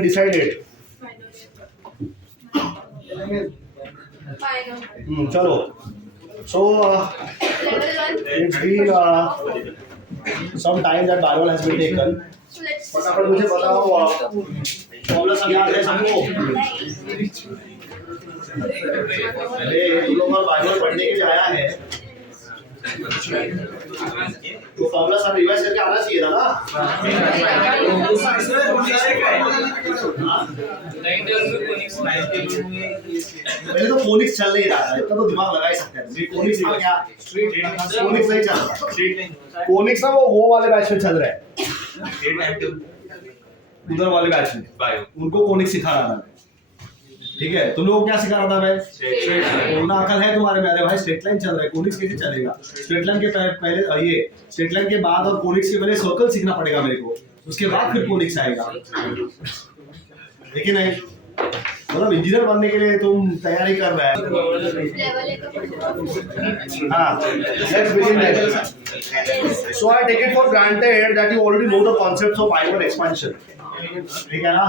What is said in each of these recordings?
Decided. चलो so it's been some time that Binomial has been taken. फटाफट मुझे बताओ फॉर्मूला सब याद है सबको? अरे तुम लोग बाइनोमियल पढ़ने के लिए आया है तो फॉर्मूला सब रिवाइज करके आना चाहिए था ना? पहले तो फोनिक्स चल नहीं रहा था, इतना तो दिमाग लगा ही सकते हैं। फोनिक्स का क्या? फोनिक्स नहीं चल रहा। फोनिक्स ना वो वाले बैच में चल रहा है, उधर वाले बैच में उनको फोनिक्स सिखा रहा था। ठीक है, तुम लोगों को क्या सिखा रहा था मैं? बोलना अकल है तुम्हारे में? अरे भाई स्ट्रेट लाइन चल रहा है, कोनिक्स कैसे चलेगा? स्ट्रेट लाइन के पहले ये स्ट्रेट लाइन के बाद और कोनिक्स के पहले सर्कल सीखना पड़ेगा मेरे को, उसके बाद फिर कोनिक्स आएगा। लेकिन नहीं, मतलब इंजीनियर बनने के लिए तुम तैयारी कर रहे हैं। हाँ, let's begin then. So I take it for granted that you already know the concepts of binomial expansion. ठीक है ना?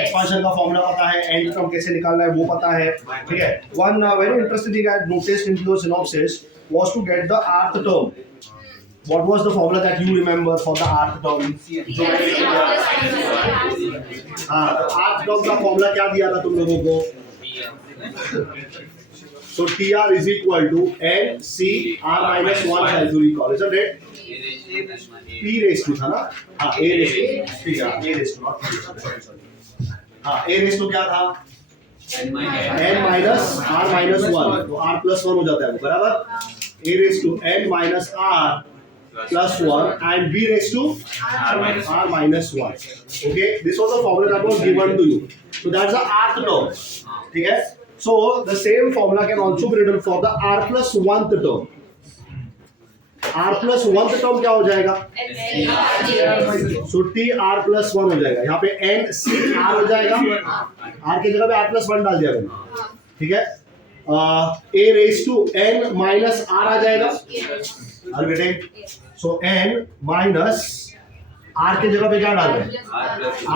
एक्सपांशन का फॉर्मूला पता है, एंड टर्म कैसे निकालना है वो पता है। ठीक है, one very interesting thing I noticed in your synopsis was to get the rth term. What was the formula that you remember for the rth term? हां, rth टर्म का फॉर्मूला क्या दिया था तुम लोगों को? So TR is equal to NCR minus 1 as you recall, isn't it? P raised to था ना? हाँ, A raised to, ठीक है, A raised to not P, sorry. हाँ, A raised to क्या था? N minus R minus 1, तो R plus 1 हो जाता है वो, बराबर? A raised to N minus R plus 1 and B raised to R minus 1. Okay, this was the formula that was given to you. So that's the rth term. ठीक है? So the same formula can also be written for the R plus 1th term. R plus 1th term क्या हो जाएगा? So T R plus 1 हो जाएगा। यहाँ पे N C R हो जाएगा। R की जगह पे R plus 1 डाल दिया मैंने। ठीक है? A raised to N minus R आ जाएगा। Are you getting? So N minus R की जगह पे क्या डाल रहे हैं?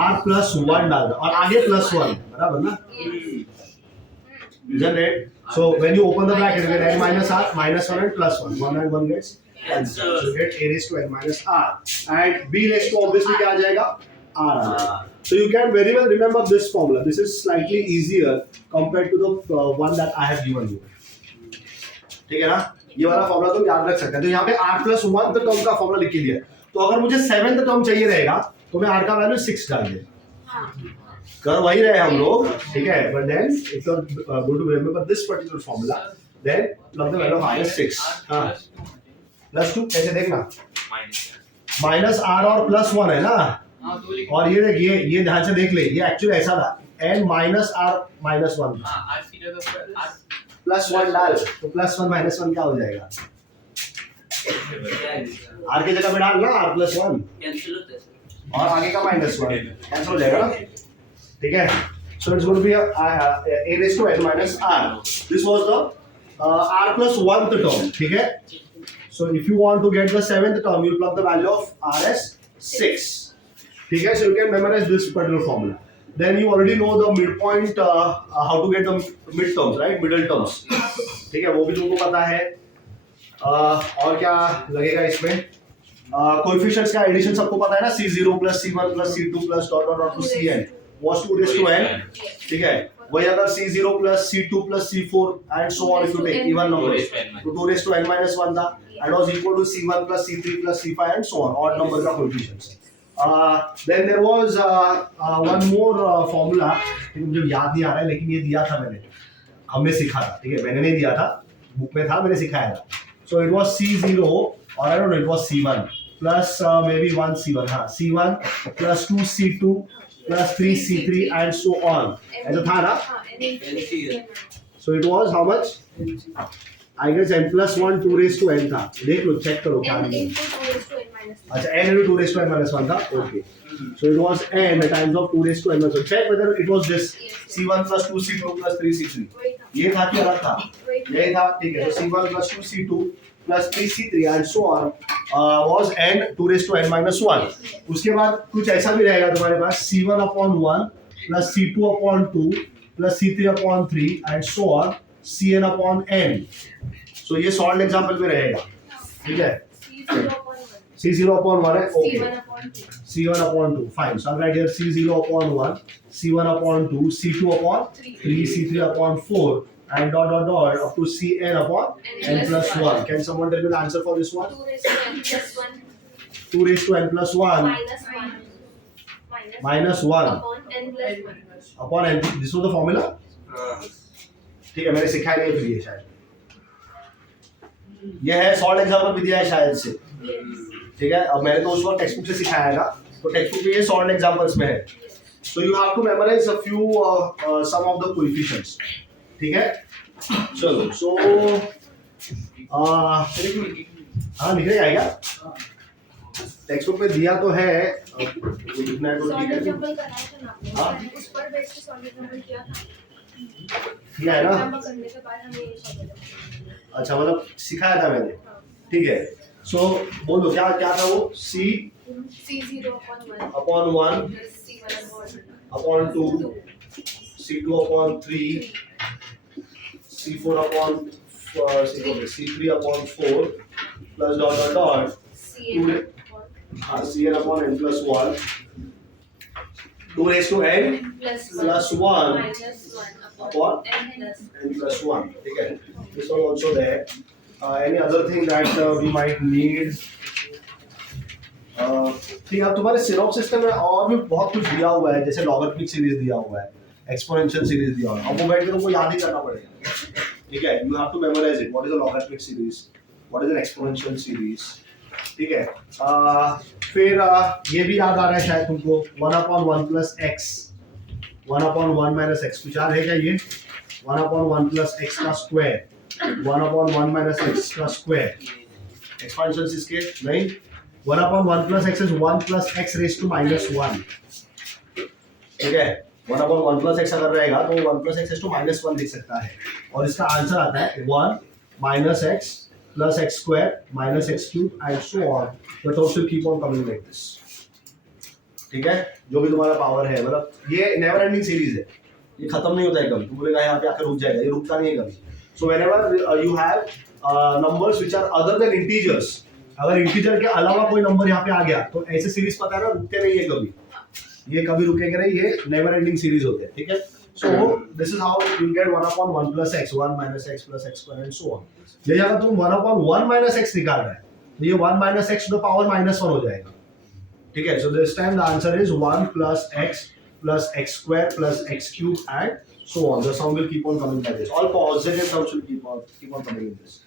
R plus 1 डाल रहे हैं और आगे plus 1, बराबर ना? Isn't it? So when you open the bracket, you get n minus r minus 1 and plus 1. 1 and 1 gets cancelled. So you get a raised to n minus r. And b raised to obviously क्या आ जाएगा? r आ जाएगा. So you can very well remember this formula. This is slightly easier compared to the one that I have given you. ठीक है ना? ये वाला formula तुम याद रख सकते हैं। तो यहाँ पे r plus 1th टर्म का फॉर्मूला लिख के दिया है। तो अगर मुझे 7th टर्म चाहिए रहेगा तो मैं r का वैल्यू 6 डाल दूँ। कर वही रहे हम लोग, ठीक है, but then if you are going to remember this particular formula, then plug the value of r is 6. हाँ, plus 2 कैसे देखना? माइनस r और प्लस 1 है ना? और ये देख, ये ध्यान से देख ले, ये एक्चुअली ऐसा था, n minus r minus 1 plus 1 डाल, तो प्लस 1 माइनस 1 क्या हो जाएगा? r की जगह पे डाल ना r प्लस 1 और आगे का माइनस 1 कैंसिल हो जाएगा ना? ठीक है, so it's going to be a raised to n minus r. This was the r plus 1th term. ठीक है, so if you want to get the 7th term, you plug the value of r as 6. ठीक है, so you can memorize this particular formula. Then you already know the midpoint, how to get the midterms, right? Middle terms. ठीक है, वो भी तुमको पता है। और क्या लगेगा इसमें? कोएफिशिएंट्स का एडिशन सबको पता है ना? C0 plus C1 plus C2 plus dot dot dot to Cn was 2 raised to n. ठीक है, वही अगर C0 plus C2 plus C4 and so on if you take even numbers, तो 2 raised to n minus 1 था and was equal to C1 plus C3 plus C5 and so on, odd number का coefficients. Then there was one more formula, मुझे याद नहीं आ रहा है लेकिन ये दिया था मैंने, हमने सीखा था। ठीक है, मैंने नहीं दिया था, बुक में था, मैंने सिखाया था। So it was C0 or I don't know, it was C1 plus maybe 1 C1, हाँ, C1 plus 2 C2 plus 3 C3 and so on. ऐसा था ना? So it was how much? I guess n plus 1 2 raised to n था। देख लो, check करो क्या है। अच्छा, n into 2 raised to n minus 1 था। Okay. So it was n times of 2 raised to n minus 1. Check whether it was this C1 plus 2 C2 plus 3 C3. ये था कि अलग था? यही था। ठीक है, तो C1 plus 2 C2 plus 3c3 and so on was n 2 raised to n minus 1. उसके बाद कुछ ऐसा भी रहेगा तुम्हारे पास c1 upon 1 plus c2 upon 2 plus c3 upon 3 and so on cn upon n. So ये सॉल्व एग्जांपल में रहेगा, ठीक है? c0 upon 1 है, okay. c1 upon 2, fine. So I'll write here c0 upon 1, c1 upon 2, c2 upon 3, c3 upon 4, and dot dot dot up to cn upon n plus 1. Can someone tell me the answer for this one? 2 raised to n plus 1 minus 1 upon n. This was the formula. ठीक है, मैंने सिखाया नहीं फिर ये शायद ये है सॉल्व एग्जांपल भी दिया है शायद से, ठीक है? अब मैंने तो उस वक्त टेक्स्ट बुक से सिखाया था, तो टेक्स्ट बुक में ये सॉल्व एग्जांपल्स में है. So you have to memorise a few some of the coefficients, ठीक है? चलो, सो हाँ लिख रहे क्या? टेक्स्ट बुक में दिया तो है, लिखना है तो ठीक है. हाँ उस पर बेस पे सॉल्व एग्जांपल किया था, किया है ना? अच्छा, मतलब सिखाया था मैंने, ठीक है? सो बोलो क्या क्या था वो? c0 upon 1 upon 2 c2 upon 3 c4 upon c3 upon 4 plus dot dot dot cn upon n plus 1 2 raised to n plus 1 upon n plus 1, ठीक है? This one also there. Any other thing that we might need? ठीक है, अब तुम्हारे synopsis में और भी बहुत कुछ दिया हुआ है, जैसे लॉगरिथमिक सीरीज दिया हुआ है, एक्सपोनेंशियल सीरीज दिया हुआ है. अब वो बैठ के तुमको याद ही करना पड़ेगा, ठीक है? You have to memorise it. What is a logarithmic series, what is an exponential series, ठीक है? फिर ये भी याद आ रहा है शायद तुमको 1 upon 1 plus x 1 upon 1 minus x, कुछ याद है क्या ये? 1 upon 1 plus x का स्क्वायर 1 upon 1 minus x का स्क्वायर. एक्सपेंशंस इसके नहीं. 1 upon 1 plus x is 1 plus x raised to minus 1, ठीक है? 1 upon 1 plus x अगर रहेगा तो 1 plus x raised to minus 1 लिख सकता है, और इसका आंसर आता है 1 minus x plus x square minus x cube and so on. The terms will keep on coming like this, ठीक है? जो भी तुम्हारा पावर है, मतलब ये नेवर एंडिंग सीरीज है, ये खत्म नहीं होता है कभी. तुम बोलेगा यहाँ पे आकर रुक जाएगा, ये रुकता नहीं है कभी. So whenever you have numbers which are other than integers, अगर इंटीजर के अलावा कोई नंबर यहाँ पे आ गया तो ऐसे सीरीज पता है ना, रुकते नहीं है कभी, ये कभी रुकेंगे नहीं, ये नेवर एंडिंग सीरीज होते हैं, ठीक है? So this is how you get 1 upon 1 plus x 1 minus x plus x square and so on. ये अगर तुम 1 upon 1 minus x निकाल रहे हैं तो ये 1 minus x to the power minus 1 हो जाएगा, ठीक है? So this time the answer is 1 plus x square plus x cube and so on. The sum will keep on coming like this. All positive terms will keep on coming in this.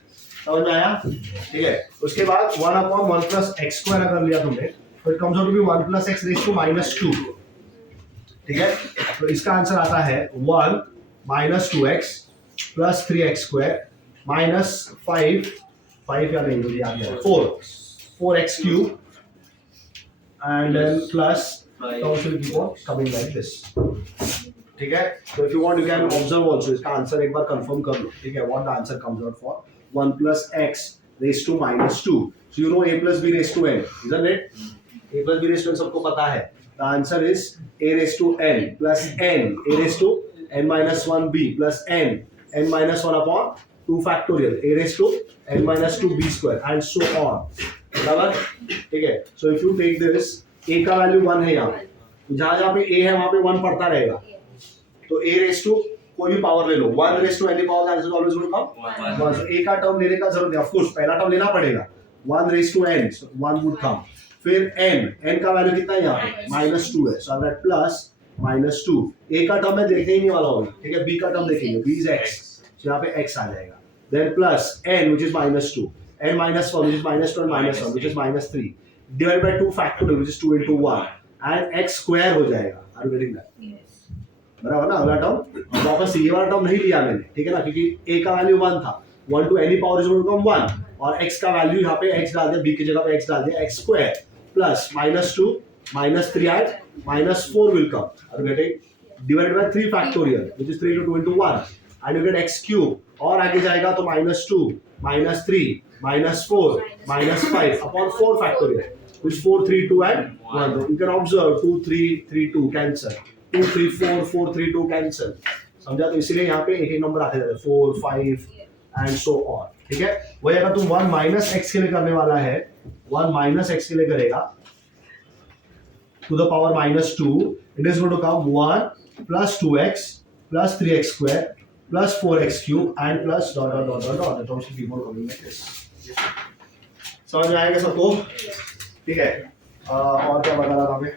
समझ में आया? ठीक है? उसके बाद 1 upon 1 plus x square अगर लिया तुमने तो it comes out to be 1 plus x raised to minus 2, ठीक है? तो इसका आंसर आता है 1 minus 2x plus 3x square minus 5 या नहीं मुझे याद है 4x cube and then plus terms will keep on coming like this, ठीक है? So if you want you can observe also, इसका आंसर एक बार कंफर्म कर लो, ठीक है? What the answer comes out for 1 plus x raised to minus 2. So you know a plus b raised to n, isn't it? A plus b raised to n सबको पता है. The answer is a raised to n plus n a raised to n minus 1b plus n minus 1 upon 2 factorial a raised to n minus 2b square and so on. बराबर, ठीक है? So if you take this, a का value 1 है यहाँ पे, जहाँ जहाँ पे a है वहाँ पे 1 पड़ता रहेगा, तो a raised to कोई भी पावर ले लो, 1 raised to any power, the answer is always going to come 1. So a का टर्म लेने का जरूरत है, ऑफ कोर्स पहला टर्म लेना पड़ेगा, 1 raised to n, so 1 would come. फिर n का वैल्यू कितना है यहाँ पे? -2 है, so that plus -2. a का टर्म मैं देखने ही नहीं वाला हूँ, ठीक है? b का टर्म देखेंगे, b is x, so यहाँ पे x आ जाएगा. Then plus n which is -2, n minus 1 which is -2 and -1 which is -3, divided by 2 factorial which is 2 into 1 and x square हो जाएगा. Are you getting that? बराबर ना? अगला term वापस ये वाला टर्म नहीं लिया मैंने, ठीक है ना? क्योंकि a का वैल्यू 1 था, 1 to any power is going to come 1, और x का वैल्यू यहाँ पे x डाल दिया, b की जगह पे x डाल दिया, x square plus -2 -3 and -4 will come. Are you getting? Divided by 3 factorial which is 3 into 2 into 1 and you get x cube, और आगे जाएगा तो -2 -3 minus 4 minus 5 upon 4 factorial, which 4, 3, 2 and 1. You can observe 2, 3, 3, 2 cancel, 2, 3, 4, 4, 3, 2 cancel. समझा? तो इसीलिए यहाँ पे एक एक नंबर आते जाते हैं 4, 5 एंड सो ऑन. ठीक है? वही अगर तुम 1 माइनस x के लिए करने वाला है, 1 माइनस x के लिए करेगा to the power minus 2, it is going to come 1 plus 2x plus 3x square plus 4x cube and plus dot dot dot dot dot. The terms will keep on coming like this. समझ में आएगा सबको? ठीक है. और क्या बता रहा था मैं?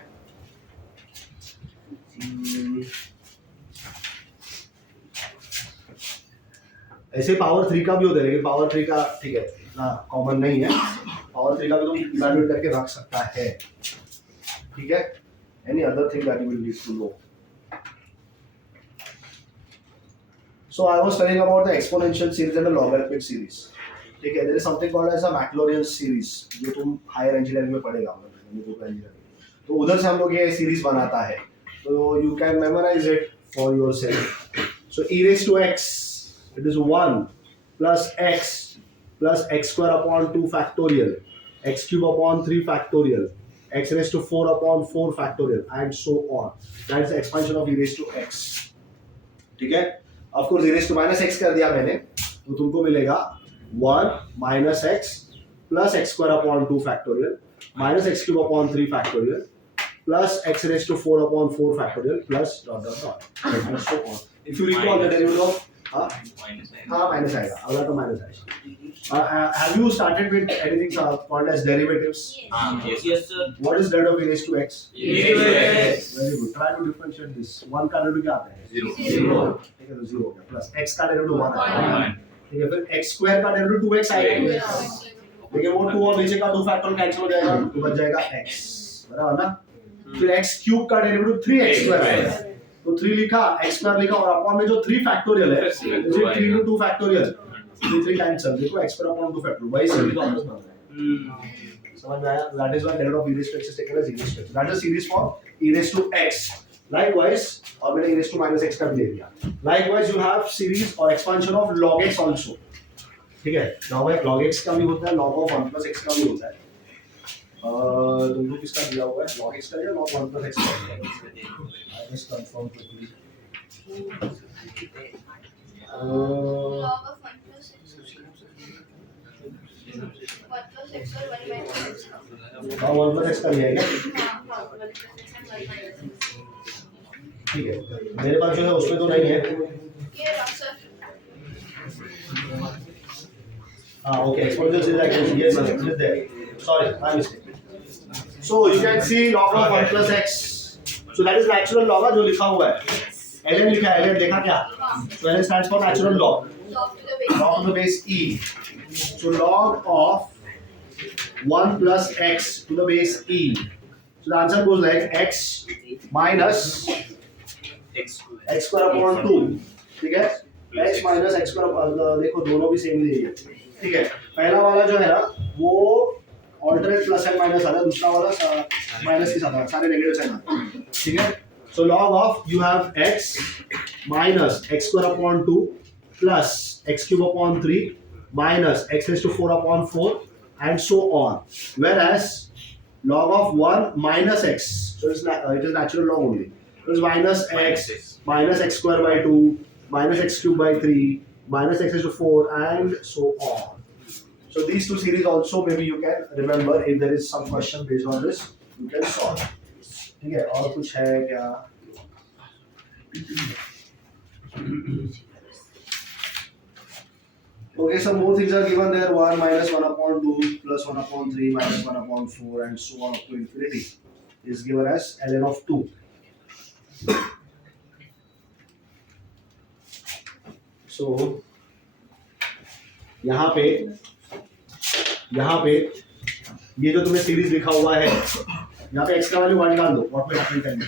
ऐसे पावर 3 का भी होता है, लेकिन पावर 3 का ठीक है ना कॉमन नहीं है. पावर 3 का भी तुम इवैल्यूएट करके रख सकता है. ठीक है? Any other thing that you will need to know? So I was telling about the exponential series and the logarithmic series. ठीक है? There is something called as a Maclaurin series, जो तुम हायर इंजीनियरिंग में पढ़ेगा, तो उधर से हम लोग ये सीरीज बनाता है. तो you can memorize it for yourself. So e raised to x, it is 1 plus x square upon 2 factorial, x cube upon 3 factorial, x raised to 4 upon 4 factorial and so on. That is the expansion of e raised to x. ठीक है? Of course e raised to minus x कर दिया मैंने, तो तुमको मिलेगा 1 minus x plus x square upon 2 factorial minus x cube upon 3 factorial plus x raised to 4 upon 4 factorial plus dot dot dot and so on. If you recall the derivative of minus आएगा, अगला तो minus आएगा. Have you started with anything called as derivatives? Yes sir. What is derivative of e raised to x? Yes. Very good. Try to differentiate this. 1 का derivative क्या आता है? 0. ठीक है, तो 0 हो गया. Plus x का derivative 1 आएगा. ठीक है, फिर x square का derivative 2x आएगा. देखिए वो 2 और नीचे का 2 फैक्टोरियल कैंसिल हो जाएगा, तो बच जाएगा x. बराबर ना? फिर x क्यूब का डेरिवेटिव 3x स्क्वायर आएगा, तो 3 लिखा, x स्क्वायर लिखा और अपॉन में जो 3 फैक्टोरियल है, तो 3 into 2 फैक्टोरियल, 3 कैंसिल. देखो x स्क्वायर अपॉन 2 फैक्टोरियल, वही सीरीज का ऑपरेशन बन रहा है. समझ में आया? That is why derivative of e raised to x is taken as e raised to x. That is series for e raised to x. Likewise, और मैंने e raised to minus x का भी दे दिया. Likewise, you have series or expansion of log x also. ठीक है? log x का भी होता है, log of 1 plus x का भी होता है. तुमको किसका दिया हुआ है? log x का या log 1 plus x का? I just confirm quickly. log of 1 plus x. 1 plus x और 1 minus x. हाँ 1 plus x का दिया है क्या? हाँ 1 plus x and 1 minus x. ठीक है. मेरे पास जो है उसमें तो नहीं है. ये सर. हाँ okay. Exponential series I can see. Yes, it is there. Sorry, my mistake. So you can see log of 1 plus x. So that is natural log जो लिखा हुआ है. ln लिखा है, ln देखा क्या? So ln stands for natural log. log to the base. Log to the base e. So log of 1 plus x to the base e. So the answer goes like x minus x square upon 2. ठीक है? x minus x square देखो दोनों भी same ही है. ठीक है? पहला वाला जो है ना वो ऑल्टरनेट प्लस एंड माइनस आता है, दूसरा वाला माइनस के साथ आता है, सारे नेगेटिव साइन आते हैं. ठीक है? So log of you have x minus x square upon 2 plus x cube upon 3 minus x raise to 4 upon 4 and so on. Whereas log of 1 minus x, so it is natural log only. It is minus x square by 2 minus x cube by 3 minus x raised to 4 and so on. So these two series also maybe you can remember. If there is some question based on this, you can solve. ठीक है? और कुछ है क्या? Okay, some more things are given there. 1 minus 1 upon 2 plus 1 upon 3 minus 1 upon 4 and so on up to infinity is given as ln of 2. So यहाँ पे ये जो तुम्हें सीरीज लिखा हुआ है, यहाँ पे x का वैल्यू 1 डाल दो. What will happen tell me?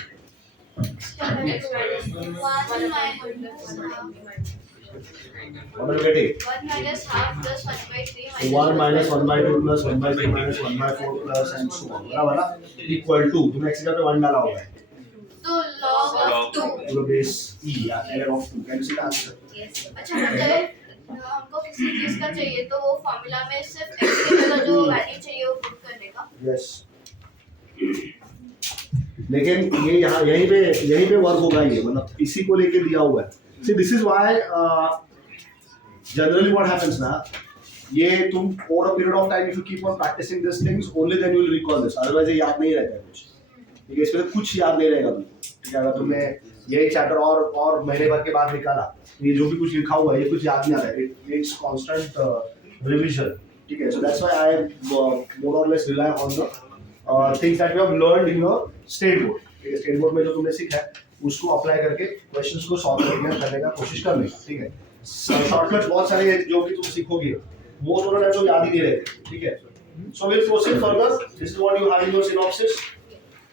What will you get it? 1 minus half plus 1 by 3 So 1 minus 1 by 2 plus 1 by 3 minus 1 by 4 plus and so on. बराबर ना? Equal to तुमने x की जगह पे 1 डाला हुआ है. तो log of 2. To the base e, ln of 2. Can you see the answer? Yes. अच्छा मतलब हमको किसी चीज का चाहिए तो वो फॉर्मूला में सिर्फ x की जगह जो वैल्यू चाहिए वो पुट करने का। यस, लेकिन ये यहाँ यहीं पे वर्क होगा, ये मतलब इसी को लेके दिया हुआ है। See this is why generally what happens ना, ये तुम over a period of time if you keep on practising this things only then you will recall this, otherwise ये याद नहीं रहता है कुछ। ठीक है, इसमें तो कुछ याद नहीं रहेगा तुमको। ठीक है, अगर तुमने यही चैप्टर और महीने भर के बाद निकाला, ये जो भी कुछ लिखा हुआ है ये कुछ याद नहीं आता है, इट नीड्स कांस्टेंट रिवीजन। ठीक है, सो दैट्स व्हाई आई मोर और less rely on the things that you have learned in your state board. ठीक है, स्टेट बोर्ड में जो तुमने सीखा है उसको अप्लाई करके क्वेश्चंस को सॉल्व करने का कोशिश करने का। ठीक है, शॉर्टकट्स बहुत सारे जो कि तुम सीखोगे मोस्ट ऑफ द टाइम तो याद ही नहीं रहते। ठीक है, so will proceed further, this is what you have in your synopsis.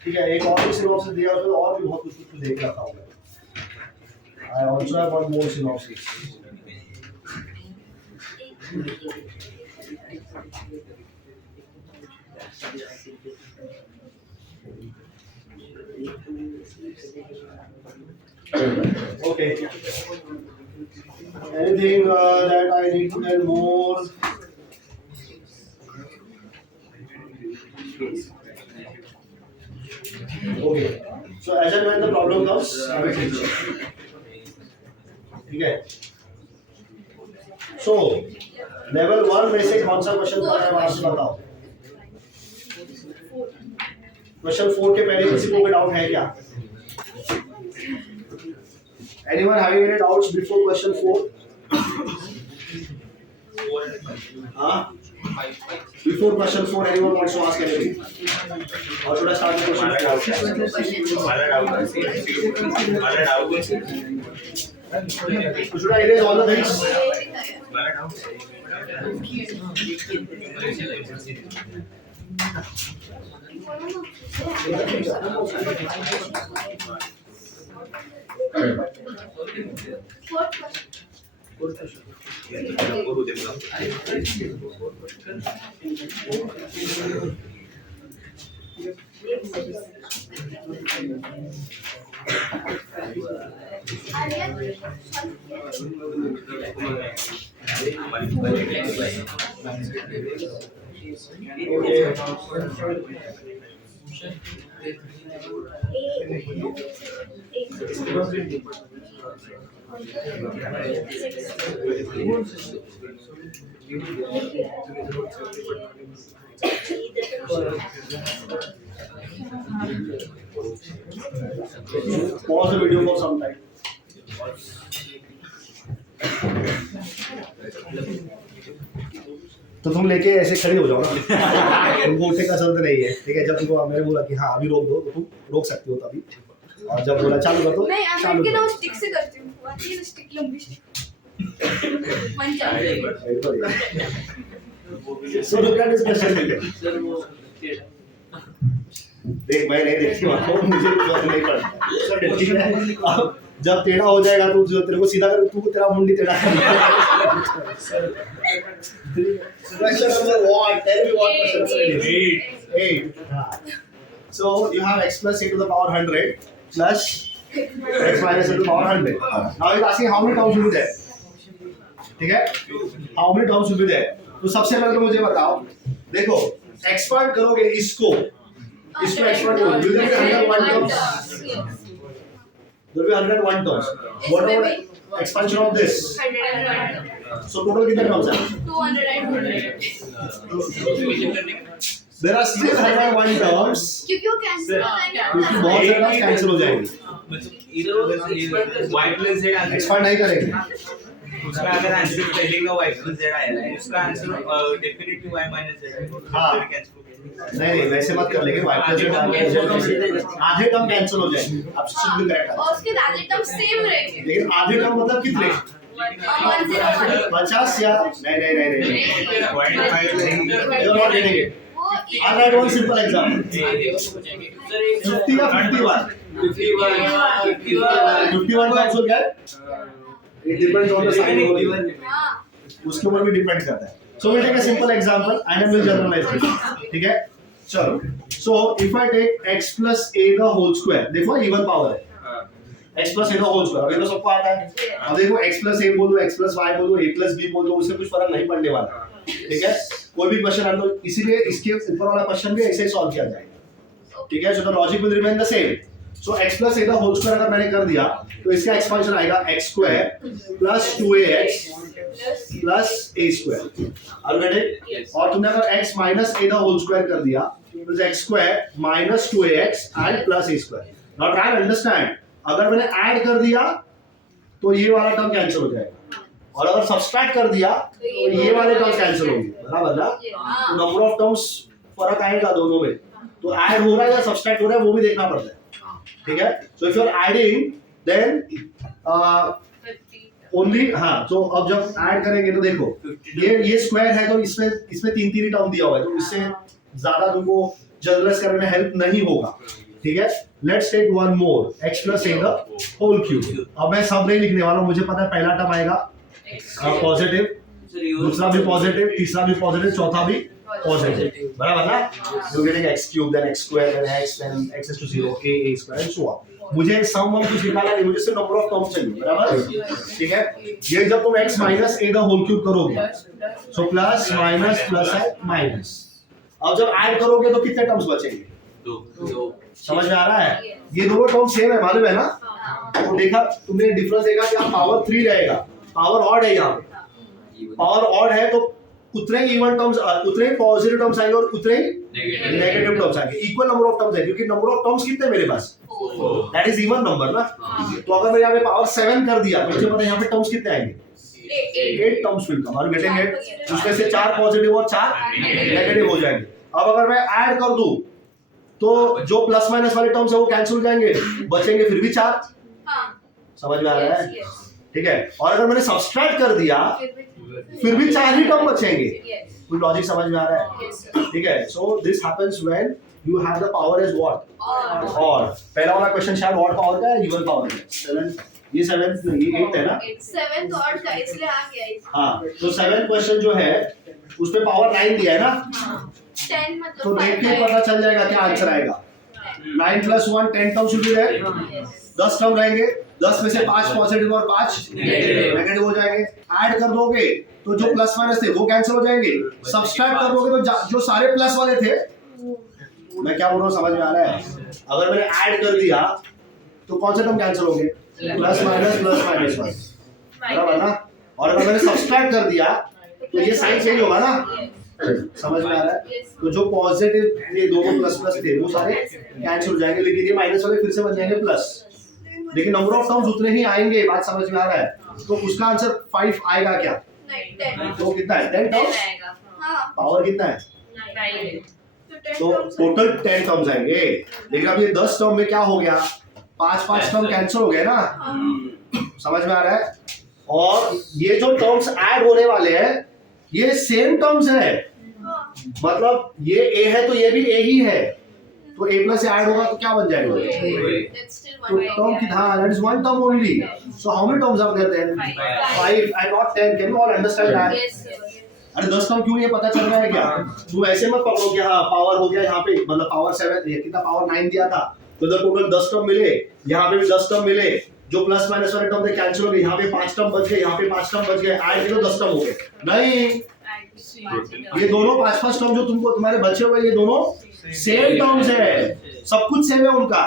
ठीक है, एक और भी सिनॉप्सिस दिया है, और भी बहुत कुछ देख रखा होगा। I also have one more synopsis. Okay. Anything that I need to tell more? Okay. So as and when the problem comes, I will teach you. ठीक है, सो लेवल 1 में से कौन सा क्वेश्चन कर रहा है वहां से बताओ। क्वेश्चन 4 के पहले किसी को कोई डाउट है क्या? Anyone having any doubts before question 4? हाँ, before question 4 anyone wants to ask anything? और should I start the question? Should I erase all the things? Pause the video for some time. तो तुम लेके ऐसे खड़े हो जाओ ना, तुमको उठने का जरूरत नहीं है। ठीक है, जब तुमको मैंने बोला कि हाँ अभी रोक दो तो तुम रोक सकते हो तभी, और जब बोला चालू कर दो नहीं, चालू मैं कर ना स्टिक से करती हूँ, आती है स्टिक, लंबी स्टिक। मन चाहिए। So look at this question. देख, मैं नहीं देखती हूँ, मुझे नहीं पड़ता। ठीक है, अब जब टेढ़ा हो जाएगा तो जो तेरे को सीधा कर, तू तेरा मुंडी टेढ़ा करना है। Question number what? Tell me what question it is. 8. So you have x plus a to the power 100 plus x minus a to the power 100. Now it is asking how many terms will be there. ठीक है, how many terms will be there. तो सबसे पहले तो मुझे बताओ, देखो expand करोगे इसको एक्सपांड करो, will there be 101 terms? There will be 101 terms. What about expansion of this? 101. So total कितने terms हैं? 200. There are still 101 terms. क्योंकि वो कैंसिल हो जाएंगे। क्योंकि बहुत सारे terms कैंसिल हो जाएंगे। y plus z एक्सपांड नहीं करेंगे। उसका अगर आंसर पहले का y plus z आया है, उसका answer definitely y minus z है। हाँ। नहीं वैसे मत कर लेंगे, y plus z आधे टर्म कैंसिल हो जाएंगे। आप शुद्ध करेक्ट। और उसके आधे टर्म सेम रहेंगे। लेकिन आधे टर्म मतलब कितने? 50 या नहीं 0.5 you are not getting it. I'll write one simple example. 50 या 51 terms will get, it depends on the sign over here. उसके ऊपर भी डिपेंड करता है। So we take a simple example and then we'll generalize it. ठीक है, चलो। So if I take x plus a the whole square, देखो even power है, x plus a the whole square, अभी तो सबको आता है। अब देखो x प्लस ए बोलो, x प्लस वाई बोलो, a प्लस बी बोलो, उससे कुछ फर्क नहीं पड़ने वाला, ठीक है। कोई भी क्वेश्चन आए तो इसीलिए इसके ऊपर वाला क्वेश्चन भी ऐसे ही सॉल्व किया जाएगा, ठीक है। So the logic will remain the same. So x plus a the whole square अगर मैंने कर दिया तो इसका एक्सपेंशन आएगा x square plus 2ax plus a square, और बेटे और तुमने अगर x minus a the whole square कर दिया तो x square minus 2ax and plus a square. Now try to understand, अगर मैंने ऐड कर दिया तो ये वाला टर्म कैंसिल हो जाएगा, और अगर सब्सट्रैक्ट कर दिया तो ये वाले टर्म कैंसिल होंगे, बराबर ना। तो नंबर ऑफ टर्म्स फर्क आएगा दोनों में, तो ऐड हो रहा है या सब्सट्रैक्ट हो रहा है वो भी देखना पड़ता है, ठीक है। So if you are adding then only, हाँ, तो अब जब ऐड करेंगे तो देखो ये स्क्वायर है तो इसमें तीन तीन ही टर्म दिया हुआ है, तो इससे ज्यादा तुमको जनरलाइज करने में हेल्प नहीं होगा, ठीक है। Let's take one more x plus a the whole cube. अब मैं सब नहीं लिखने वाला हूं, मुझे पता है पहला टर्म आएगा पॉजिटिव, दूसरा भी पॉजिटिव, तीसरा भी पॉजिटिव, चौथा भी पॉजिटिव, बराबर ना। You getting x cube then x square then x is to 0 a square and so on. मुझे सम वन कुछ निकालना नहीं, मुझे सिर्फ नंबर ऑफ टर्म्स चाहिए, बराबर, ठीक है। ये जब तुम x minus a the whole cube करोगे सो प्लस माइनस प्लस है माइनस, अब जब ऐड करोगे तो कितने टर्म्स बचेंगे? दो। समझ में आ रहा है? ये दोनों टर्म सेम है, मालूम है ना। तो देखा तुमने डिफरेंस देखा कि पावर 3 रहेगा, पावर ऑड है, यहाँ पे पावर ऑड है तो उतने इवन टर्म्स, उतने पॉजिटिव टर्म्स आएंगे और उतने नेगेटिव टर्म्स आएंगे, इक्वल नंबर ऑफ टर्म्स है, क्योंकि नंबर ऑफ टर्म्स कितने मेरे पास, दैट इज इवन नंबर ना। तो अगर मैं यहाँ पे पावर 7 कर दिया तो मुझे पता है यहाँ पे टर्म्स कितने आएंगे, 8 टर्म्स विल कम, और गेटिंग इट, उसमें से 4 पॉजिटिव और 4 नेगेटिव हो जाएंगे। अब अगर मैं ऐड कर दूं तो जो प्लस माइनस वाले टर्म्स है वो कैंसिल हो जाएंगे, बचेंगे फिर भी 4, समझ में आ रहा है, ठीक है। और अगर मैंने सब्सट्रैक्ट कर दिया फिर भी 4 ही टर्म बचेंगे, कोई लॉजिक समझ में आ रहा है, ठीक है। So this happens when you have the power as what, और पहला वाला क्वेश्चन शायद ऑड पावर का है, इवन पावर का, 7 ये 7 ये 8 है ना, 7 ऑड का इसलिए आ गया। हाँ, तो 7 क्वेश्चन जो है उस पे पावर 9 दिया है ना, 10 मतलब तो देख के पता चल जाएगा क्या आंसर आएगा। 9 plus 1 10 term should be there, 10 term रहेंगे, 10 में से 5 पॉजिटिव और 5 नेगेटिव हो जाएंगे। ऐड कर दोगे तो जो प्लस माइनस थे वो कैंसिल हो जाएंगे, सब्सट्रैक्ट कर दोगे तो जो सारे प्लस वाले थे, मैं क्या बोल रहा हूँ समझ में आ रहा है। अगर मैंने ऐड कर दिया तो कौन से टर्म कैंसिल होंगे, प्लस माइनस 1, बराबर ना। और अगर मैंने सब्सट्रैक्ट कर दिया तो ये साइन चेंज होगा ना, समझ में आ रहा है। तो जो पॉजिटिव ये दोनों प्लस प्लस थे वो सारे कैंसिल हो जाएंगे, लेकिन ये माइनस वाले फिर से बन जाएंगे प्लस, लेकिन नंबर ऑफ टर्म्स उतने ही आएंगे, बात समझ में आ रहा है। तो उसका आंसर 5 आएगा क्या, तो कितना है 10 टर्म्स, पावर कितना है, तो टोटल 10 टर्म्स आएंगे। लेकिन अब ये 10 टर्म में क्या हो गया, 5 टर्म कैंसिल हो गए ना, समझ में आ रहा है। और ये जो टर्म्स ऐड होने वाले हैं ये सेम टर्म्स है, मतलब ये a है तो ये भी a ही है, तो a प्लस ऐड होगा तो क्या बन जाएगा, तो टर्म की, हाँ, that is one term only. So how many terms are there then, 5 and not 10, can you all understand that. अरे 10 टर्म क्यों, ये पता चल रहा है क्या, तुम ऐसे मत पकड़ो कि हाँ पावर हो गया यहाँ पे, मतलब पावर 7 कितना, पावर 9 दिया था तो टोटल 10 टर्म मिले, यहाँ पे भी 10 टर्म मिले, जो प्लस माइनस वाले टर्म थे कैंसिल हो गए, यहाँ पे 5 टर्म बच गए, यहाँ पे 5 टर्म बच गए, ऐड करो 10 टर्म हो गए। नहीं, ये दोनों 5 टर्म जो तुमको तुम्हारे बचे हुए ये दोनों सेम टर्म्स है, सब कुछ सेम है उनका,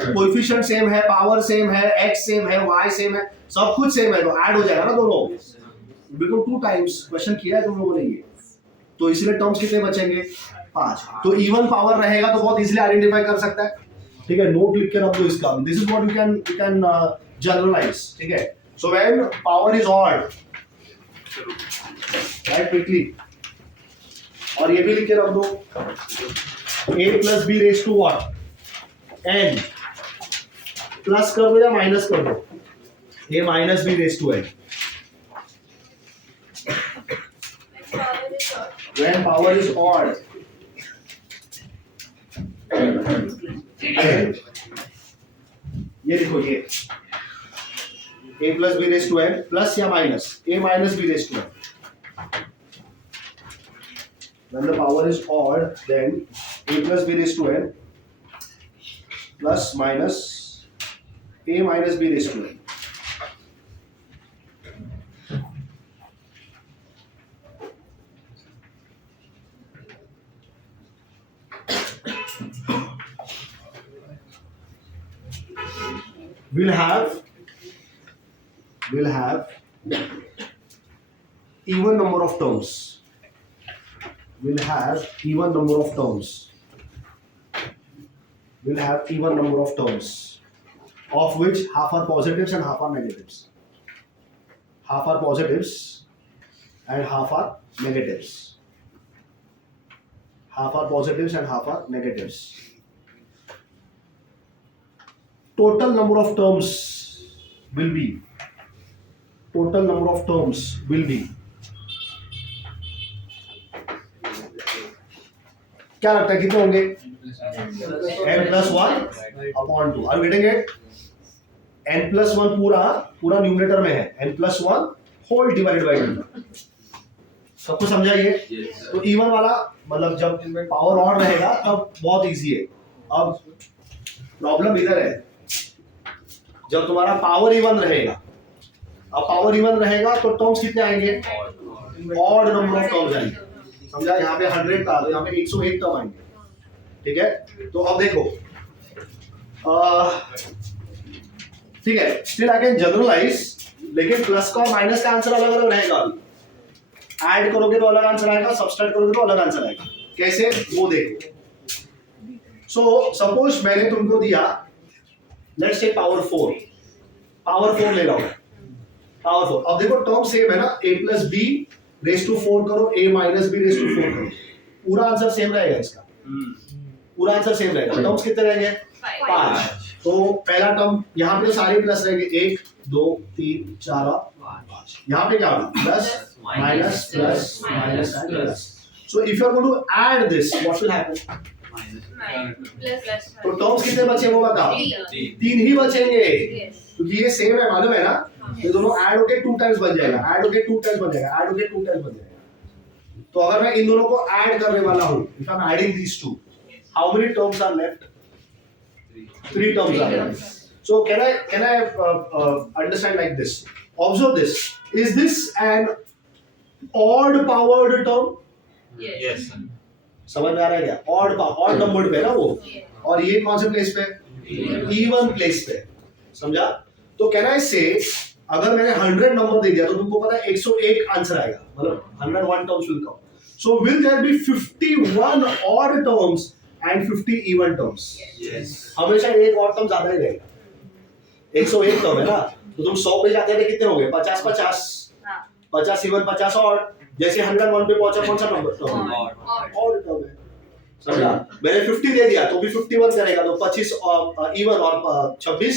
कोएफिशिएंट सेम है, पावर सेम है, x सेम है, y सेम है, सब कुछ सेम है, तो ऐड हो जाएगा ना दोनों, बिल्कुल 2 टाइम्स क्वेश्चन किया है तुम लोगों ने ये, तो इसलिए टर्म्स कितने बचेंगे 5। तो इवन पावर रहेगा तो बहुत इजीली आइडेंटिफाई कर सकता है, ठीक है। नोट लिख के रख दो इसका, this is what you can generalize, ठीक है। So when power is odd, right, quickly, और ये भी लिख के रख दो, a plus b raise to what, n, plus कर दो या माइनस कर दो, a minus b raise to n। When power is odd, ये देखो ये a plus b raise to n, plus या माइनस a minus b raise to n। When the power is odd, then a plus b raised to n plus minus a minus b raised to n. We'll have even number of terms. We'll have even number of terms. We'll have even number of terms, of which half are positives and half are negatives. Half are positives and half are negatives. Half are positives and half are negatives. Total number of terms will be. Total number of terms will be. क्या लगता है कितने होंगे? n plus 1 upon 2. Are you getting it? n plus 1 पूरा numerator में है. n plus 1 whole divided by 2. सबको समझाइए. तो इवन वाला मतलब जब पावर ऑड रहेगा तब बहुत इजी है. अब प्रॉब्लम इधर है. जब तुम्हारा पावर इवन रहेगा, अब पावर इवन रहेगा तो टर्म्स कितने आएंगे? ऑड नंबर ऑफ टर्म्स आएंगे. समझा? यहाँ पे 100 था तो यहाँ पे 101 टर्म आएंगे. ठीक है. तो अब देखो, ठीक है, स्टिल आई कैन जनरलाइज, लेकिन प्लस का और माइनस का आंसर अलग अलग रहेगा. ऐड करोगे तो अलग आंसर आएगा, सब्सट्रैक्ट करोगे तो अलग आंसर आएगा. कैसे वो देखो. सो सपोज मैंने तुमको दिया, लेट्स से पावर 4 ले लो. पावर 4. अब देखो टर्म सेम है ना, a plus B raise to 4 करो, a minus B raise to 4 करो. पूरा आंसर सेम रहेगा इसका. पूरा आंसर सेम रहेगा. टर्म्स कितने रहेंगे? 5. तो पहला टर्म यहाँ पे सारे प्लस रहेंगे, 1 2 3 4 और 5. यहाँ पे क्या होगा? Plus minus plus minus and plus. So if you are going to add this, what will happen? तो टर्म्स कितने बचे वो बताओ? 3 ही बचेंगे, क्योंकि ये सेम है, मालूम है ना. ये दोनों ऐड होके 2 टाइम्स बन जाएगा, ऐड होके 2 टाइम्स बन जाएगा, ऐड होके 2 टाइम्स बन जाएगा. तो अगर मैं इन दोनों को ऐड करने वाला हूं, if I am adding these two, how many terms are left? 3 terms are left. So can I understand like this? Observe this. Is this an odd powered term? Yes. समझ में आ रहा है क्या? odd numbered पे ना वो. और ये कौन से प्लेस पे? even प्लेस पे. समझा? तो can I say, अगर मैंने 100 नंबर दे दिया तो तुमको पता है 101 आंसर आएगा, मतलब 101 terms will come. So will there be 51 odd terms and 50 even terms? Yes. हमेशा एक odd term ज्यादा ही रहेगा. 101 टर्म है ना, तो तुम 100 पे जाते थे कितने हो गए? 50 50 50 इवन 50 और जैसे 101 पे पहुंचा, कौन सा नंबर? ऑड टर्म है. समझा? मैंने 50 दे दिया तो भी 51 करेगा, तो 25 इवन और 26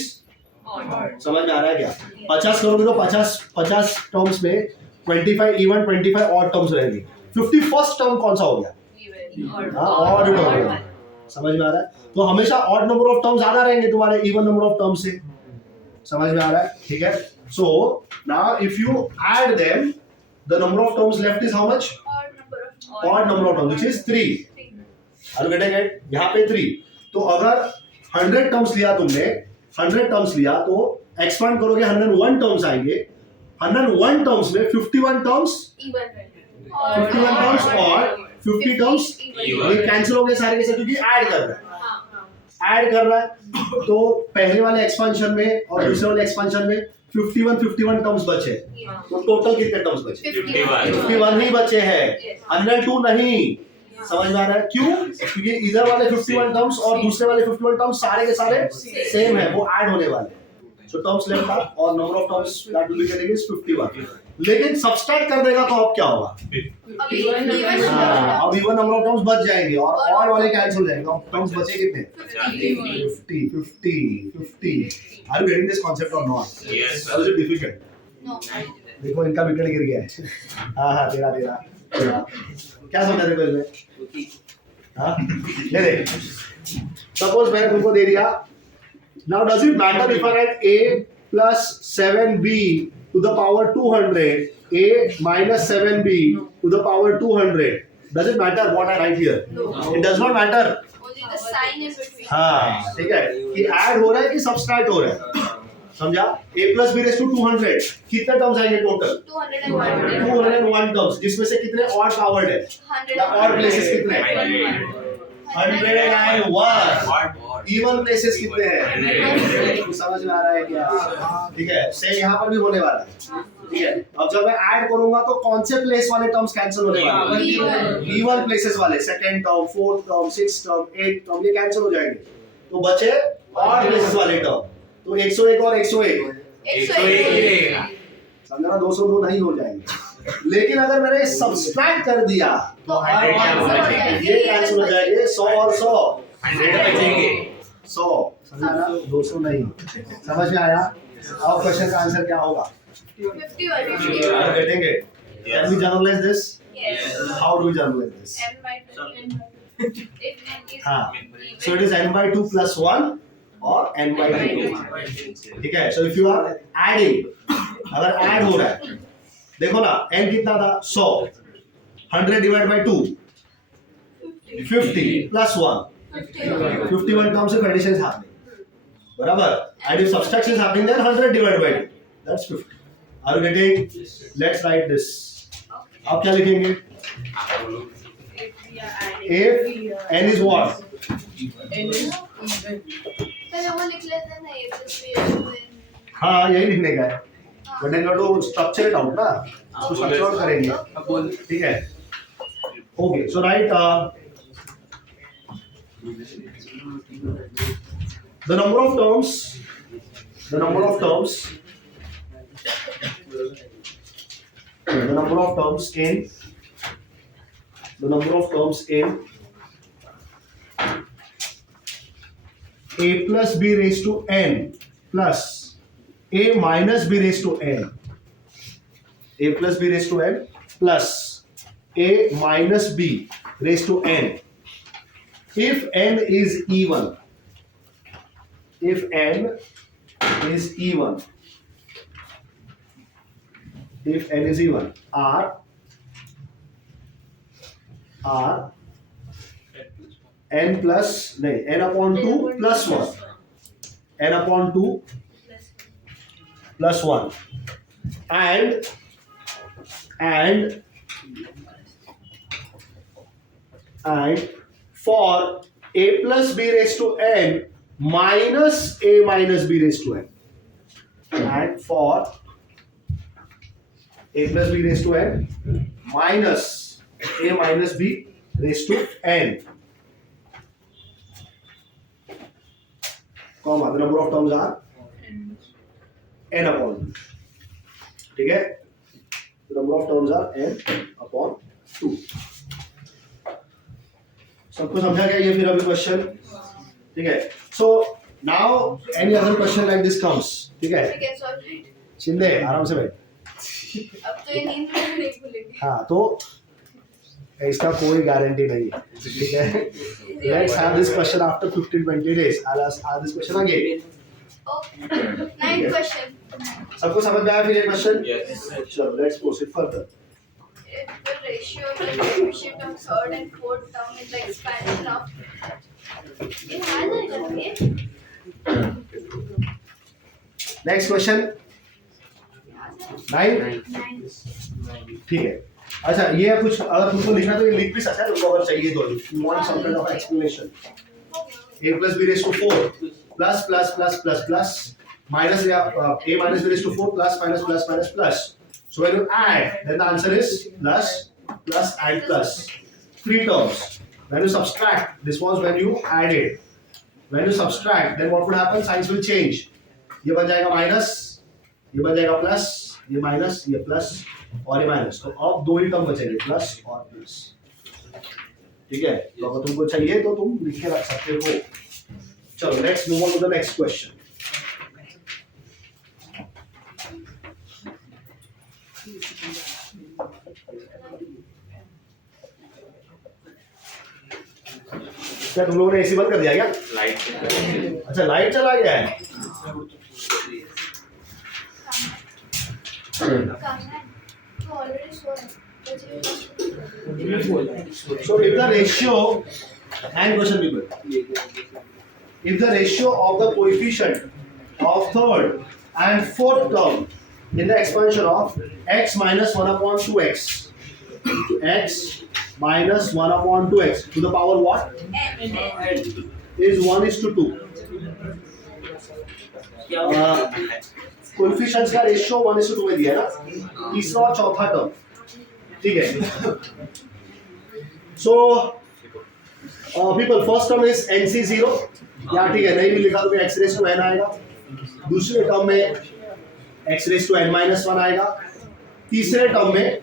समझ में आ रहा है क्या? 50 करोगे तो 50 टर्म्स में 25 इवन 25 ऑड टर्म्स रहेंगे. 51st टर्म कौन सा हो गया? Odd term. समझ में आ रहा है? तो हमेशा ऑड नंबर ऑफ टर्म्स ज्यादा रहेंगे तुम्हारे इवन नंबर ऑफ टर्म्स से. समझ में आ रहा है? ठीक है. So now if you add them, the number of terms left is how much? Odd number of terms, which is 3. Are you getting it? यहाँ पे 3. तो अगर 100 टर्म्स लिया तुमने, 100 टर्म्स लिया तो एक्सपांड करोगे 101 टर्म्स आएंगे. 101 टर्म्स में 51 टर्म्स और 50 टर्म्स ये कैंसिल हो गए सारे के सारे, क्योंकि ऐड कर रहा है. ऐड कर रहा है तो पहले वाले एक्सपेंशन में और दूसरे वाले एक्सपेंशन में 51 टर्म्स बचे. तो टोटल कितने टर्म्स बचे? 51 ही बचे हैं, 102 नहीं. समझ में आ रहा है? क्यों? क्योंकि इधर वाले 51 टर्म्स और दूसरे वाले 51 टर्म्स सारे के सारे सेम है, वो ऐड होने वाले. सो टर्म्स लेफ्ट आर और number of terms that will be getting is 51. लेकिन सब्सट्रैक्ट कर देगा तो अब क्या होगा? अब इवन नंबर ऑफ टर्म्स बच जाएंगे और ऑड वाले कैंसिल हो जाएंगे. टर्म्स बचे कितने? 50. Are you getting this concept और not? Yes. Is it difficult? No. देखो इनका विकेट गिर गया है. हां तेरा क्या समझ रहे हो इसमें? हां ले दे. सपोज मैंने तुमको दे दिया. Now does it matter if I right a plus 7b to the power 200, a minus 7b to the power 200? Does it matter what I write here? No. It does not matter. Only the sign in between. हाँ ठीक है, कि add हो रहा है कि subtract हो रहा है. समझा? a plus b raised to 200 कितने टर्म्स आएंगे टोटल? 201 201 टर्म्स, जिसमें से कितने ऑड पावर्ड है? 100 द ऑड प्लेसेस कितने हैं? 101. इवन प्लेसेस कितने हैं? कुछ समझ में आ रहा है क्या? ठीक है, सेम यहाँ पर भी होने वाला है. ठीक है, अब जब मैं ऐड करूंगा तो कौन से प्लेस वाले टर्म्स कैंसिल होने वाले हैं? इवन प्लेसेस वाले, second term, fourth term, sixth term, th term, ये कैंसिल हो जाएंगे. तो बचे ऑड प्लेसेस वाले टर्म. तो 101 और 101 101 समझना, 202 नहीं हो जाएंगे. लेकिन अगर मैंने सब्सट्रैक्ट कर दिया तो ये कैंसिल हो जाएंगे. 100 और 100 100 बचेंगे. 100 समझा ना, 200 नहीं. समझ में आया? अब क्वेश्चन का आंसर क्या होगा? 51 आप देखेंगे. Can we generalize this? Yes. How do we generalize this? n by 2 if n is हाँ. even. So it is n by 2 plus 1 or n by 2. ठीक है. So if you are adding, अगर add हो रहा है, देखो ना, n कितना था? 100. 100 divided by 2 50 plus 1 51 terms of addition is happening. बराबर. And if subtraction is happening, then 100 divided by 2. That's 50. Are you getting? Let's write this. आप क्या लिखेंगे? If n is what? पहले वो लिख लेते हैं ना a plus b is to n. हाँ, यही लिखने का है. But then you have to structure it out ना. उसको structure out करेंगे. ठीक है. Okay. So write the number of terms. The number of terms. The number of terms in. The number of terms in a plus b raised to n plus a minus b raised to n. A plus b raised to n plus a minus b raised to n. If n is even. If n is even. If n is even, are n plus नहीं, n upon 2 plus 1. N upon 2 plus 1. And for a plus b raised to n minus a minus b raised to n. And for a plus b raised to n minus a minus b raised to n. Comma, the number of terms are n upon 2. ठीक है? The number of terms are n upon 2. सबको समझा क्या ये फिर अभी question? ठीक है. So now any other question like this comes. ठीक है? We can solve it. Shinde आराम से बैठ. अब तो ये नींद में नहीं खुलेगी. हाँ, तो इसका कोई गारंटी नहीं है. ठीक है? Let's have this question after 15-20 days. I'll ask this question again. Okay. 9th question. सबको समझ में आया फिर ये क्वेश्चन? Yes. चलो let's proceed further. If the ratio of the coefficient of third and fourth term is the expansion of ये हाँ जाएगा Next question. 9. ठीक है. अच्छा, ये कुछ अगर तुमको लिखना तो ये लिख भी सकते हैं, तुमको अगर चाहिए तो. You want some kind of explanation. A plus b raised to 4 plus plus plus plus plus minus a minus b raised to 4 plus minus plus minus plus. So when you add, then the answer is plus plus and plus. 3 terms. When you subtract, this was when you added. When you subtract, then what would happen? Signs will change. ये बन जाएगा minus, ये बन जाएगा plus, ये minus, ये plus और ये माइनस. तो अब 2 ही टर्म बचेंगे, प्लस और प्लस. ठीक है? तो अगर तुमको चाहिए तो तुम लिख के रख सकते हो. चलो let's move on to the next question. क्या तुम लोगों ने एसी बंद कर दिया क्या? लाइट. अच्छा, लाइट चला गया है. So if the ratio and question people, if the ratio of the coefficient of third and fourth term in the expansion of x minus 1 upon 2x. X minus 1 upon 2x to the power what? Is 1:2. Coefficients का ratio 1:2 में दिया है ना, तीसरा और चौथा term, ठीक है. So people, first term is NC0, या ठीक है, नहीं भी लिखा तो भी x रेज़ टू n आएगा. दूसरे टर्म में x raise to n minus 1 आएगा. तीसरे टर्म में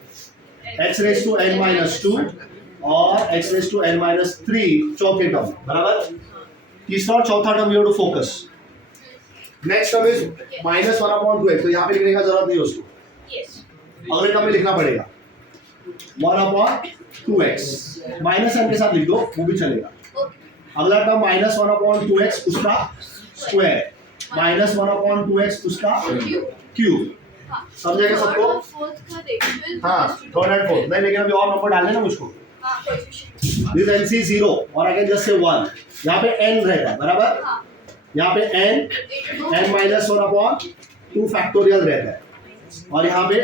x raise to n minus 2 और x raise to n minus 3 चौथे टर्म, बराबर. तीसरा और चौथा term you have to focus. Next term is -1 upon 2x, तो यहाँ पे लिखने का जरूरत नहीं है उसको. अगले टर्म में लिखना पड़ेगा 1 upon 2x. माइनस n के साथ लिख दो, वो भी चलेगा. अगला टर्म -1 upon 2x उसका स्क्वायर, -1 upon 2x उसका क्यूब. समझेगा सबको? हाँ, थर्ड एंड फोर्थ नहीं, लेकिन अभी और नंबर डालने ना मुझको. दिस NC0 और अगेन जस्ट से 1. यहाँ पे n रहेगा, बराबर. यहाँ पे n minus 1 upon 2 फैक्टोरियल रहता है, और यहाँ पे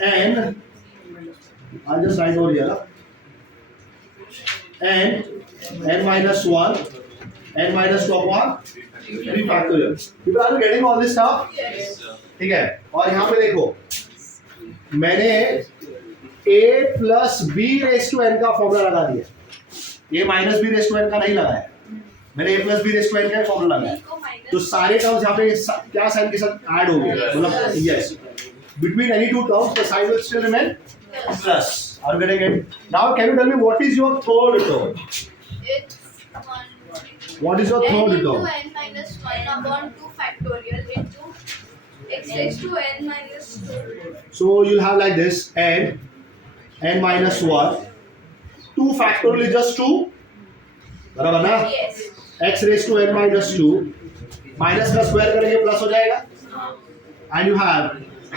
n, I'll just write over here, n minus 1, n minus 2 upon 3 factorial. People, are you getting all this stuff? ठीक है. और यहाँ पे देखो, मैंने a plus b raised to n का फॉर्मूला लगा दिया. a minus b raised to n का नहीं लगाया, मैंने a plus b raised to n का फॉर्मूला लगाया. तो सारे टर्म्स यहाँ पे क्या साइन के साथ ऐड हो गए, मतलब yes, between any two terms the sign will still remain plus. Are you getting it? Now can you tell me what is your third term? It's 1. What is your third term? n minus 1 upon 2 factorial into x raised to n minus 2. So you'll have like this, n minus 1, 2 factorial is just 2, बराबर ना? Yes. x raised to n minus 2, minus का square करेंगे plus हो जाएगा, and you have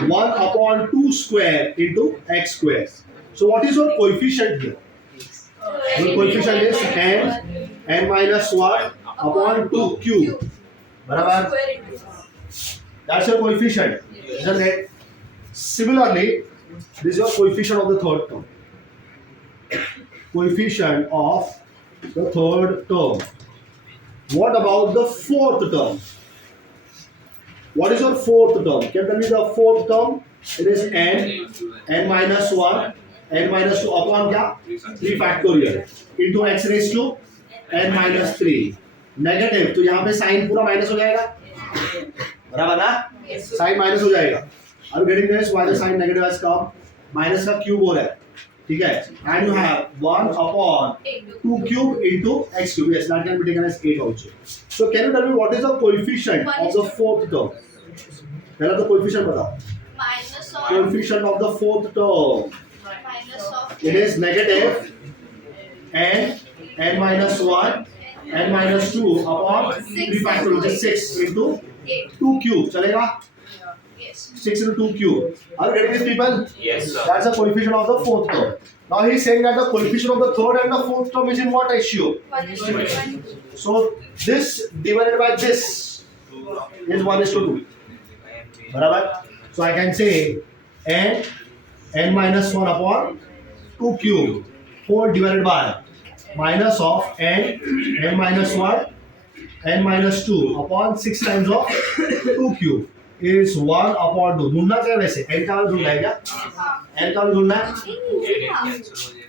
1 upon 2 square into x square. So what is your coefficient here? Your coefficient is n minus 1 upon 2 cube, बराबर. That's your coefficient, isn't it? Similarly, this is your coefficient of the third term. Coefficient of the third term. What about the fourth term? What is your fourth term? Can you tell me the fourth term? It is n minus 1, n minus 2 upon क्या? 3 factorial into x raised to n minus 3. Negative, तो यहाँ पे sign पूरा minus हो जाएगा, बराबर ना? Sign minus हो जाएगा. अब getting this, why the sign negative has come? Minus का क्यूब हो रहा है, ठीक है. And you have 1 upon 2 cube into x cube. Yes, that can be taken as 8 also. So can you tell me what is the coefficient of the fourth term? पहला तो coefficient बताओ. Minus of Coefficient of the fourth term. minus of It is negative n minus 1, n minus 2 upon 3 factorial, which is 6 into 8. 2 cube. चलेगा? Yes. 6 into 2 cube. Are you getting this, people? Yes, sir. That's the coefficient of the fourth term. Now he is saying that the coefficient of the third and the fourth term is in what ratio? 1:1. So this divided by this is 1:2. बराबर? So I can say n minus 1 upon 2 cube 4 divided by minus of n minus 1, n minus 2 upon 6 times of 2 cube is 1 upon 2. ढूंढना क्या वैसे? n का ढूंढना है क्या? n का ढूंढना है?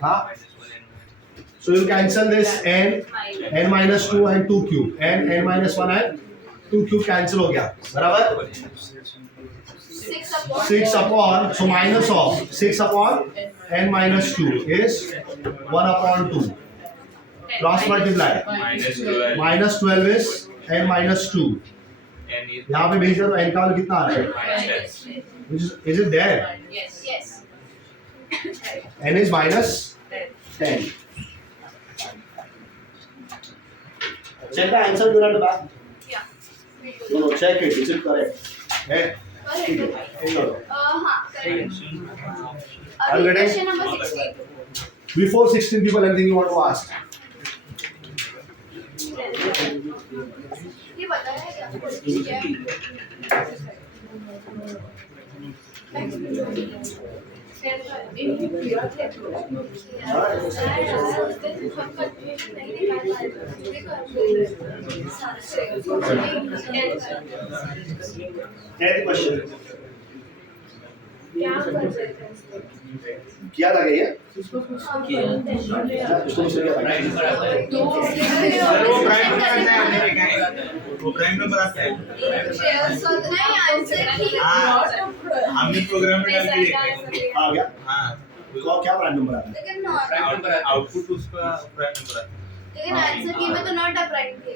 हाँ? So you cancel this n minus 2 and 2 cube, n minus 1 and 2 cube cancel हो गया, बराबर? 6 upon, so minus of 6 upon n minus 2 is 1 upon 2. Cross multiply. Minus 12 is n minus 2. यहाँ पे भेज दो तो n का वैल्यू कितना आ रहा है? Is it there? Yes. n is minus 10. Check the answer to that back. Yeah. No, check it. Is it correct? है? ठीक है. हाँ, correct. Are you ready? Question number 62. Before 16 people, anything you want to ask? ये ये बताया है क्या? Question किया था क्या ये? उसको किया था। सर वो प्राइम नंबर आता है, हमने देखा है वो प्राइम नंबर आता है। हमने प्रोग्राम में डाल के देखा है। आ गया। हाँ तो क्या प्राइम नंबर आता है? प्राइम नंबर आउटपुट उसका प्राइम नंबर आता है। लेकिन आंसर की में तो नॉट अ प्राइम थी।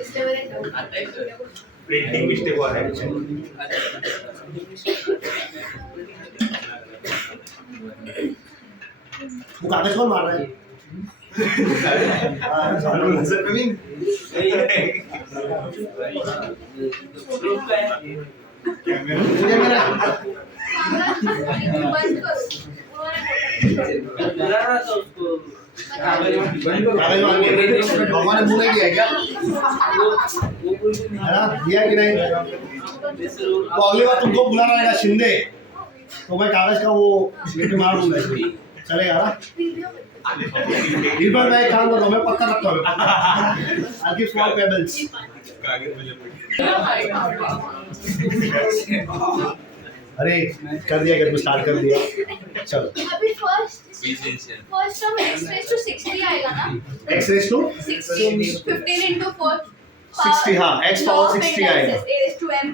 इसलिए मैंने आता है सर, प्रिंटिंग मिस्टेक हुआ है। वो कागज कौन मार रहा है? सर कभी बंद करो। कागज मार के भगवान ने मुंह नहीं दिया क्या? है ना? दिया कि नहीं? तो अगली बार तुमको बुलाना रहेगा शिंदे, तो मैं कागज का वो लेके मार दूंगा, चलेगा ना? इस बार मैं काम कर रहा हूँ, मैं पक्का रखता हूँ। I'll give small pebbles. अरे कर दिया, कर स्टार्ट कर दिया, चलो। अभी first term x raised to 60 आएगा ना? X raised to 16 15 into 4 60, हाँ, x power 60 आएगा। a raised to m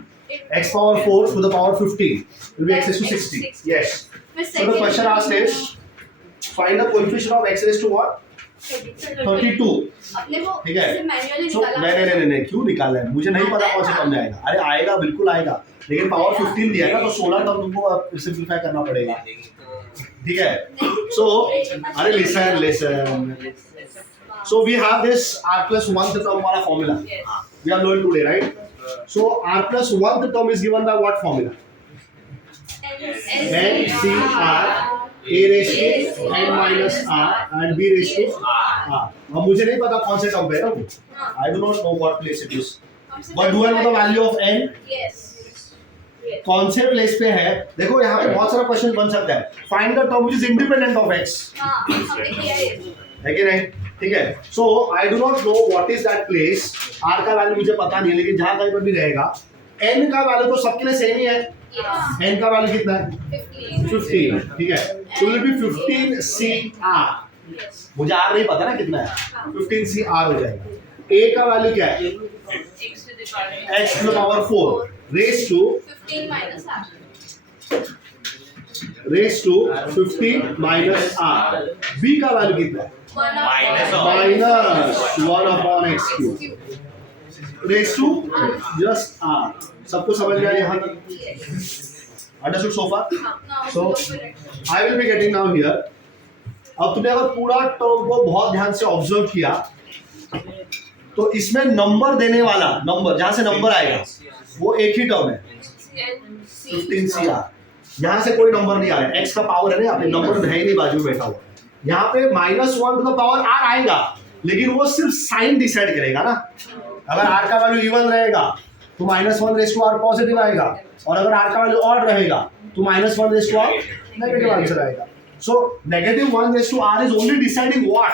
X power 4 to the power 15 will be x raised to 60. Yes. So the question asked is find the coefficient of x raised to what? 32. अपने को ठीक है? Manually So निकाला। नहीं क्यों निकाला है? मुझे नहीं पता कौन से टर्म में आएगा। अरे आएगा, बिल्कुल आएगा, लेकिन पावर 15 दिया है ना, तो 16 टर्म तुमको सिंपलीफाई करना पड़ेगा। ठीक है? So अरे listen. So we have this r plus 1th term वाला formula. We have learned today, right? So r plus 1th term is given by what formula? NCR a raised to n minus r and b raised to r. अब मुझे नहीं पता कौन से term पे है ना, I do not know what place it is. But do I know the value of n? Yes. कौन से प्लेस पे है? देखो यहाँ पे बहुत सारा क्वेश्चन बन सकता है। Find the term which is independent of x. हाँ, हमने किया है। है कि नहीं? ठीक है? So I do not know what is that place. r का वैल्यू मुझे पता नहीं है, लेकिन जहाँ कहीं पर भी रहेगा n का वैल्यू तो सबके लिए सेम ही है। n का वैल्यू कितना है? 15. ठीक है? So will be 15 CR. मुझे r नहीं पता ना कितना है, 15 CR हो जाएगा। a का वैल्यू क्या है? x to the power 4 raised to 15 minus r. raised to 15 minus r. b का वैल्यू कितना है? Minus minus 1 upon x cube raised to just r. सबको समझ में आया यहाँ तक? Understood so far? So I will be getting now here. अब तुमने अगर पूरा टर्म को बहुत ध्यान से ऑब्जर्व किया तो इसमें नंबर देने वाला, नंबर जहां से नंबर आएगा वो एक ही टर्म है, 15 CR। यहाँ से कोई नंबर नहीं आ रहा है, x का पावर है ना, आपने नंबर है ही नहीं बाजू में बैठा हुआ। यहाँ पे -1 टू द पावर r आएगा, लेकिन वो सिर्फ साइन डिसाइड करेगा ना। अगर r का वैल्यू इवन रहेगा तो -1 रेज़ टू r पॉजिटिव आएगा, और अगर r का वैल्यू ऑड रहेगा तो -1 raise to r negative answer आएगा। So -1 raise to r is only deciding what?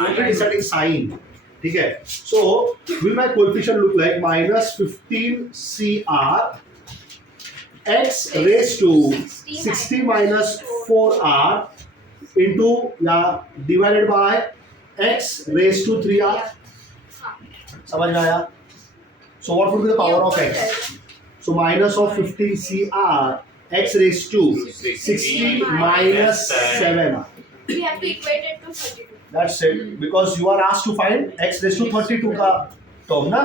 Only deciding sign. ठीक है? So will my coefficient look like -15 CR x raised to 60 minus 4r into divided by x raised to 3r. समझ में आया? So what would be the power of x? So minus of 15 CR x raised to 60 minus 7r. We have to equate it to 32. That's it. Because you are asked to find x raised to 32 का term ना?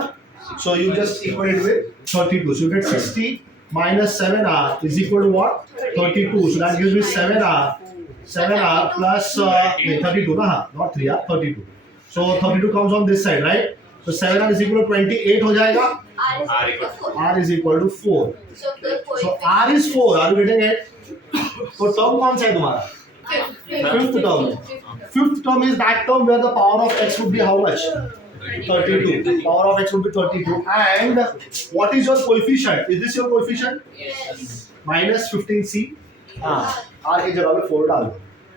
So you just equate it with 32. So you get 60 minus 7r is equal to what? 32. So that gives me 7r plus 32 ना, not 3r, 32. So 32 comes on this side, right? So 7r is equal to 28 हो जाएगा. R is equal to 4. So R is 4. Are you getting it? तो term कौन सा है तुम्हारा? Fifth term. Fifth term is that term where the power of x would be how much? 32. Power of x would be 32. And what is your coefficient? Is this your coefficient? Yes. Minus 15c. R की जगह पे 4 डाल दो.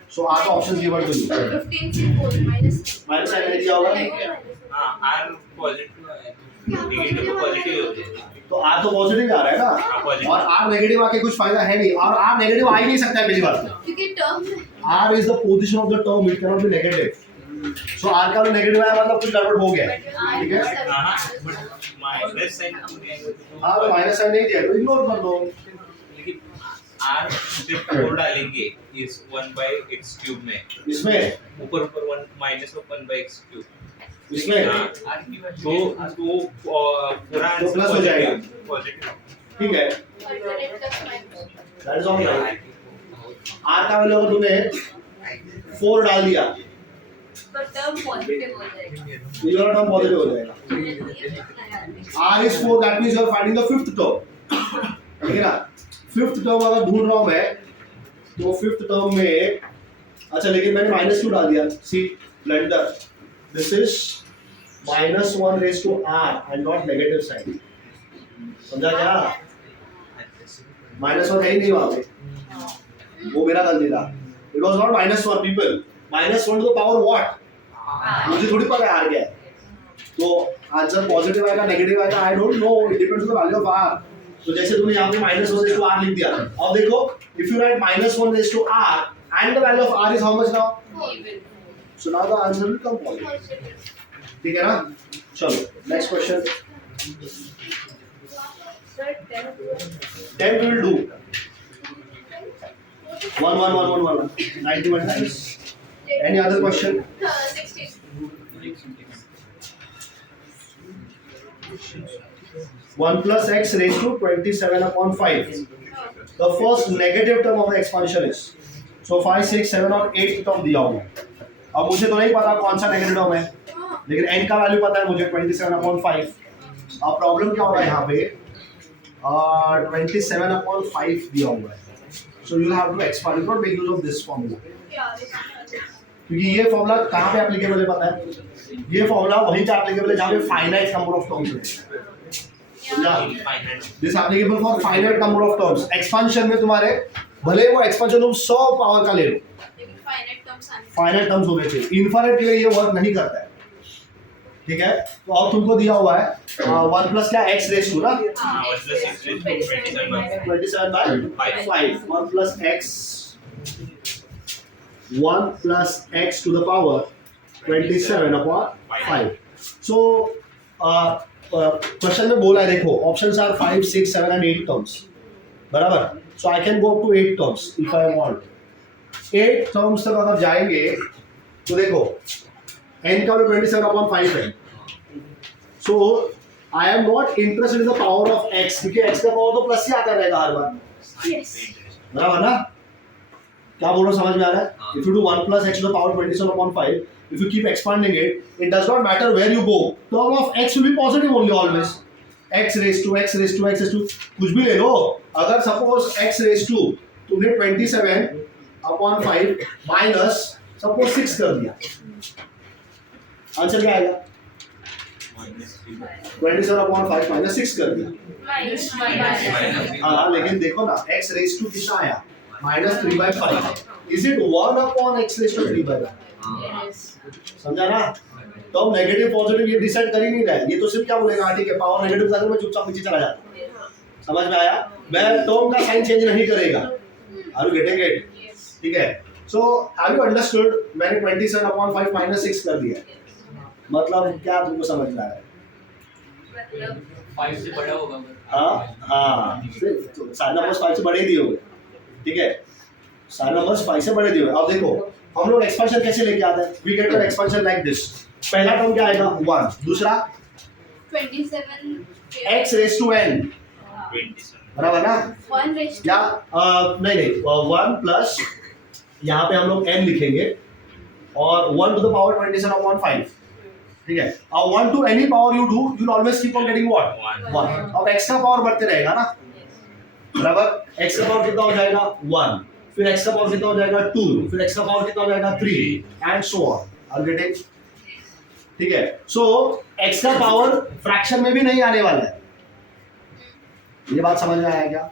So R का option given to you. 15 से 4 minus. Minus sign नहीं दिया होगा. हाँ R पॉजिटिव है, नेगेटिव पॉजिटिव हो जाएगा. तो R तो पॉजिटिव आ रहा है ना, और R नेगेटिव आके कुछ फायदा है नहीं, और R नेगेटिव आ ही नहीं सकता है पहली बात. क्योंकि term R is the position of the term, it cannot be negative. So R का भी नेगेटिव आया मतलब कुछ गड़बड़ हो गया, ठीक है. माइनस साइन हाँ तो माइनस साइन नहीं दिया तो इग्नोर कर दो. लेकिन R जब 4 डालेंगे इस 1/x³ में, इसमें ऊपर 1 माइनस ऑफ 1/x³, इसमें तो पूरा तो प्लस हो जाएगा. पॉजिटिव, ठीक है. That is all right. R का वैल्यू अगर तूने 4 डाल दिया तो टर्म पॉजिटिव हो जाएगा. तो ये वाला टर्म पॉजिटिव हो जाएगा. R is 4, that means you are finding the fifth term. ठीक है ना. फिफ्थ टर्म अगर ढूंढ रहा हूं मैं, तो फिफ्थ टर्म में अच्छा, लेकिन मैंने माइनस क्यों डाल दिया? See blender, this is -1 raised to r and not negative sign. समझा क्या? -1 है ही नहीं वहां पे, वो मेरा गलती था. It was not -1 people. -1 to the power what? मुझे थोड़ी पता है r क्या है. तो आंसर पॉजिटिव आएगा नेगेटिव आएगा, आई don't no, it depends on the value of r. तो जैसे तूने यहाँ पे -1 raised to r लिख दिया, अब देखो if you write -1 raised to r and the value of r is how much now? So now the answer will come positive. ठीक है ना. चलो next question. 10 we will do. 1 1 1 1 1 91 times. Any other question? 16. 1 plus x raised to 27 upon 5. The first negative term of the expansion is, so 5 6 7 और 8 term दिया हुआ है. अब मुझे तो नहीं पता कौन सा नेगेटिव टर्म है, लेकिन n का वैल्यू पता है मुझे 27 upon 5. अब प्रॉब्लम क्या होगा यहाँ पे, 27 upon 5 दिया हुआ है. So you have to expand, not make use of this formula. क्योंकि ये फॉर्मूला कहाँ पे एप्लीकेबल है पता है? ये फॉर्मूला वहीं पे एप्लीकेबल है जहाँ पे फाइनाइट नंबर ऑफ टर्म्स है. This applicable for finite number of terms. Expansion में तुम्हारे भले वो एक्सपेंशन तुम 100 पावर का ले लो, फाइनाइट टर्म्स होने चाहिए. इनफाइनाइट के लिए ये वर्क नहीं करता है. ठीक है. तो अब तुमको दिया हुआ है 1 प्लस क्या x रेज़ टू ना 27/5. 1 plus x to the power 27 upon 5. So question में बोला है, देखो ऑप्शंस आर 5 6 7 and 8 टर्म्स, बराबर. So I can go up to 8 terms if I want. 8 terms तक अगर जाएंगे तो देखो n का वैल्यू 27 upon 5 है. So I am not interested in the power of x, क्योंकि x का पावर तो प्लस ही आता रहेगा हर बार. बराबर ना. क्या बोल रहा हूँ समझ में आ रहा है? If you do 1 plus x to the power 27 upon 5, if you keep expanding it, it does not matter where you go, term of x will be positive only always. x raised to x raised to x raised to कुछ भी ले लो. अगर suppose x raised to तुमने 27 upon 5 minus suppose 6 कर दिया, answer क्या आएगा? 27 upon 5 minus 6 कर दिया. हाँ लेकिन देखो ना, x raised to कितना आया? -3/5. Is it 1 upon x raised to 3/5? समझा ना. तो हम नेगेटिव पॉजिटिव ये डिसाइड कर ही नहीं रहे. ये तो सिर्फ क्या बोलेगा, ठीक है पावर नेगेटिव था तो मैं चुपचाप नीचे चला जाता. समझ में आया? मैं टर्म का साइन चेंज नहीं करेगा. Are you getting it? ठीक है. So have you understood? मैंने 27 upon 5 minus 6 कर दिया. मतलब क्या तुमको समझ में आया? मतलब 5 से बड़ा होगा. हाँ सारे नंबर्स 5 से बड़े दिए हुए. ठीक है. सारे नंबर्स 5 से बड़े दिए हुए. अब देखो हम लोग एक्सपेंशन कैसे लेके आते हैं? We get the expansion like this. पहला टर्म क्या आएगा? 1. दूसरा 27 x raised to n, बराबर ना. 1 raised या नहीं 1 प्लस यहाँ पे हम लोग n लिखेंगे और 1 to the power 27 upon 5. ठीक है. अब 1 to any power you do, you'll always keep on getting what? 1. अब x का पावर बढ़ते रहेगा ना, बराबर. x का पावर कितना हो जाएगा? 1. फिर x का पावर कितना हो जाएगा? 2. फिर x का पावर कितना हो जाएगा? 3 and so on. Are you getting? ठीक है, सो x का पावर फ्रैक्शन में भी नहीं आने वाला है, ये बात समझ में आया क्या?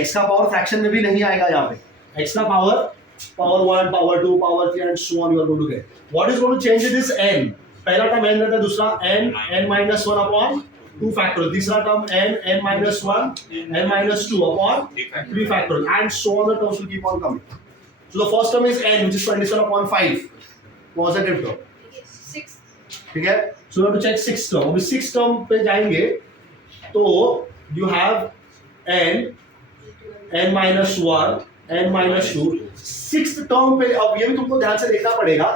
x का पावर फ्रैक्शन में भी नहीं आएगा यहाँ पे, x का power 1, power 2, power 3 and so on you are going to get. What is going to change it is n. पहला टर्म n रहता है, दूसरा n minus 1 upon 2 factorial, तीसरा term n minus 1 n minus 2 upon 3 factorial and so on the terms will keep on coming. So the first term is n which is 27 upon 5 positive term. 6. ठीक है, so we have to check 6th term. अभी 6th term पे जाएंगे तो you have n minus 1 n minus 2. 6th term पे अब ये भी तुमको ध्यान से देखना पड़ेगा,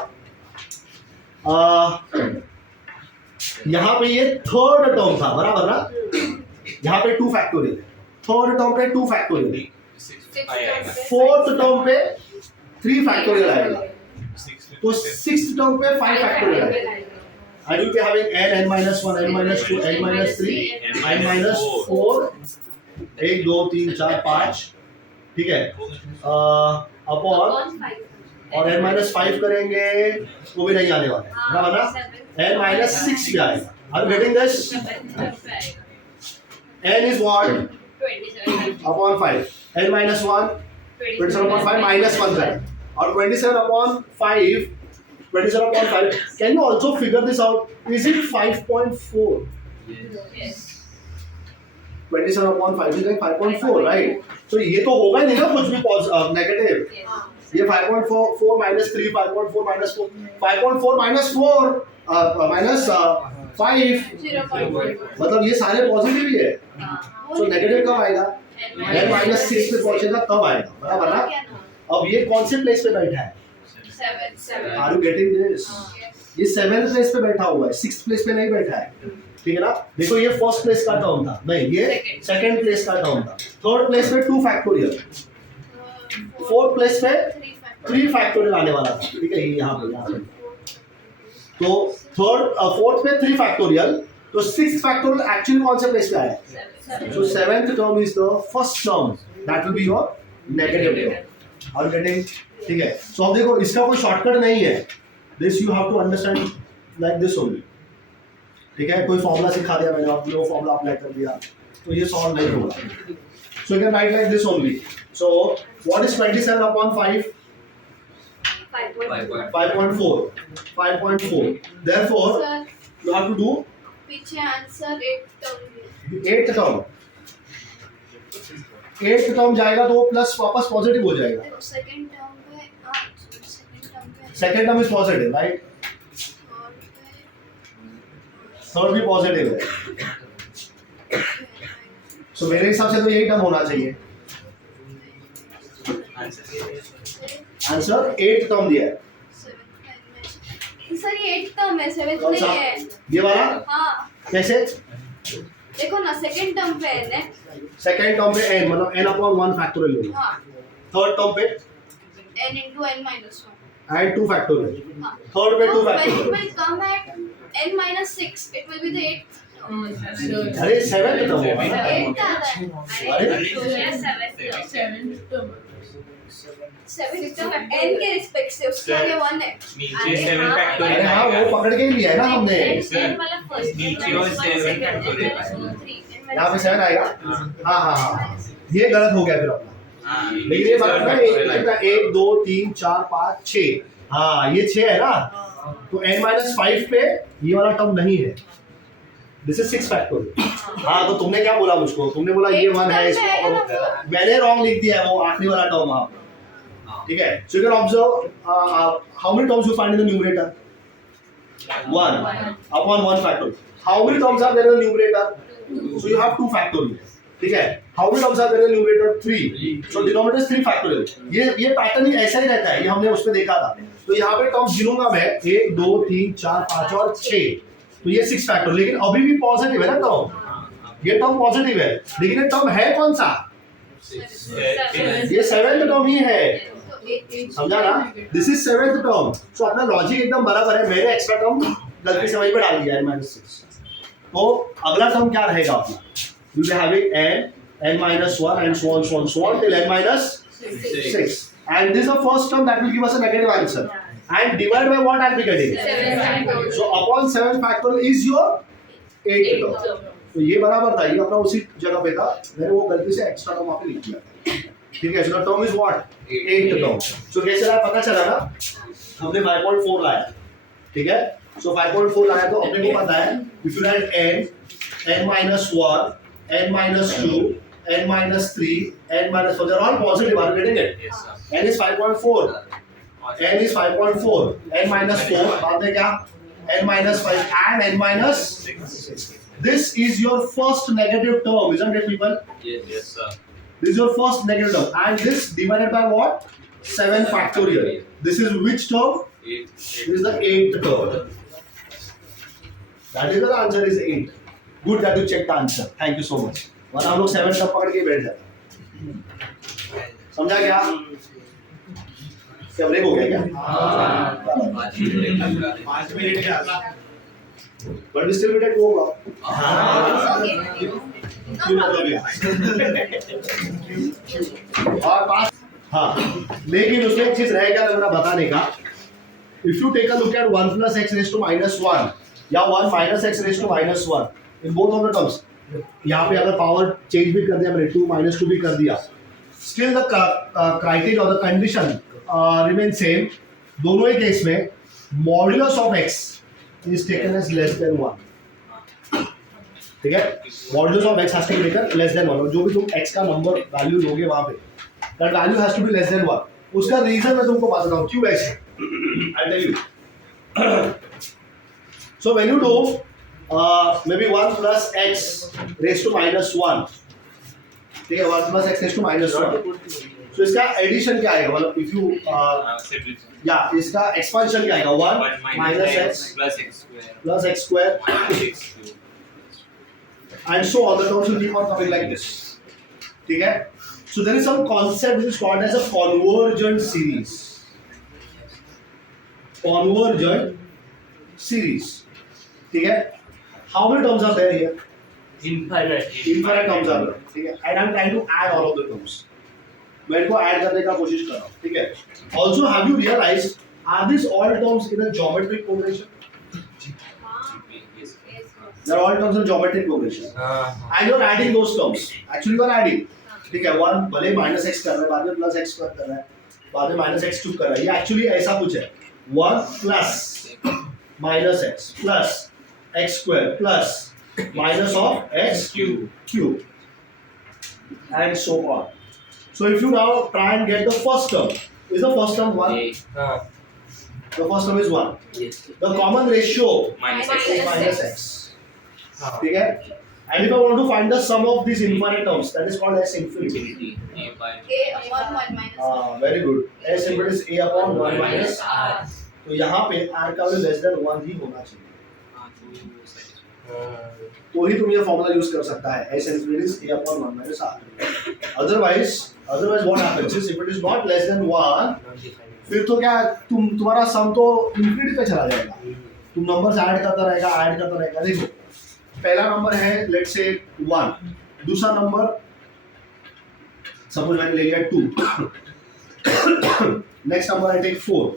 यहाँ पे ये थर्ड टर्म था बराबर ना, यहाँ पे 2 फैक्टोरियल, थर्ड टर्म पे 2 फैक्टोरियल, फोर्थ टर्म पे 3 फैक्टोरियल आएगा, तो 6th टर्म पे 5 फैक्टोरियल आएगा. I will be having n minus 1 n minus 2 n minus 3 n minus 4 1 2 3 4 5, ठीक है, अपॉन और n minus 5 करेंगे वो भी नहीं आने वाला है बराबर ना, n minus 6 भी आएगा. Are you getting this? n is what? 27 upon 5, n minus 1 27 upon 5 minus 1 करें और 27 upon 5 27 upon 5. Can you also figure this out? Is it 5.4? Yes. 27 upon 5 is like 5.4, right? So ये तो होगा ही नहीं ना कुछ भी नेगेटिव. ये 5.4 minus 3 5.4 minus 4 5.4 minus 4 minus 5 मतलब ये सारे पॉजिटिव ही है. So नेगेटिव कब आएगा? n minus 6 पे पहुंचेगा तब आएगा बराबर ना. अब ये कौन से प्लेस पे बैठा है? 7. Are you getting this? ये 7th प्लेस पे बैठा हुआ है, 6th प्लेस पे नहीं बैठा है, ठीक है ना. देखो ये फर्स्ट प्लेस का टर्म था, नहीं ये सेकंड प्लेस का टर्म था, थर्ड प्लेस पे 2 फैक्टोरियल, फोर्थ प्लेस पे 3 फैक्टोरियल आने वाला था, ठीक है, ये यहाँ पे तो फोर्थ पे 3 फैक्टोरियल, तो 6th फैक्टोरियल एक्चुअली कौन से प्लेस पे आया है? So 7th term is the first term that will be your negative term. Are you getting? ठीक है, so अब देखो इसका कोई शॉर्टकट नहीं है, this you have to understand like this only, ठीक है. कोई फॉर्मूला सिखा दिया मैंने, आपने वो फॉर्मूला अप्लाई कर दिया तो ये सॉल्व नहीं होगा. So you can write like this only. So what is 27 upon 5? 5.4. 5.4. Therefore you have to do पीछे answer 8th term. 8th term जाएगा तो वो प्लस वापस पॉजिटिव हो जाएगा. सेकंड टर्म पे second term is positive right, third भी positive है. सो मेरे हिसाब से तो यही टर्म होना चाहिए. आंसर 8th टर्म दिया है सर, ये 8th टर्म है, 7th नहीं है. ये वाला हाँ कैसे? देखो ना, सेकंड टर्म पे n है, सेकंड टर्म पे n मतलब n upon 1 फैक्टोरियल होगा. हाँ, थर्ड टर्म पे n into n minus 1. and 2 factorial. हाँ. थर्ड पे 2 When it factorial. will come at n minus 6, it will be the 8th. अरे 7th टर्म होगा ना. 8th आता है. अरे 7th टर्म n के रिस्पेक्ट से उसका ये 1 है. नीचे 7 अरे फैक्टोरियल हाँ वो पकड़ के ही लिया है ना हमने. नीचे और 7 फैक्टोरियल यहाँ पे 7 आएगा. हाँ हाँ हाँ ये गलत हो गया फिर अपना. हां लेकिन ये बात ना 1 2 3 4 5 6, हाँ ये 6 है ना, तो n-5 पे ये वाला टर्म नहीं है. This is 6 factorial. हाँ तो तुमने क्या बोला मुझको? तुमने बोला ये 1 है इसको, मैंने रॉन्ग लिख दिया है वो आखिरी वाला टर्म. हाँ ठीक है. So you can observe how many terms you find in the numerator? 1 upon 1 factorial. How many terms are there in the numerator? So you have 2 factorial. ठीक है. How many terms are there in the numerator? 3. So denominator is 3 factorial. ये pattern ही ऐसा ही रहता है, ये हमने उस पे देखा था. तो यहाँ पे टर्म्स गिनूंगा मैं 1 2 3 4 5 और 6, तो ये 6 फैक्टोरियल. लेकिन अभी भी पॉजिटिव है ना टर्म, ये टर्म पॉजिटिव है, लेकिन ये टर्म है कौन सा? ये 7th टर्म ही है, समझा ना. This is 7th term. सो अपना लॉजिक एकदम बराबर है. मैंने एक्स्ट्रा टर्म गलती से वहीं पे डाल दिया n-6. तो अगला टर्म क्या रहेगा अपना? We will be having n-1 and so on till n-6. And this is the first term that will give us a negative answer. and divide by what I'll be getting. 7 factorial. So upon 7 factorial is your 8th term. तो ये बराबर था, ये अपना उसी जगह पे था, मैंने वो गलती से एक्स्ट्रा टर्म वहाँ पे लिख दिया। ठीक है, so the term is what? 8th term. So कैसे चला पता चला ना? हमने 5.4 लाया, ठीक है? So 5.4 लाया तो अपने को पता है if you write n minus 1, n minus 2, n minus 3, n minus 4, they're all positive. Are you getting it? Yes, sir. n is 5.4, n is 5.4, n minus 4, बाद में क्या? n minus 5 and n minus 6. This is your first negative term, isn't it, people? Yes, sir. This is your first negative term, and this divided by what? 7 factorial. This is which term? 8. This is the 8th term. That is the answer is 8. Good that you checked the answer. Thank you so much. वरना हम लोग 7 तक पकड़ के बैठ जाते। समझा क्या? क्या ब्रेक हो गया क्या? 5 मिनट का। But we still will take होगा। क्यों मतलब ये? और पास हाँ, लेकिन उसमें एक चीज रह गया मेरा बताने का। If you take a look at 1 plus x raised to minus 1 या 1 minus x raised to minus 1 in both of the terms, यहाँ पे अगर पावर चेंज भी कर दिया मैंने 2 minus 2 भी कर दिया, still the criteria or the condition remain same. दोनों ही केस में modulus of x is taken as less than 1. ठीक है, modulus of x has to be taken less than 1. और जो भी तुम x का नंबर वैल्यू लोगे वहाँ पे that value has to be less than 1. उसका रीजन मैं तुमको बताता हूँ क्यों ऐसे। I'll tell you. So when you do maybe 1 plus x raised to minus 1, ठीक है, 1 plus x raised to minus 1. So इसका एडिशन क्या आएगा? मतलब if you या इसका एक्सपेंशन क्या आएगा? 1 minus x plus x square and so on. The terms will keep on coming like this. ठीक है? So there is some concept which is called as a convergent series. Convergent series. ठीक है? How many terms are there here? Infinite terms are there. ठीक है? And I'm trying to add all of the terms. मैं इनको add करने का कोशिश कर रहा हूँ, ठीक है? Also, have you realized are these all terms in a geometric progression? They're all terms in geometric progression. And you're adding those terms. Actually, you're adding. ठीक है, 1 भले minus x कर रहा है, बाद में plus x square कर रहा है, बाद में minus x cube कर रहा है. ये actually ऐसा कुछ है. 1 plus minus x plus x square plus minus of x cube and so on. So if you now try and get the first term, is the first term 1? The first term is 1. Yes. The common ratio Minus is minus x. ठीक है? And if I want to find the sum of these infinite terms, that is called S infinity. A by A upon 1 minus 1. Very good. S infinity is A upon 1 minus R. तो यहाँ पे R का value less than 1 ही होना चाहिए। तो ही तुम ये formula use कर सकता है। S infinity is A upon 1 minus R. Otherwise what happens is if it is not less than 1, फिर तो क्या तुम्हारा सम तो इंफिनिटी पे चला जाएगा। तुम नंबर्स ऐड करता रहेगा। देखो पहला नंबर है लेट्स से 1, दूसरा नंबर सपोज मैंने ले लिया 2, next number I take 4,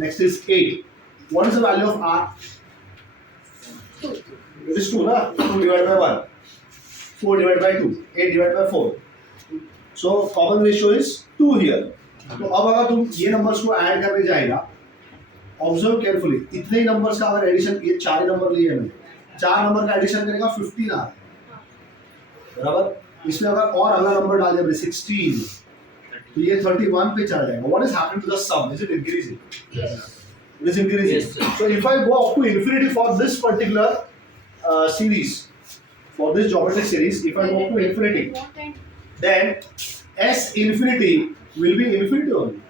next is 8. What is the value of r? 2. It is 2 ना, 2 divide by 1, 4 divide by 2, 8 divide by 4. So common ratio is 2 here. तो अब अगर तुम ये नंबर्स को ऐड करने जाएगा, ऑब्जर्व केयरफुली, इतने ही नंबर्स का अगर एडिशन, ये 4 ही नंबर लिए मैंने, 4 नंबर का एडिशन करेगा 15 आ रहा है, बराबर? इसमें अगर और अगला नंबर डाल दिया 16, तो ये 31 पे चला जाएगा. What is happening to the sum? Is it increasing? It is increasing. Yes, sir. So if I go up to infinity for this particular series, for this geometric series, if I go up to infinity, then S infinity will be infinity only.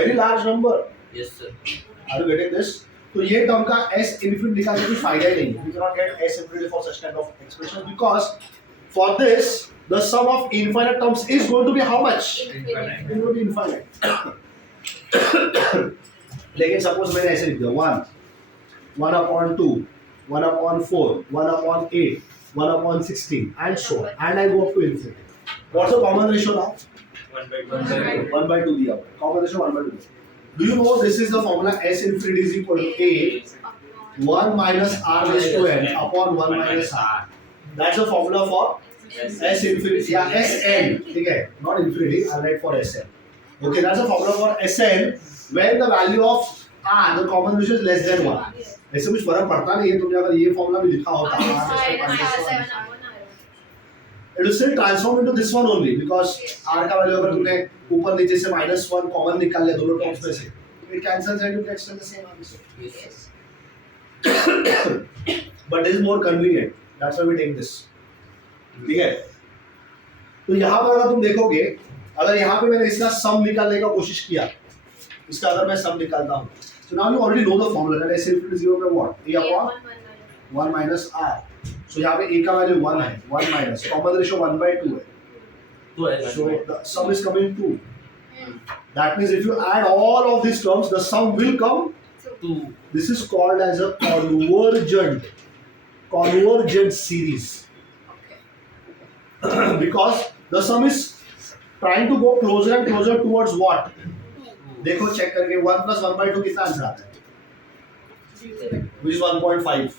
Very large number. Yes, sir. Are you getting this? तो ये term का S infinity निकालने की फायदा ही नहीं है. We cannot get S infinity for such kind of expression because for this the sum of infinite terms is going to be how much? Infinite. It will be infinite. लेकिन suppose मैंने ऐसे लिख दिया 1 upon 2, 1 upon 4, 1 upon 8, 1 upon 16 and so on, and I go up to infinity. What's the common ratio now? 1 by 2. 1 by 2 दिया हुआ है. Common ratio 1 by 2. Do you know this is the formula S infinity is equal to A 1 minus R raised to n upon 1 minus R. That's the formula for S infinity. Yeah, Sn. ठीक है, not infinity. I write for Sn. Okay, that's the formula for Sn when the value of R, the common ratio is less than 1. ऐसे कुछ फर्क पड़ता नहीं है. तुमने अगर ये फॉर्मूला भी लिखा होता it will still transform into this one only because R का वैल्यू अगर तुमने ऊपर नीचे से -1 कॉमन निकाल लिया दोनों टर्म्स में से, it cancels and you get still the same answer. Yes. But this is more convenient. That's why we take this. ठीक है. तो यहाँ पर अगर तुम देखोगे, अगर यहाँ पे मैंने इसका सम निकालने का कोशिश किया, इसका अगर मैं सम निकालता हूँ, so now you already know the formula that S equal to 0 by what? A upon 1 minus R. So यहाँ पे A का वैल्यू 1 है, 1 minus common ratio 1/2 है. So the sum is coming 2. That means if you add all of these terms, the sum will come 2. This is called as a convergent series. Because the sum is trying to go closer and closer towards what? देखो check करके 1 plus 1/2 कितना answer आता है? Which is 1.5.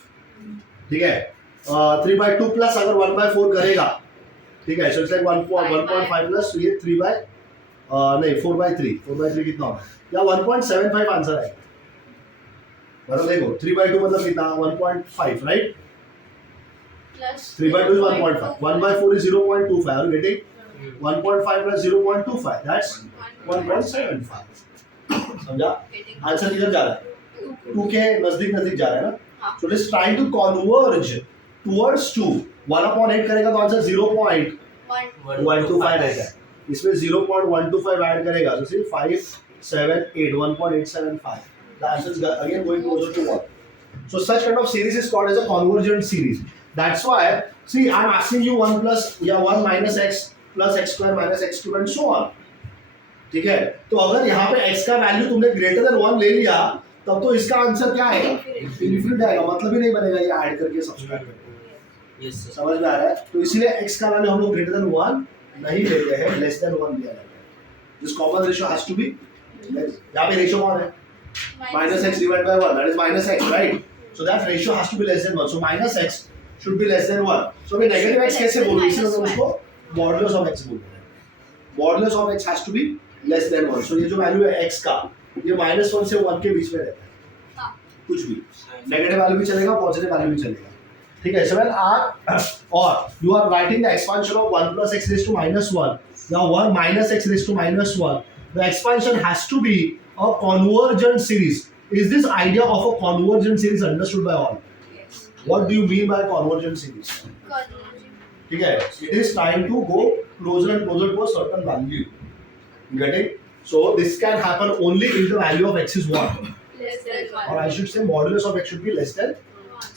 ठीक है. 3/2 plus अगर 1/4 करेगा, ठीक है, so it's like 1.5 plus ये 4/3 कितना होगा? या 1.75 आंसर है. मतलब देखो 3/2 मतलब कितना? 1.5, right? Plus 3/2 is 1.5. 1/4 is 0.25. Are you getting? 1.5 plus 0.25. That's 1.75. समझा? आंसर किधर जा रहा है? 2 के नजदीक जा रहा है ना? So it is trying to converge towards 2. 1/8 करेगा तो आंसर 0.125 रहेगा. इसमें 0.125 ऐड करेगा तो सिर्फ 5, 7, 8, 1.875. The answer is again going closer to 1. So such kind of series is called as a convergent series. That's why, see, I'm asking you 1 plus या 1 minus x plus x square minus x cube and so on. ठीक है, तो अगर यहाँ पे x का value तुमने greater than 1 ले लिया तब तो इसका आंसर क्या आएगा? इनफिनिट आएगा. मतलब ही नहीं बनेगा ये ऐड करके सब्सट्रैक्ट करके. Yes, समझ में आ रहा है? तो इसलिए x का वैल्यू हम लोग ग्रेटर देन 1 नहीं लेते हैं, लेस देन 1 लिया जाता है. This common ratio has to be less. यहाँ पे रेशियो कौन है? -x divided by 1, that is -x, right? So that ratio has to be less than 1. So -x should be less than 1. So we negative x कैसे बोलते हैं? इसलिए हम उसको modulus of x बोलते हैं. Modulus of x has to be less than 1. So ये जो वैल्यू है x का, ये -1 से 1 के बीच में रहता है. कुछ भी नेगेटिव वैल्यू भी चलेगा, पॉजिटिव वैल्यू भी चलेगा. ठीक है. So when r or you are writing the expansion of 1 plus x raised to -1, now 1 minus x raised to -1, the expansion has to be a convergent series. Is this idea of a convergent series understood by all? Yes. What do you mean by convergent series? ठीक है. It is trying to go closer and closer to a certain value. Get it? So this can happen only if the value of x is 1. Less than 1. Or I should say modulus of x should be less than.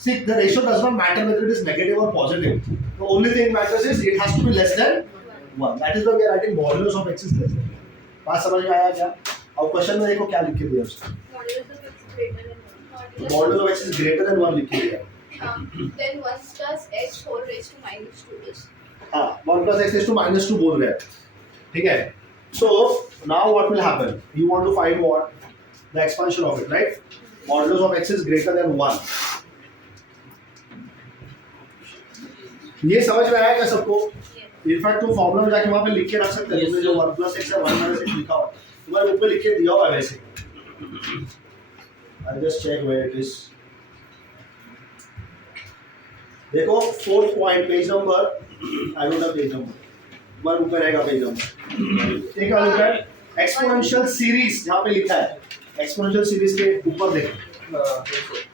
See, the ratio does not matter whether it is negative or positive. The only thing matters is it has to be less than 1. That is why we are writing modulus of x is less than 1. बात समझ में आया क्या? अब question में देखो क्या लिख के दिया उसने. Modulus of x is greater than 1 लिख के दिया. Then 1 plus x whole raised to -2 is. हाँ, 1 plus x raised to -2 बोल रहे हैं. ठीक है. So now what will happen? You want to find what? The expansion of it, right? Modulus of x is greater than 1. ये समझ में आया क्या सबको? इनफैक्ट तुम फॉर्मूला में जाके वहाँ पे लिख के रख सकते हो. तुमने जो 1 plus x या 1 minus x लिखा हो तुम्हारे बुक में लिख के दिया हुआ है वैसे. I'll just check where it is. देखो 4th point page number, I don't have page number, तुम्हारे बुक में रहेगा पेज नंबर. एक और लिखा है एक्सपोनेंशियल सीरीज. यहाँ पे लिखा है एक्सपोनेंशियल सीरीज के ऊपर देखो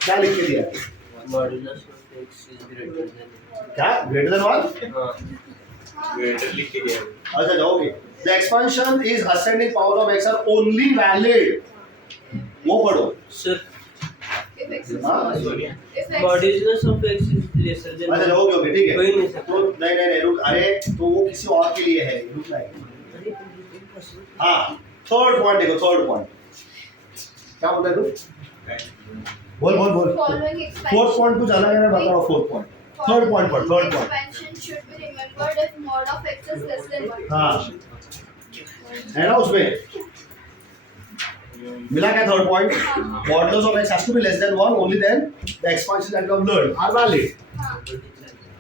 क्या लिख के दिया है. Modulus of x is greater than. क्या ग्रेटर देन 1? Greater लिख के दिया है. अच्छा जाओगे. The expansion is ascending power of x are only valid. वो पढ़ो. Sir, If x is हाँ, small. sorry. If x modulus of x is lesser than. अच्छा जाओगे ओके ठीक है. कोई नहीं सर. तो नहीं रुक. अरे तो वो किसी और के लिए है. रुक लाइक. हाँ, थर्ड पॉइंट देखो. थर्ड पॉइंट क्या बोलता है तू? बोल. following expansion. फोर्थ पॉइंट कुछ अलग है. मैं बता रहा हूँ फोर्थ पॉइंट. थर्ड पॉइंट पर third point. Expansion should be remembered if mod of x is less than 1. हाँ है ना उसमें. मिला क्या third point? Modulus of x has to be less than 1 only then the expansions that we have learned are valid. हाँ.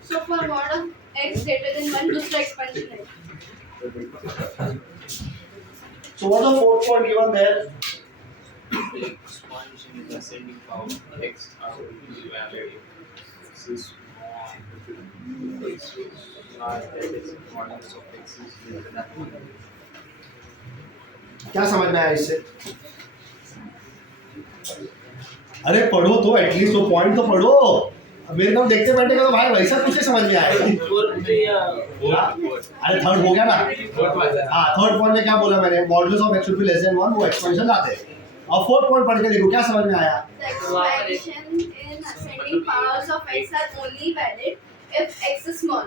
So for mod of x greater than 1 दूसरा expansion है. So what's the fourth point given there? Expansion is ascending power x are valid. This is x that is modulus of x is greater than 1. क्या समझ में आया इससे? अरे पढ़ो तो एटलीस्ट वो पॉइंट तो पढ़ो. मेरे नाम देखते बैठेगा तो भाई वैसा कुछ नहीं समझ में आएगा. अरे थर्ड हो गया ना. हाँ थर्ड पॉइंट में क्या बोला मैंने? Modulus of x should be less than 1 वो एक्सपेंशन आते हैं. और फोर्थ पॉइंट पढ़ के देखो क्या समझ में आया? The expansion in ascending powers of x are only valid if x is small.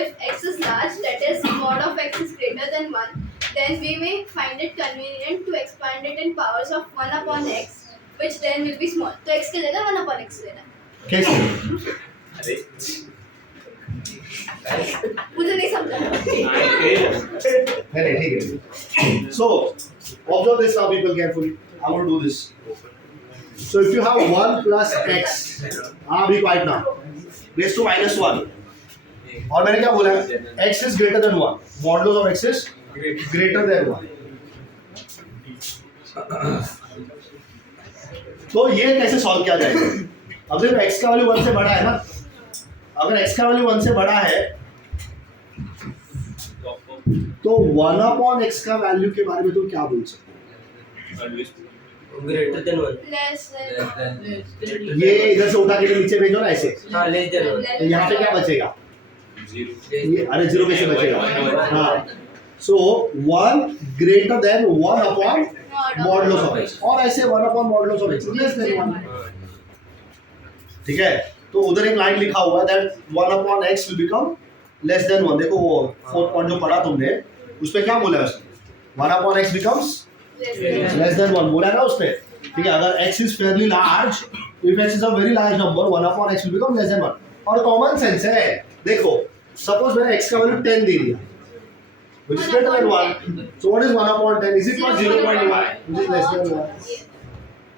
If x is large, that is mod of x is greater than 1, then we may find it convenient to expand it in powers of 1 upon x, which then will be small. तो x के जगह 1 upon x लेना. कैसे? मुझे नहीं समझा. नहीं ठीक है. So observe this now people carefully. I want to do this. So if you have 1 plus x, be quiet now, raised to minus 1. और मैंने क्या बोला? x is greater than 1. Modulus of x is greater than 1. तो ये कैसे solve किया जाएगा? अब देखो x का वैल्यू 1 से बड़ा है ना. अगर x का वैल्यू 1 से बड़ा है तो 1 upon x का वैल्यू के बारे में तुम क्या बोल सकते हो? Greater than 1. Less than. ये इधर से उठा के नीचे भेजो ना ऐसे. हाँ लेस देन 1. तो यहाँ पे क्या बचेगा? ये अरे जीरो कैसे बचेगा? हाँ. So 1 greater than 1 upon modulus of x. और ऐसे 1 upon modulus of x less than 1. ठीक है? तो उधर एक लाइन लिखा हुआ है that 1 upon x will become less than 1. देखो वो फोर्थ पॉइंट जो पढ़ा तुमने उस पे क्या बोला है उसने? 1 upon x becomes less than 1 बोला है ना उसने. ठीक है? अगर x is fairly large, if x is a very large number, 1 upon x will become less than 1. और कॉमन सेंस है. देखो सपोज मैंने x का वैल्यू 10 दे दिया which is greater than 1. So what is 1 upon 10? Is it not 0.1 which is less than 1?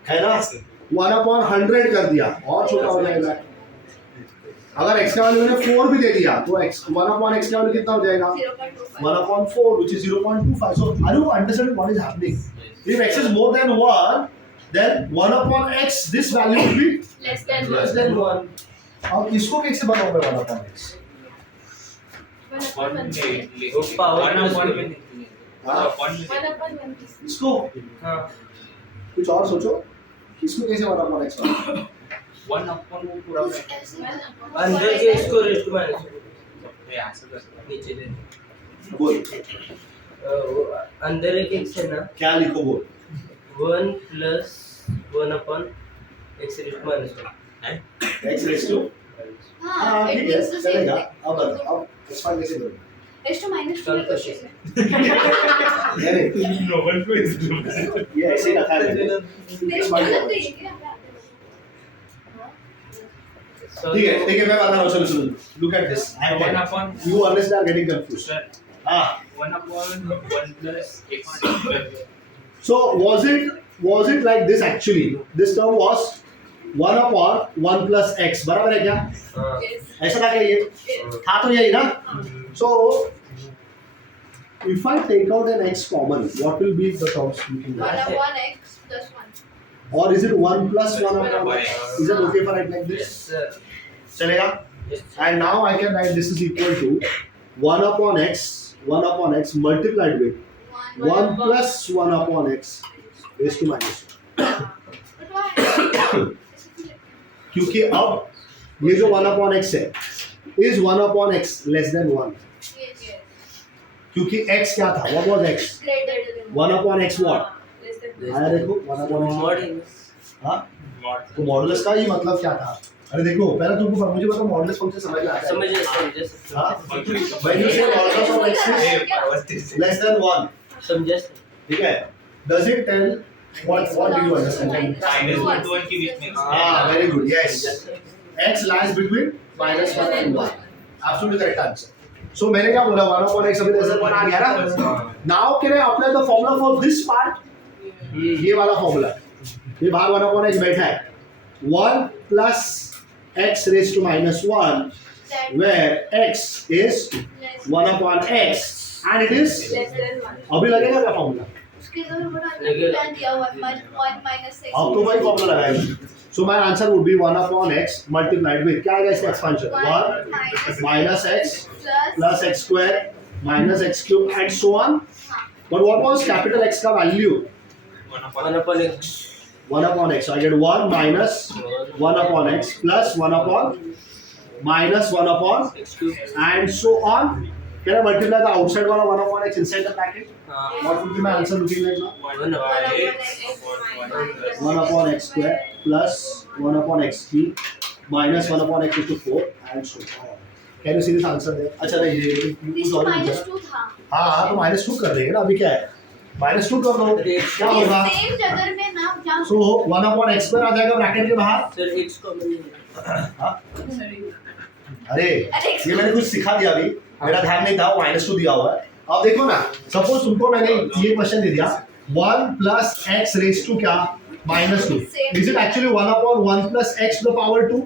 है ना? 1 upon 100 कर दिया और छोटा हो जाएगा. अगर x का वैल्यू मैंने 4 भी दे दिया तो x 1 upon x का वैल्यू कितना हो जाएगा? 1 upon 4 which is 0.25. So are you understanding what is happening? If x is more than 1 then 1 upon x this value will be Less than 1. अब इसको कैसे बनाऊंगा 1 upon x? इसको हाँ. कुछ और सोचो. इसको कैसे 1 upon x बनाऊंगा? 1 upon वो पूरा अंदर के इसको रेस्ट माइनस नीचे ले. बोल अंदर एक x है ना. क्या लिखो बोल. 1 plus 1 upon x raised minus 1. x raised to हाँ, it ठीक है means the same चलेगा. thing. अब एक्सपांड कैसे करोगे? Raised to minus 2 क्वेश्चन में. नहीं नोबल पे ये ऐसे ही रखा है मैंने. मेरे को लग रही है क्या? ठीक है मैं बता रहा हूँ. चलो look at this. 1 upon you always are getting confused. हाँ. 1 upon 1 plus x. So was it like this actually? This term was 1 upon 1 plus x. बराबर है क्या? हाँ. Yes. ऐसा था क्या ये? था तो यही ना? So if I take out an x common, what will be the terms looking 1 like? upon x plus 1. Or is it 1 plus 1 upon x? Is it okay for it like this? Sir. चलेगा? Yes. And now I can write this is equal to 1 upon x multiplied with 1 plus 1 upon x raised to minus 1. But why? क्योंकि अब ये जो 1 upon x है is 1 upon x less than 1. Yes. क्योंकि x क्या था? What was x? Greater than 1 upon x what? Less than आया देखो 1 upon x. mod हाँ? तो मॉडुलस का ही मतलब क्या था? अरे देखो पहले तुमको मुझे बताओ मॉडुलस फंक्शन समझ में आता है. समझ हाँ? When you say modulus of x is less than 1, समझे. ठीक है? Does it tell what do you understand? Minus 1 to 1 के बीच में. Ah, very good. Yes. X lies between minus 1 and 1. Absolutely correct answer. So मैंने क्या बोला 1 upon x अभी ऐसा बना गया ना. Now can I apply the formula for this part? ये वाला फॉर्मूला ये बाहर 1 upon x बैठा है 1 plus x raised to minus 1 where x is 1 upon x and it is अभी लगेगा क्या फॉर्मूला अब तो वही फॉर्मूला लगाएंगे so my answer would be 1 upon x multiplied with क्या आएगा इसका expansion 1 minus x plus x square minus x cube and so on but what was capital X का value 1 upon x. 1 upon x so I get 1 minus 1 upon x plus 1 upon minus 1 upon X cube. and so on can I multiply the outside one 1 upon x inside the bracket हाँ. what would be my answer looking like now 1 upon x. 1 upon x square plus 1 upon x cube minus 1 upon x is to 4 and so on can you see this answer there अच्छा नहीं ये -2 था हाँ तो -2 कर देंगे ना अभी क्या है -2 कर दो क्या होगा सेम जगह में ना जहाँ सो 1 upon x square आ जाएगा ब्रैकेट के बाहर सर x कॉमन नहीं है. हाँ? अरे ये मैंने कुछ सिखा दिया अभी मेरा ध्यान नहीं था -2 दिया हुआ है अब देखो ना सपोज तुमको मैंने ये क्वेश्चन दे दिया 1 plus x raised to क्या -2 is it actually 1 upon 1 plus x to the power 2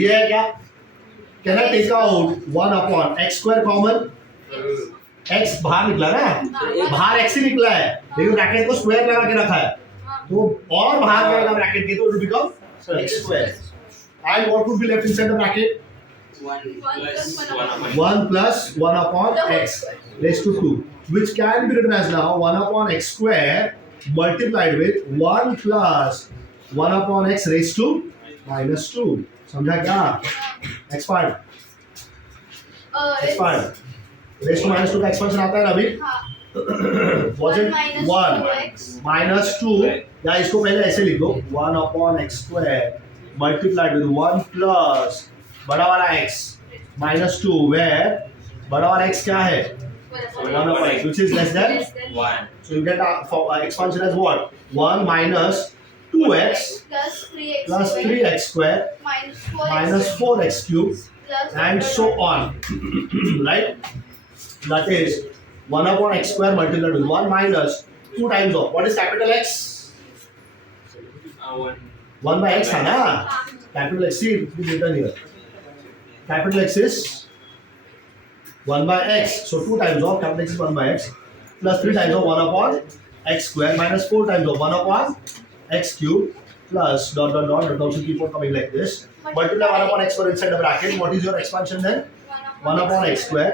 ये है क्या can I take out 1 upon x square common x बाहर निकला ना बाहर x ही निकला है लेकिन ब्रैकेट को स्क्वायर लगा के रखा है तो और बाहर जाएगा ब्रैकेट के तो it will become x square and what would be left inside the bracket 1 plus 1 upon x raised to 2 which can be written as now 1 upon x square multiplied with 1 plus 1 upon x raised to -2 समझा क्या expand raised to -2 का expansion आता है ना अभी was it 1 minus 2 या इसको पहले ऐसे लिख दो 1 upon x square multiplied with 1 plus बड़ा वाला x minus 2 where बड़ा वाला x क्या है 1 upon x which is less than 1 so you get expansion as what 1 minus 2x plus 3x square minus 4x cube and so on right that is 1 upon x square multiplied with 1 minus 2 times of what is capital X 1 by x है ना capital X see it is written here capital X is 1 by x so 2 times of capital X is 1 by x plus 3 times of 1 upon x square minus 4 times of 1 upon x cube plus dot dot dot the terms will keep on coming like this multiply 1 upon x square inside the bracket what is your expansion then 1 upon x square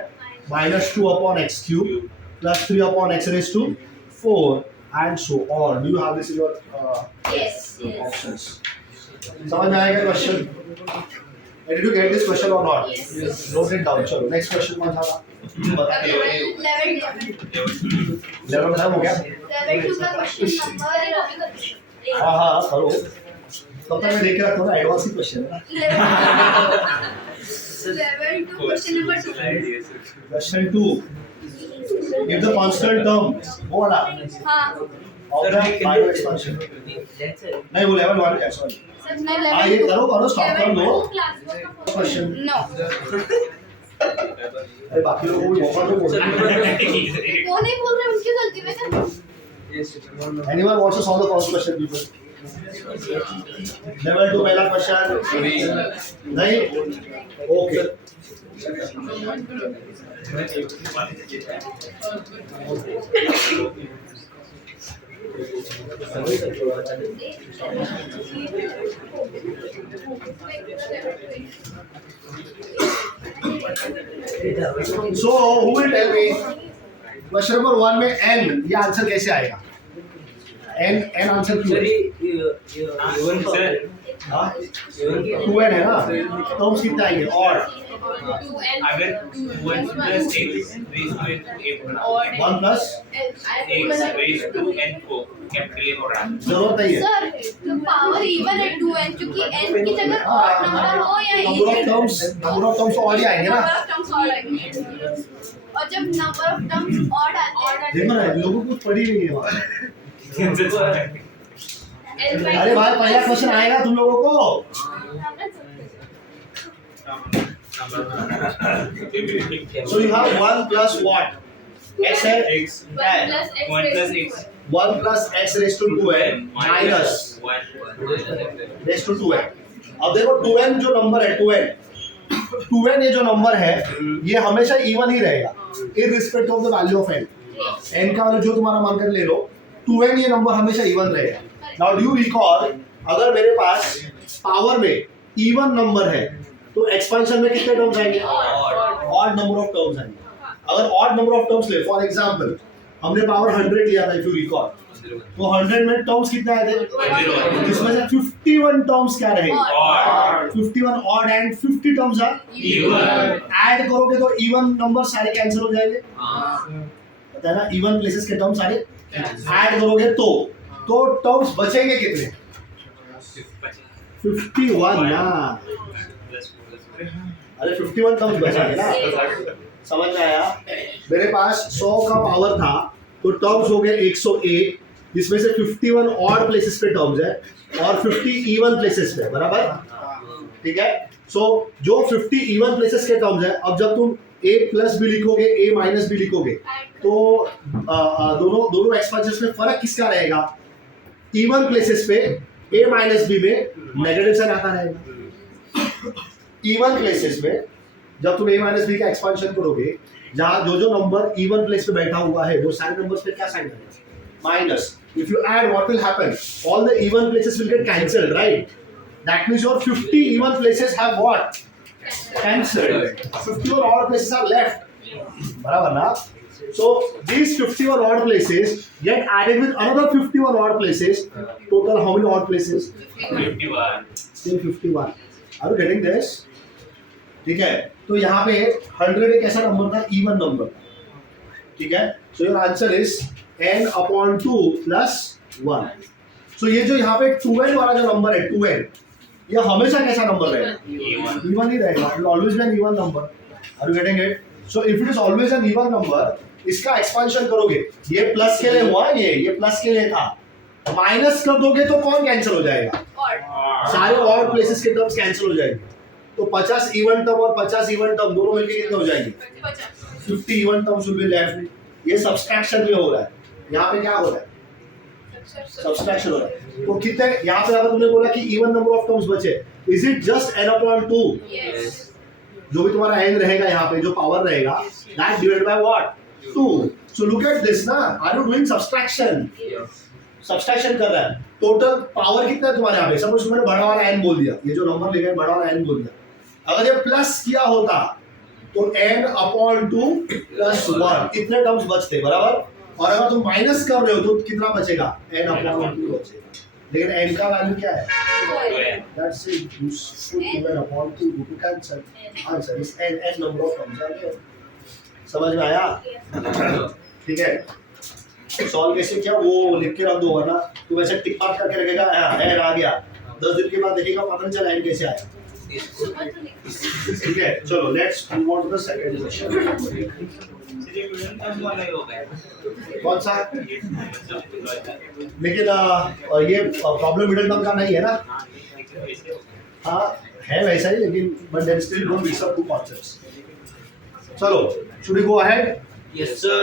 minus 2 upon x cube plus 3 upon x raised to 4 and so on do you have this in your yes options समझ में आएगा question did you get this question or not Yes. note it down चलो next question कौन था बता दो level खत्म हो गया लेवल 2 का क्वेश्चन नंबर हाँ हाँ करो तब तक मैं देख के रखता हूँ एडवांस ही क्वेश्चन है level 2 question number 2 question 2 if the constant term वो वाला हाँ of the final expansion नहीं वो लेवल 1 है सॉरी सर मैं हाँ ये करो करो स्टॉप कर दो क्वेश्चन क्वेश्चन नो अरे बाकी लोगों को भी मौका तो बोलना वो नहीं बोल रहे उनकी गलती में sir anyone wants to solve the first question people level 2 पहला क्वेश्चन नहीं okay So who will tell me question number 1 में n ये आंसर कैसे आएगा n आंसर क्यों है हाँ 2n है ना टर्म्स कितने आएंगे और अगर 1 plus x raised to n और 1 plus x raised to n को कैपिटल A होगा जरूरत नहीं है सर पावर इवन है 2n क्योंकि n की जगह ऑड नंबर हो या नंबर ऑफ टर्म्स और ही आएंगे ना नंबर ऑफ टर्म्स ऑड आएंगे और जब नंबर ऑफ टर्म्स ऑड आते हैं देखो ना लोगों को पढ़ी नहीं है वहाँ अरे भाई पहला क्वेश्चन आएगा तुम लोगों को so you have 1 plus what x है x 1 plus x 1 plus x raised to 2n minus raised to 2n. अब देखो 2n जो नंबर है 2n ये जो नंबर है ये हमेशा इवन ही रहेगा irrespective of the value of n. n का वैल्यू जो तुम्हारा मानकर ले लो 2n ये नंबर हमेशा इवन रहेगा. नाउ डू यू रिकॉल अगर मेरे पास पावर में इवन नंबर है तो एक्सपेंशन में कितने टर्म्स आएंगे? ऑड नंबर ऑफ टर्म्स आएंगे. अगर ऑड नंबर ऑफ टर्म्स ले फॉर एग्जांपल हमने पावर 100 लिया था इफ यू रिकॉल तो 100 में टर्म्स कितने आए थे? जिसमें से 51 टर्म्स क्या रहेंगे? 51 odd and 50 terms are even. Add करोगे तो इवन नंबर सारे कैंसिल हो जाएंगे. पता है ना इवन प्लेसेस के टर्म्स सारे ऐड करोगे तो टर्म्स बचेंगे कितने? 51 ना. अरे 51 टर्म्स बचेंगे ना. समझ में आया? मेरे पास 100 का पावर था तो टर्म्स हो गए 101 जिसमें से 51 ऑड प्लेसेस पे टर्म्स है और 50 इवन प्लेसेस पे. बराबर? ठीक है. सो जो 50 इवन प्लेसेस के टर्म्स है अब जब तुम a प्लस भी लिखोगे a माइनस भी लिखोगे तो दोनों एक्सपेंशंस में फर्क किसका रहेगा? इवन प्लेसेस पे a माइनस b में नेगेटिव साइन आता रहेगा. इवन प्लेसेस में जब तुम a माइनस b का एक्सपेंशन करोगे जहां जो नंबर इवन प्लेस पे बैठा हुआ है वो सारे नंबर्स पे क्या साइन आएगा? Minus. If you add, what will happen? All the even places will get cancelled, right? That means your 50 even places have what? Cancelled. 51 odd places are left. बराबर ना? So these 51 odd places get added with another 51 odd places. Total how many odd places? 51. Still 51. Are you getting this? ठीक है. तो यहाँ पे 100 एक ऐसा number था इवन नंबर. ठीक है. So your answer is n upon 2 plus 1. So ये जो यहाँ पे 2n वाला जो नंबर है 2n ये हमेशा कैसा नंबर रहेगा? इवन ही रहेगा. It will always be an even number. Are you getting it? So if it is always an even number इसका एक्सपेंशन करोगे ये प्लस के लिए हुआ ये प्लस के लिए था माइनस कर दोगे तो कौन कैंसिल हो जाएगा? सारे ऑड प्लेसेस के टर्म्स कैंसिल हो जाएंगे. तो 50 इवन टर्म और 50 इवन टर्म दोनों मिलके कितने हो जाएंगे? 50 even terms will be left. ये सब्सट्रैक्शन में हो रहा है. यहाँ पे क्या हो रहा है? सब्सट्रैक्शन हो रहा है. तो कितने यहाँ पे अगर तुमने बोला कि इवन नंबर ऑफ टर्म्स बचे is it just n upon 2? जो भी तुम्हारा n रहेगा यहाँ पे जो पावर रहेगा that divided by what? 2. So look at this ना. Are you doing subtraction? Subtraction कर रहा है. टोटल पावर कितना है तुम्हारे यहाँ पे? सपोज मैंने बड़ा वाला n बोल दिया ये जो नंबर लिखा है बड़ा वाला n बोल दिया. अगर ये प्लस किया होता तो n upon 2 plus 1 इतने टर्म्स बचते. बराबर? और अगर तुम माइनस कर रहे हो तो कितना बचेगा? n upon 2 बचेगा. लेकिन n का वैल्यू क्या है? That's it. You put 2n upon 2 to cancel. Answer is n number of terms are there. समझ में आया? ठीक है. सॉल्व कैसे किया वो लिख के रख दो वरना तुम ऐसे टिक मार्क करके रखेगा n आ गया 10 दिन के बाद देखेगा पता नहीं चला n कैसे आया. ठीक है. चलो let's move on to the second question. कौन सा? लेकिन ये प्रॉब्लम मिडिल टर्म का नहीं है ना. हाँ है वैसा ही लेकिन but then still don't mix up two concepts. चलो should we go ahead? Yes, sir.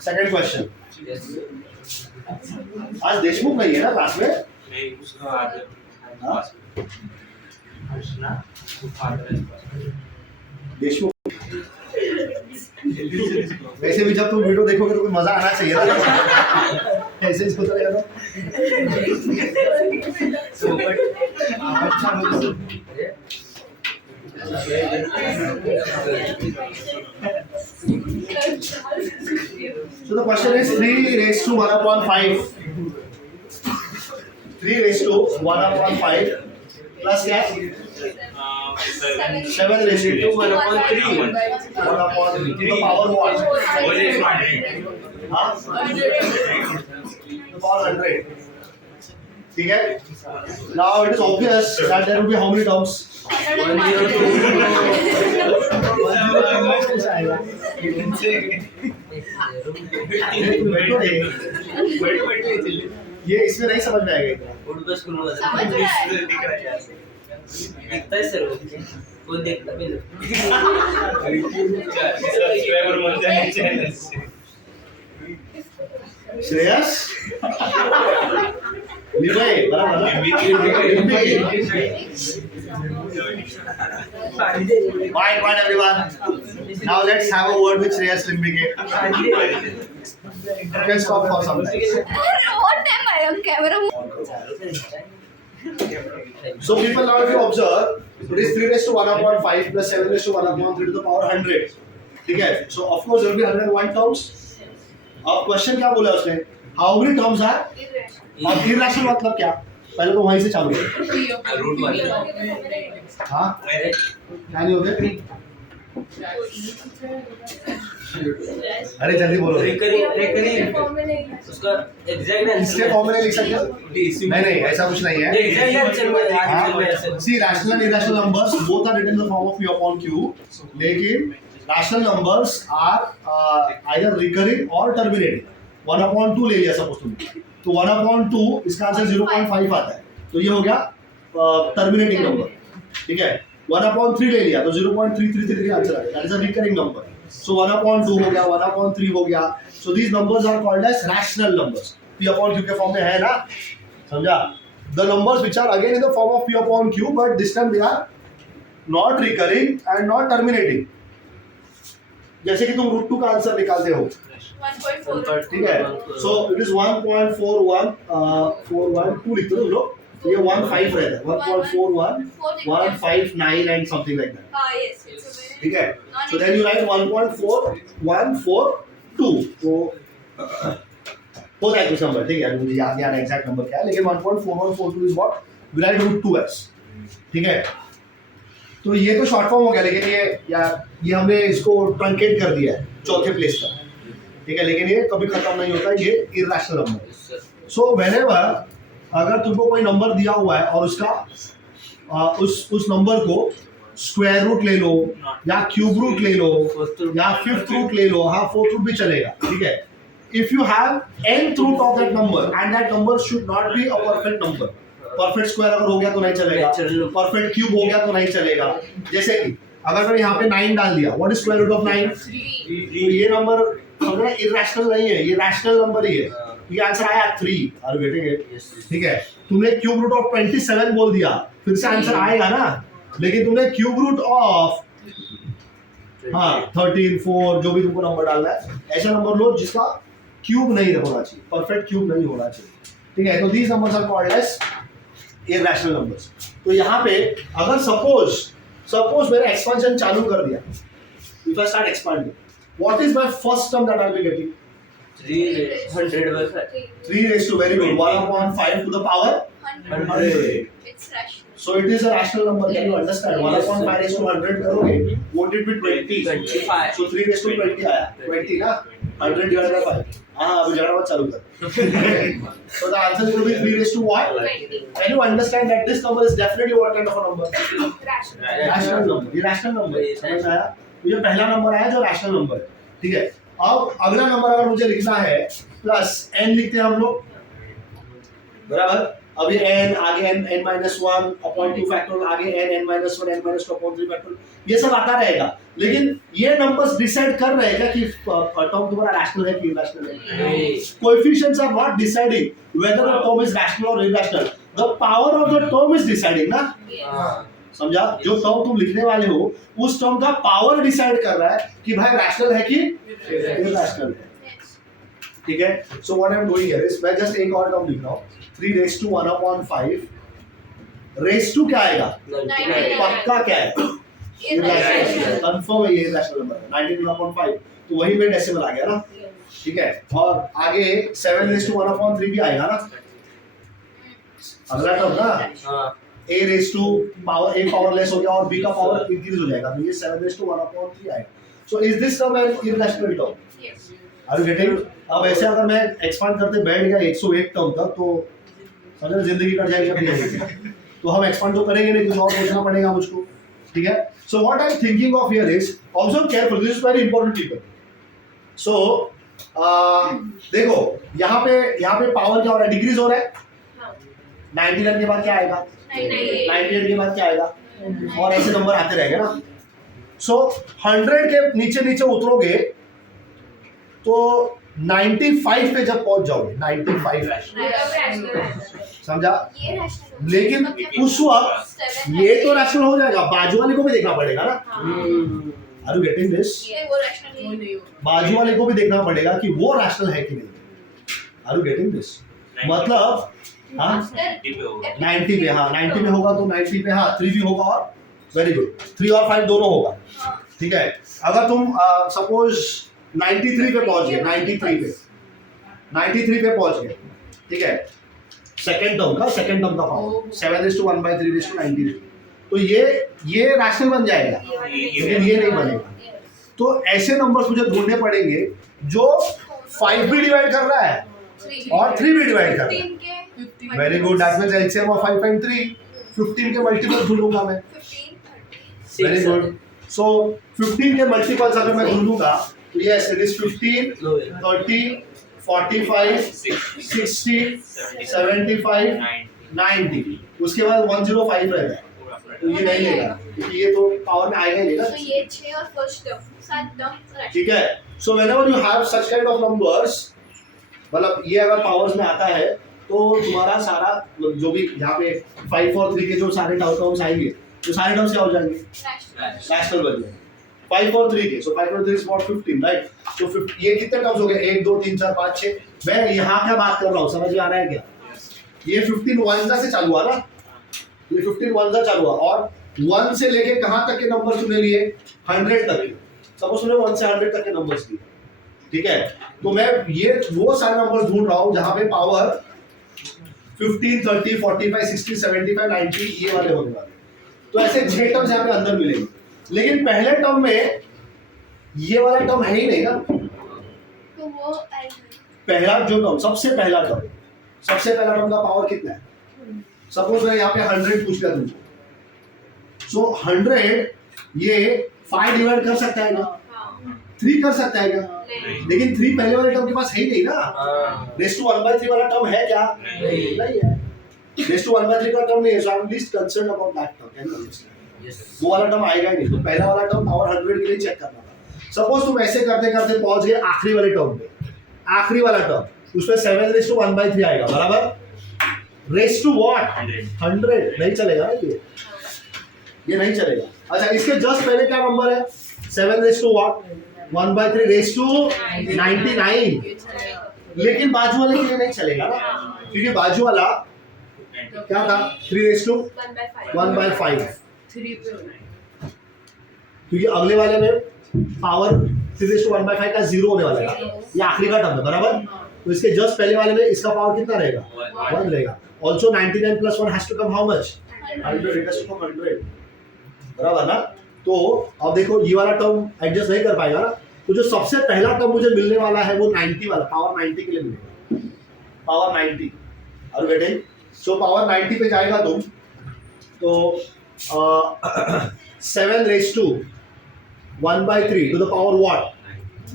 Second question. Yes. आज देशमुख नहीं है ना क्लास में? नहीं उसका हाँ? देशमुख वैसे भी जब तुम वीडियो देखोगे तो कोई मजा आना चाहिए ना. ऐसे ही होता रहेगा. So the question is 3 raised to 1 upon 5. 3 raised to 1 upon 5 plus क्या? 7 raised to 1 upon 3. 1 upon 3. The power what? हाँ? The power 100. ठीक है? Now it is obvious that there will be how many terms? 1 ये इसमें नहीं समझ में आएगा. उर्दू स्कूल में समझ रहा है. दिखता है सर वो देखता भी नहीं. सब्सक्राइबर बन जाए चैनल से. श्रेयस लिम्बिके बराबर ना Fine, everyone. Now let's have a word with Shreyas Limbike. You can stop for some time. What am I on camera? So people, now if you observe, it is 3 raised to 1 upon 5 plus 7 raised to 1 upon 3 to the power 100. ठीक है? So of course there will be 101 terms. अब question क्या बोला उसने? How many terms are? और irrational मतलब क्या? पहले तो वहीं से चालू करो. रूट वन हाँ? क्या नहीं होते? अरे जल्दी बोलो. रिकरिंग उसका एग्जैक्ट इसके फॉर्म में लिख सकते हो? नहीं ऐसा कुछ नहीं है. See, rational and irrational numbers both are written in the form of P upon Q. लेकिन rational numbers are either recurring or terminating. 1 upon 2 ले लिया suppose तुमने. तो 1 upon 2 इसका आंसर 0.5 आता है. तो ये हो गया terminating number. ठीक है. 1 upon 3 ले लिया तो 0.333 आंसर आ गया. That is a recurring number. So 1 upon 2 हो गया, 1 upon 3 हो गया. So these numbers are called as rational numbers. P upon Q के फॉर्म में है ना? समझा? The numbers which are again in the form of P upon Q, but this time they are not recurring and not terminating. जैसे कि तुम √2 का answer निकालते हो. 1.4. ठीक है. So it is 1.41412 लिखते हो तुम लोग. तो ये 15 रहता है. 1.41 159 and something like that. Yes. It's a very ठीक है. So then you write 1.4142. तो हो जाएगा कुछ नंबर. ठीक है. मुझे याद नहीं आ रहा एग्जैक्ट नंबर क्या है, लेकिन 1.4142 is what we write √2s. ठीक है. तो ये तो शॉर्ट फॉर्म हो गया, लेकिन ये हमने इसको ट्रंकेट कर दिया है चौथे प्लेस पर. ठीक है. लेकिन ये कभी खत्म नहीं होता. ये इरैशनल नंबर. सो व्हेनेवर अगर तुमको कोई नंबर दिया हुआ है और उसका उस नंबर को स्क्वायर रूट ले लो या क्यूब रूट ले लो या फिफ्थ रूट ले लो, हाँ फोर्थ रूट भी चलेगा. ठीक है. If you have nth root of that number and that number should not be a perfect number. Perfect square अगर हो गया तो नहीं चलेगा, परफेक्ट क्यूब हो गया तो नहीं चलेगा. जैसे कि अगर मैंने यहाँ पे 9 डाल दिया, what is square root of 9? तो ये नंबर समझना इरैशनल नहीं है, ये रैशनल नंबर ही है. ये आंसर आया 3. Are you getting it? ठीक है. तुमने क्यूब रूट ऑफ 27 बोल दिया, फिर से आंसर आएगा ना. लेकिन तुमने क्यूब रूट ऑफ 13 4 जो भी तुमको नंबर डालना है, ऐसा नंबर लो जिसका क्यूब नहीं होना चाहिए, परफेक्ट क्यूब नहीं होना चाहिए. ठीक है. तो these numbers are called as irrational numbers. तो यहाँ पे अगर सपोज मैंने एक्सपेंशन चालू कर दिया, if I start expanding, what is my first term that I will be getting? 3 raised to, very good, 1 upon 5 to the power 100. It's rational. So it is a rational number. Can you understand? 1 upon 5 raised to 100 करोगे, won't it be 20? 25. So 3 raised to 20 आया. 20 ना? 100 divided by 5. हाँ, अभी झगड़ा मत चालू कर. So the answer will be 3 raised to what? 20. Can you understand that this number is definitely what kind of a number? Rational. Rational number. ये rational number है. समझ में आया? तो ये पहला नंबर आया जो rational number है. ठीक है. अब अगला नंबर अगर मुझे लिखना है, प्लस n लिखते हैं हम लोग, बराबर. अब ये n आगे n minus 1 upon 2 फैक्टोरियल, आगे n minus 1 n minus 2 upon 3 factorial, ये सब आता रहेगा. लेकिन ये नंबर्स डिसाइड कर रहे हैं कि टर्म तुम्हारा रैशनल है कि इरैशनल है. Coefficients are not deciding whether the term is rational और irrational. The power of the term is deciding ना. समझा? जो टर्म तुम लिखने वाले हो, उस टर्म का पावर डिसाइड कर रहा है कि भाई रैशनल है कि इरैशनल है. ठीक है. So what I am doing here is मैं जस्ट एक और टर्म लिख रहा हूं. 3 raised to 1 upon 5 raised to क्या आएगा? 99. पक्का क्या है? Irrational. कंफर्म है, ये इरैशनल नंबर है. 19 upon 5 तो वही में डेसिमल आ गया ना. ठीक है. और आगे 7 raised to 1 upon 3 भी आएगा ना. अगला टर्म ना, a raised to power a powerless हो गया और b का पावर इंक्रीज हो जाएगा, तो ये 7 raised to 1 upon 3 आएगा. So is this term an irrational term? Yes. Are you getting? अब ऐसे अगर मैं एक्सपांड करते बैठ गया 101 टर्म तक, तो समझो जिंदगी कट जाएगी अपनी. तो हम एक्सपांड तो करेंगे नहीं, कुछ और सोचना पड़ेगा मुझको. ठीक है. So what I am thinking of here is, observe carefully, this is very important people. सो देखो यहाँ पे पावर क्या हो रहा है? डिक्रीज हो रहा है. 99 के बाद क्या आएगा? 98 के बाद क्या आएगा? और ऐसे नंबर आते रहेंगे ना. सो 100 के नीचे उतरोगे तो 95 पे जब पहुंच जाओगे 95 समझा, ये रैशनल लेकिन उस वक्त ये तो रैशनल हो जाएगा, बाजू वाले को भी देखना पड़ेगा ना। Are you getting this? ये वो रैशनल नहीं बाजू वाले को भी देखना पड़ेगा कि वो रैशनल है कि नहीं। Are you getting this? मतलब हाँ 90 पे, हाँ 90 पे होगा तो 90 पे हाँ 3 भी होगा, और वेरी गुड 3 और 5 दोनों होगा, ठीक है। अगर तुम सपोज 93 पे पहुंच गए, 93 पे पहुंच गए, ठीक है, सेकंड टर्म का पावर 7:1/3:93, तो ये रैशनल बन जाएगा, लेकिन ये नहीं बनेगा। तो ऐसे नंबर्स मुझे ढूंढने पड़ेंगे जो 5 भी डिवाइड कर रहा है और 3 भी डिवाइड कर रहा है। Very good, that means LCM of 5 and 3, 15 के मल्टीपल ढूंढूंगा मैं। 15 वेरी गुड, सो 15 के मल्टीपल्स अगर मैं ढूंढूंगा तो यस इट इज 15, 30, 45, 60, 75, 90, उसके बाद 105 रहता है, तो ये नहीं लेगा क्योंकि ये तो पावर में आएगा ही नहीं ना। तो ये 6 और फर्स्ट टर्म 7 टर्म, ठीक है। So whenever you have such kind of numbers, मतलब ये अगर पावर्स में आता है तो तुम्हारा सारा जो भी यहाँ पे 5 और 3 के जो सारे टर्म्स आएंगे तो सारे टर्म्स क्या हो जाएंगे, रैशनल बन जाएंगे 5 और 3 के। सो 5 और 3 इज अबाउट 15, राइट। तो ये कितने टर्म्स हो गए, 1 2 3 4 5 6। मैं यहाँ क्या बात कर रहा हूँ, समझ में आ रहा है क्या? ये 15 1 से चालू हुआ ना, ये 15 1 से चालू हुआ, और 1 से लेके कहाँ तक के नंबर तूने लिए, 100 तक के। सपोज तूने 1 से 100 तक के नंबर्स लिए, ठीक है। तो मैं ये वो सारे नंबर्स ढूंढ रहा हूँ जहाँ पे पावर 15, 30, 45, 60, 75, 90 ये वाले होने वाले। तो ऐसे 6 टर्म्स यहाँ पे अंदर मिलेंगे, लेकिन पहले टर्म में ये वाला टर्म है ही नहीं ना। तो वो पहला जो टर्म, सबसे पहला टर्म का पावर कितना है? सपोज मैं यहाँ पे 100 पूछ लिया तुमको, सो 100 ये 5 डिवाइड कर सकता है ना, 3 कर सकता है क्या? लेकिन 3 पहले वाले टर्म के पास है ही नहीं ना। रेस टू 1/3 वाला टर्म है क्या? नहीं है। रेस टू 1/3 का टर्म नहीं है, so I am least concern about that term, can you understand? वो वाला टर्म आएगा ही नहीं, तो पहला वाला टर्म पावर 100 के लिए चेक करना था। सपोज तुम ऐसे करते करते पहुंच गए आखिरी वाले टर्म पे, आखिरी वाला टर्म उसमें 7:1/3 आएगा, बराबर। रेस टू व्हाट, 100 नहीं चलेगा ना, ये नहीं चलेगा। अच्छा, इसके जस्ट पहले क्या नंबर है, 7:1/3 रेस टू 99, लेकिन बाजू वाले के लिए नहीं चलेगा ना, क्योंकि बाजू वाला क्या था, 3:1/5, क्योंकि अगले वाले में पावर 3:1/5 का 0 होने वाला है, ये आखिरी का टर्म है, बराबर। तो इसके जस्ट पहले वाले में इसका पावर कितना रहेगा, 1 रहेगा। Also 99 + 1 has to come how much, 100, it has to come 100, बराबर ना। तो अब देखो ये वाला टर्म एडजस्ट नहीं कर पाएगा ना, तो जो सबसे पहला टर्म मुझे मिलने वाला है वो 90 वाला, पावर 90 के लिए मिलेगा, पावर 90। और बेटे सो पावर 90 पे जाएगा तुम, तो 7:1/3 to the power what,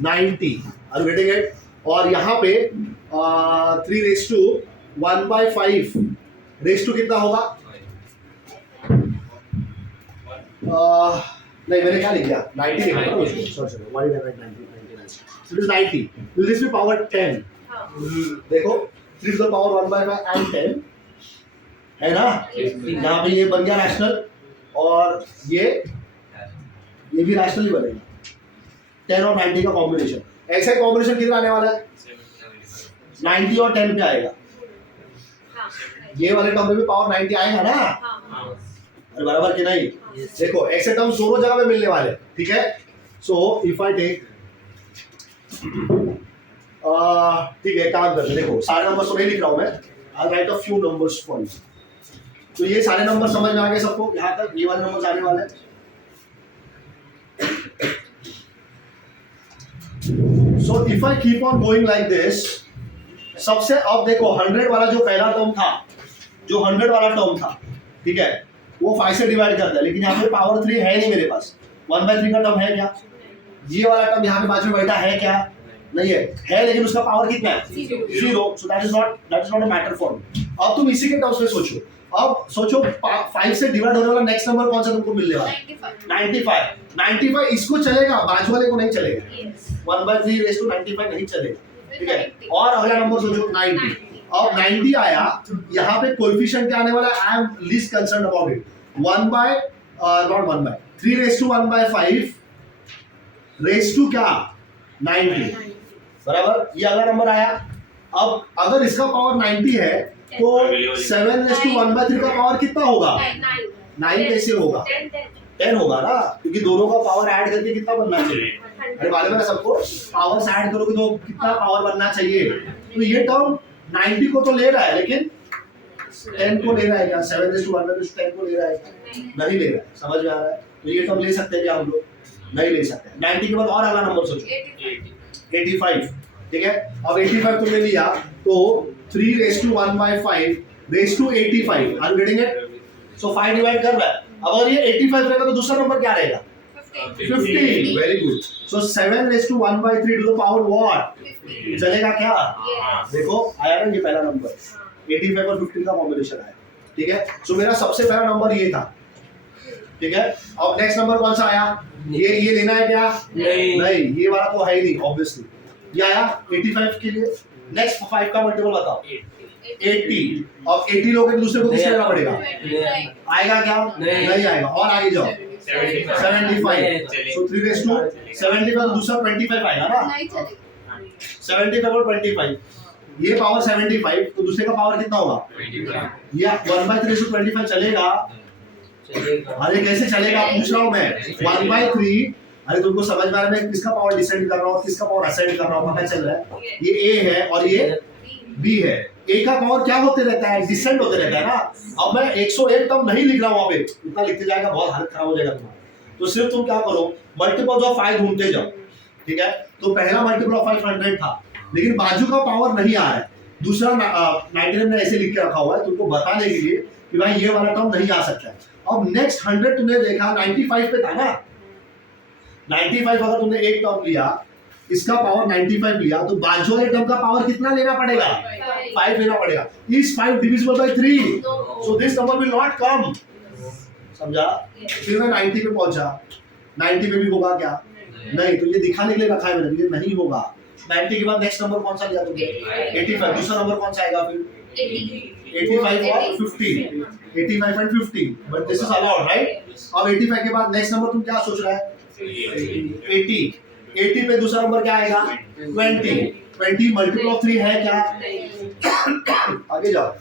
90। Are getting it? और यहाँ पे 3:1/5 रेस टू कितना होगा, नहीं मैंने क्या लिख दिया, 90 लिखा था उसको, sorry what did I write, 99, so it is 90, will this be power 10? देखो 3 टू द पावर 1/5 and 10 है ना, यहाँ पे ये बन गया रैशनल, और ये भी रैशनल ही बनेगा, 10 और 90 का कॉम्बिनेशन। ऐसा कॉम्बिनेशन कितना आने वाला है, 90 और 10 पे आएगा। ये वाले टर्म में भी पावर 90 आएगा ना, अरे बराबर कि नहीं? देखो ऐसे टर्म्स दोनों जगह पे मिलने वाले, ठीक है। सो इफ आई टेक, ठीक है काम करते, देखो सारे नंबर्स तो नहीं लिख रहा हूं मैं, I write a few numbers for you. तो ये सारे नंबर समझ में आ गए सबको, यहाँ तक ये वाले नंबर आने वाले हैं। So if I keep on going like this, सबसे अब देखो 100 वाला जो पहला टर्म था, जो 100 वाला टर्म था, ठीक है, वो 5 से डिवाइड करता है, लेकिन यहाँ पे पावर 3 है नहीं मेरे पास, 1/3 का टर्म है क्या? ये वाला टर्म यहाँ पे बाजू में बैठा है क्या? नहीं है, लेकिन उसका पावर कितना है, 0। So that is not a matter for me. अब तुम इसी के टर्म्स में सोचो, अब सोचो 5 से डिवाइड होने वाला नेक्स्ट नंबर कौन सा तुमको मिलने वाला है, 95। इसको चलेगा, बाजू वाले को नहीं चलेगा, 1/3 रेज़ टू 95 नहीं चलेगा, ठीक है, और अगला नंबर सोचो 90। अब 90 आया, यहाँ पे कोएफिशिएंट क्या आने वाला है? I am least concern about it. 1 by not 1 by 3 raise to 1 by 5 raise to क्या 90 बराबर, ये अगला नंबर आया। अब अगर इसका पावर 90 है तो 7 रेस टू 1 बाय 3 का पावर कितना होगा? 9 कैसे होगा? 10 होगा ना, क्योंकि दोनों का पावर ऐड करके कितना बनना चाहिए? अरे मालूम है ना सबको, पावर्स ऐड करोगे तो कितना पावर बनना चाहिए? तो ये टर्म 90 को तो ले रहा है, लेकिन 10 को ले रहा है क्या? 7 रेस टू 1 बाय 10 को ले रहा है? नहीं ले रहा है, समझ में आ रहा है? तो ये टर्म ले सकते हैं क्या हम लोग? नहीं ले सकते। 90 के बाद और अगला नंबर सोचो 85, ठीक है। अब 85 तुमने लिया तो 3 raise to 1 by 5 raise to 85, are you getting it? So 5 divide कर रहा है। अब अगर ये 85 रहेगा तो दूसरा नंबर क्या रहेगा? 50। Very good. So 7 raise to 1 by 3 to the power what? चलेगा क्या? देखो आया ना ये पहला नंबर, 85 और 50 का कॉम्बिनेशन आया, ठीक है। सो मेरा सबसे पहला नंबर ये था, ठीक है। अब नेक्स्ट नंबर कौन सा आया? ये लेना है क्या? नहीं, ये वाला तो है ही नहीं ऑब्वियसली। ये आया 85 के लिए। नेक्स्ट 5 का मल्टीपल बताओ। 80। अब 80 लोगे तो दूसरे को किस लेना पड़ेगा? आएगा क्या? नहीं आएगा। और आगे जाओ 75। सो 3 रेस टू 75 तो दूसरा 25 आएगा ना? 75 और 25, ये पावर 75 तो दूसरे का पावर कितना होगा? ये 1 बाय 3 टू 25 चलेगा? अरे कैसे चलेगा पूछ रहा हूँ मैं। 1 बाय 3, अरे तुमको समझ में आ रहा है मैं किसका पावर डिसेंड कर रहा हूँ, किसका पावर असेंड कर रहा हूँ, पता चल रहा है? ये ए है और ये बी है। ए का पावर क्या होते रहता है? डिसेंड होते रहता है ना। अब मैं 101 टर्म नहीं लिख रहा हूँ, वहां पे इतना लिखते जाएगा बहुत हालत खराब हो जाएगा तुम्हारा। तो सिर्फ तुम क्या करो, मल्टीपल ऑफ 5 ढूंढते जाओ, ठीक है। तो पहला मल्टीपल ऑफ 5 100 था, लेकिन बाजू का पावर नहीं आ रहा है। दूसरा 99 ने ऐसे लिख के रखा हुआ है तुमको बताने के लिए कि भाई ये वाला टर्म नहीं आ सकता है। अब नेक्स्ट 100 तुमने देखा 95 पे था ना, 95 अगर तुमने एक टर्म लिया, इसका पावर 95 लिया, तो बाजू वाले टर्म का पावर कितना लेना पड़ेगा? 5 लेना पड़ेगा। Is 5 divisible by 3? So this number will not come. समझा? फिर मैं 90 पे पहुंचा, 90 पे भी होगा क्या? नहीं। तो ये दिखाने के लिए रखा है मैंने, ये नहीं होगा। 90 के बाद नेक्स्ट नंबर कौन सा लिया तुमने? 85। दूसरा नंबर कौन सा आएगा फिर? 85 और 50, 85 and 50, but this is allowed right. अब 85 के बाद नेक्स्ट नंबर तुम क्या सोच रहा है? 80। 80 पे दूसरा नंबर क्या आएगा? 20। 20 मल्टीपल ऑफ 3 है क्या? आगे जाओ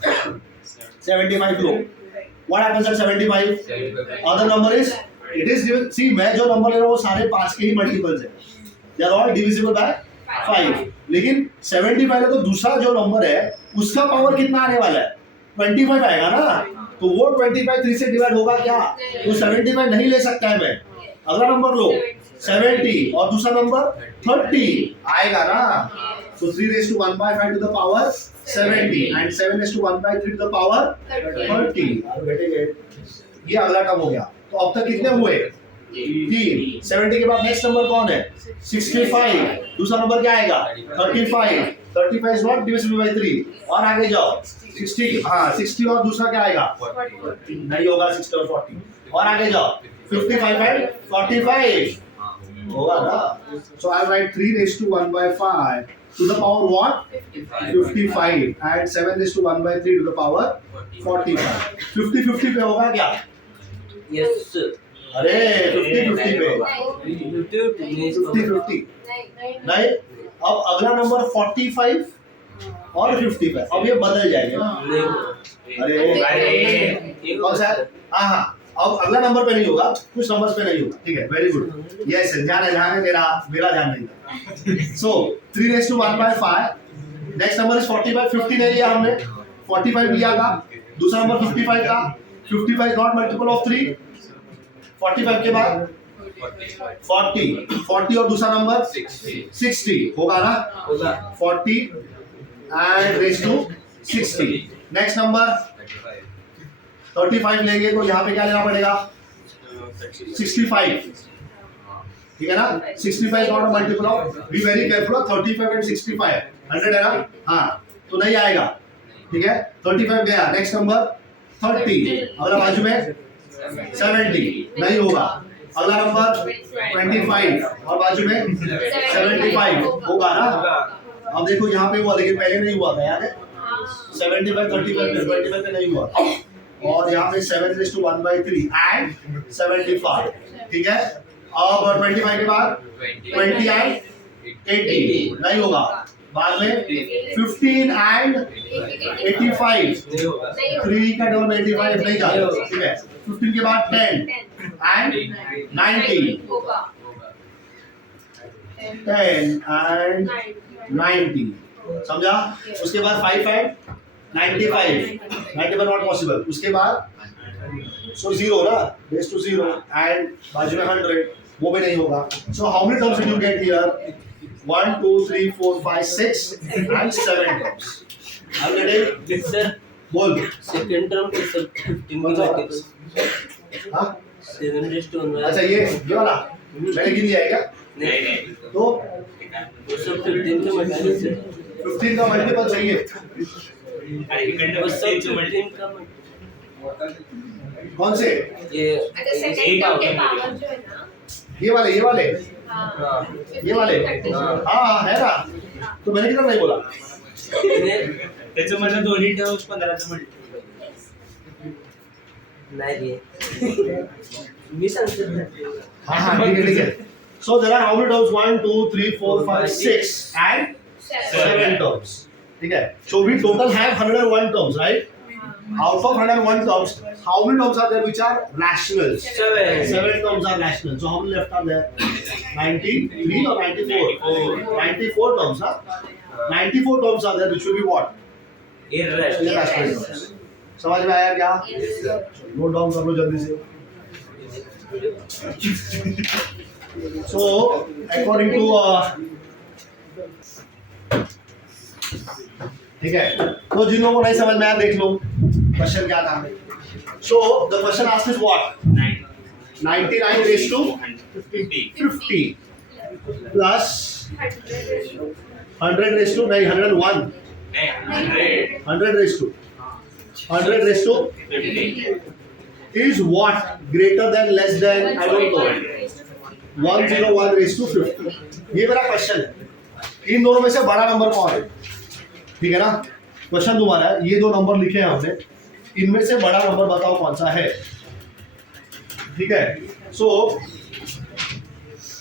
75 लो। What happens at 75? Other number is it is see, मैं जो नंबर ले रहा हूँ वो सारे 5 के ही मल्टीपल्स हैं, they are all divisible by 5। लेकिन 75 तो दूसरा जो नंबर है उसका पावर कितना आने वाला है? 25 आएगा ना। तो वो 25 3 से डिवाइड होगा क्या? तो 75 नहीं ले सकता है मैं। अगला नंबर लो 70 और दूसरा नंबर 30 आएगा ना। So 3 raised to 1 by 5 to the power 70 and 7 raised to 1 by 3 to the power 30। आप getting it? ये अगला टर्म हो गया। तो अब तक कितने हुए? 3। 70 के बाद नेक्स्ट नंबर कौन है? 65। दूसरा नंबर क्या आएगा? 35। 35 is not divisible by 3। और आगे जाओ 60। हाँ 60 और दूसरा क्या आएगा? नहीं होगा 60 और 40। और आगे जाओ 55 and 45 होगा ना। So I'll write 3 raised to 1 by 5 to the power what? 55 and 7 raised to 1 by 3 to the power 45। 50-50 पे होगा क्या? यस। अरे 50-50 पे 50-50 नहीं। अब अगला नंबर 45 और 55, अब ये बदल जाएगा। अरे कौन सा? हाँ अब अगला नंबर पे नहीं होगा, कुछ नंबर्स पे नहीं होगा, ठीक है। वेरी गुड, यस ध्यान है मेरा ध्यान नहीं था। सो 3 raised to 1 by 5, next number is 45। 50 नहीं लिया हमने, 45 लिया था। दूसरा नंबर 55 था। 55 नॉट मल्टीपल ऑफ 3। 45 के बाद 40 और दूसरा नंबर 60 होगा ना। 40 and raise to 60। Next number 35 लेंगे तो यहाँ पे क्या लेना पड़ेगा? 65, ठीक है ना। 65 not a multiple of, be very careful, 35 and 65 100 है ना। हाँ तो नहीं आएगा, ठीक है। 35 गया। नेक्स्ट नंबर 30, अगला बाजू में 70 नहीं होगा। अगला नंबर 25 और बाजू में 75 होगा ना। अब देखो यहाँ पे हुआ, लेकिन पहले नहीं हुआ था, याद है? 75 35 पे 25 पे नहीं हुआ, और यहाँ पे 7:1/3 एंड 75, ठीक है। अब 25 के बाद 20 एंड 80 नहीं होगा, बाद में 15 एंड 85 3 का डबल 85 नहीं जाएगा, ठीक है। 15 के बाद 10 एंड 90 10 एंड 90, समझा? उसके बाद 5 एंड 95 नॉट पॉसिबल, उसके बाद सो 0 ना, बेस टू 0 एंड बाजू में 100 वो भी नहीं होगा। सो how many terms did you get here? 1 2 3 4 5 6 and 7 terms. Are you ready? Sir बोल। सेकंड टर्म के सर 15 के हाँ 7:1 अच्छा ये वाला मैंने गिन लिया है क्या? नहीं तो वो सब 15 के मल्टीपल से 15 का मल्टीपल चाहिए। वो सब 15 का कौन से? ये अच्छा सेकंड टर्म के पावर जो है ना, ये वाले हाँ ये वाले हाँ है ना, तो मैंने कितना नहीं बोला? त्याचं म्हणणं दोन्ही टर्म्स 15चं मल्टिपल नाही रे मी सांगतो हाँ ठीक है। So there are how many terms? 1 2 3 4 5 6 and 7 terms, ठीक है। So we total have 101 terms, right? Out of 101 terms, how many terms are there which are rational? 7 terms are rational. So how many left are there? 93 or 94? 94 terms, huh? 94 terms are there which will be what? irrational Irrational terms. समझ में आया क्या? Note down कर लो जल्दी से। So according to ठीक है, तो जिन लोगों को नहीं समझ में आया देख लो क्वेश्चन क्या था। So the question asked is what? 99 raised to 50 plus 100 raised to नहीं 101 100 raised to 50 is what greater than less than I don't know 101 raised to 50। ये मेरा क्वेश्चन है, इन दोनों में से बड़ा नंबर कौन है? ठीक है ना, क्वेश्चन तुम्हारा है, ये दो नंबर लिखे हैं हमने, इनमें से बड़ा नंबर बताओ कौन सा है, ठीक है। सो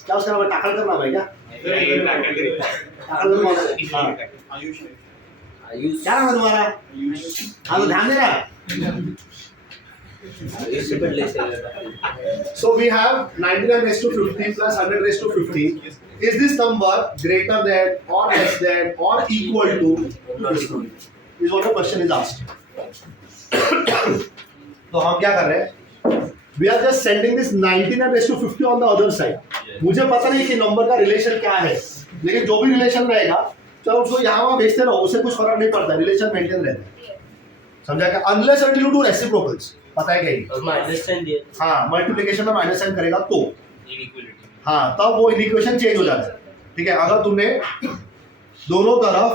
क्या उसका नाम है? टाकल करना भाई क्या? टाकल करना आयुष आयुष क्या नाम है तुम्हारा? हाँ तो ध्यान देना। आयुष बदले से So we have 99 raised to 50 plus 100 raised to 50. Is this number greater than or less than or equal to? Is what the question is asked. तो हम क्या कर रहे हैं? We are just sending this 99 raised to 50 on the other side. मुझे पता नहीं कि नंबर का रिलेशन क्या है, लेकिन जो भी रिलेशन रहेगा चलो उसको यहाँ वहाँ भेजते रहो, उससे कुछ फर्क नहीं पड़ता, रिलेशन मेंटेन रहता है, समझा क्या? Unless until you do reciprocals, पता है क्या ये? और माइनस साइन दिया हाँ मल्टीप्लिकेशन में माइनस साइन करेगा तो इनइक्वालिटी हाँ तब वो इक्वेशन चेंज हो जाता है, ठीक है। अगर तुमने दोनों तरफ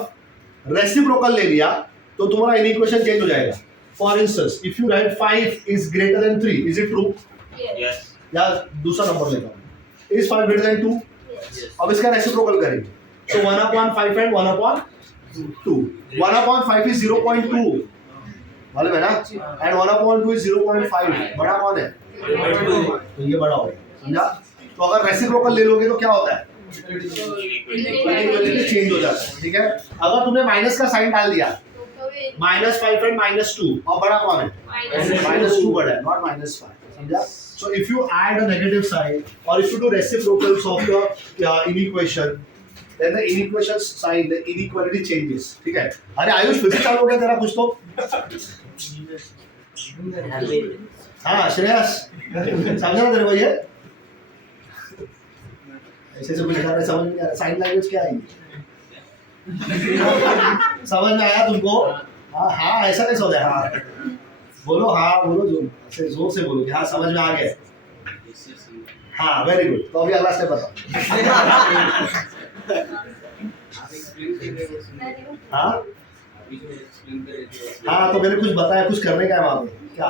रेसिप्रोकल ले लिया तो तुम्हारा इक्वेशन चेंज हो जाएगा। For instance if you right 5 is greater than 3, is it true? Yes या दूसरा नंबर लेता हूँ, इज 5 ग्रेटर देन 2? अब इसका रेसिप्रोकल करेंगे तो 1/5 एंड 1/2, 1/5 इज 0.2 मालूम है ना, एंड 1/2 इज 0.5, बड़ा कौन है? तो ये बड़ा हो गया, समझा? तो अगर रेसिप्रोकल ले लोगे तो क्या होता है? इक्वालिटी चेंज हो जाता है, ठीक है। अगर तुमने माइनस का साइन डाल दिया -5 एंड -2, और बड़ा कौन है? -2 बड़ा है, नॉट -5, समझा? So if you add a negative sign or if you do reciprocals of the inequation, then the inequation sign, the inequality changes, ठीक है। अरे आयुष फिर से चालू हो गया तेरा कुछ तो? हाँ श्रेयस समझा ना तेरे को ये? ऐसे कुछ कर रहे, समझ में आ रहा? साइन लैंग्वेज क्या है? समझ में आया तुमको? हाँ हाँ ऐसा कैसे होता है? हाँ बोलो, हाँ बोलो, जो ऐसे जोर से बोलो कि हाँ समझ में आ गया। हाँ वेरी गुड। तो अभी अगला स्टेप बताओ। हाँ हाँ तो मैंने कुछ बताया, कुछ करने का है वहाँ पे क्या?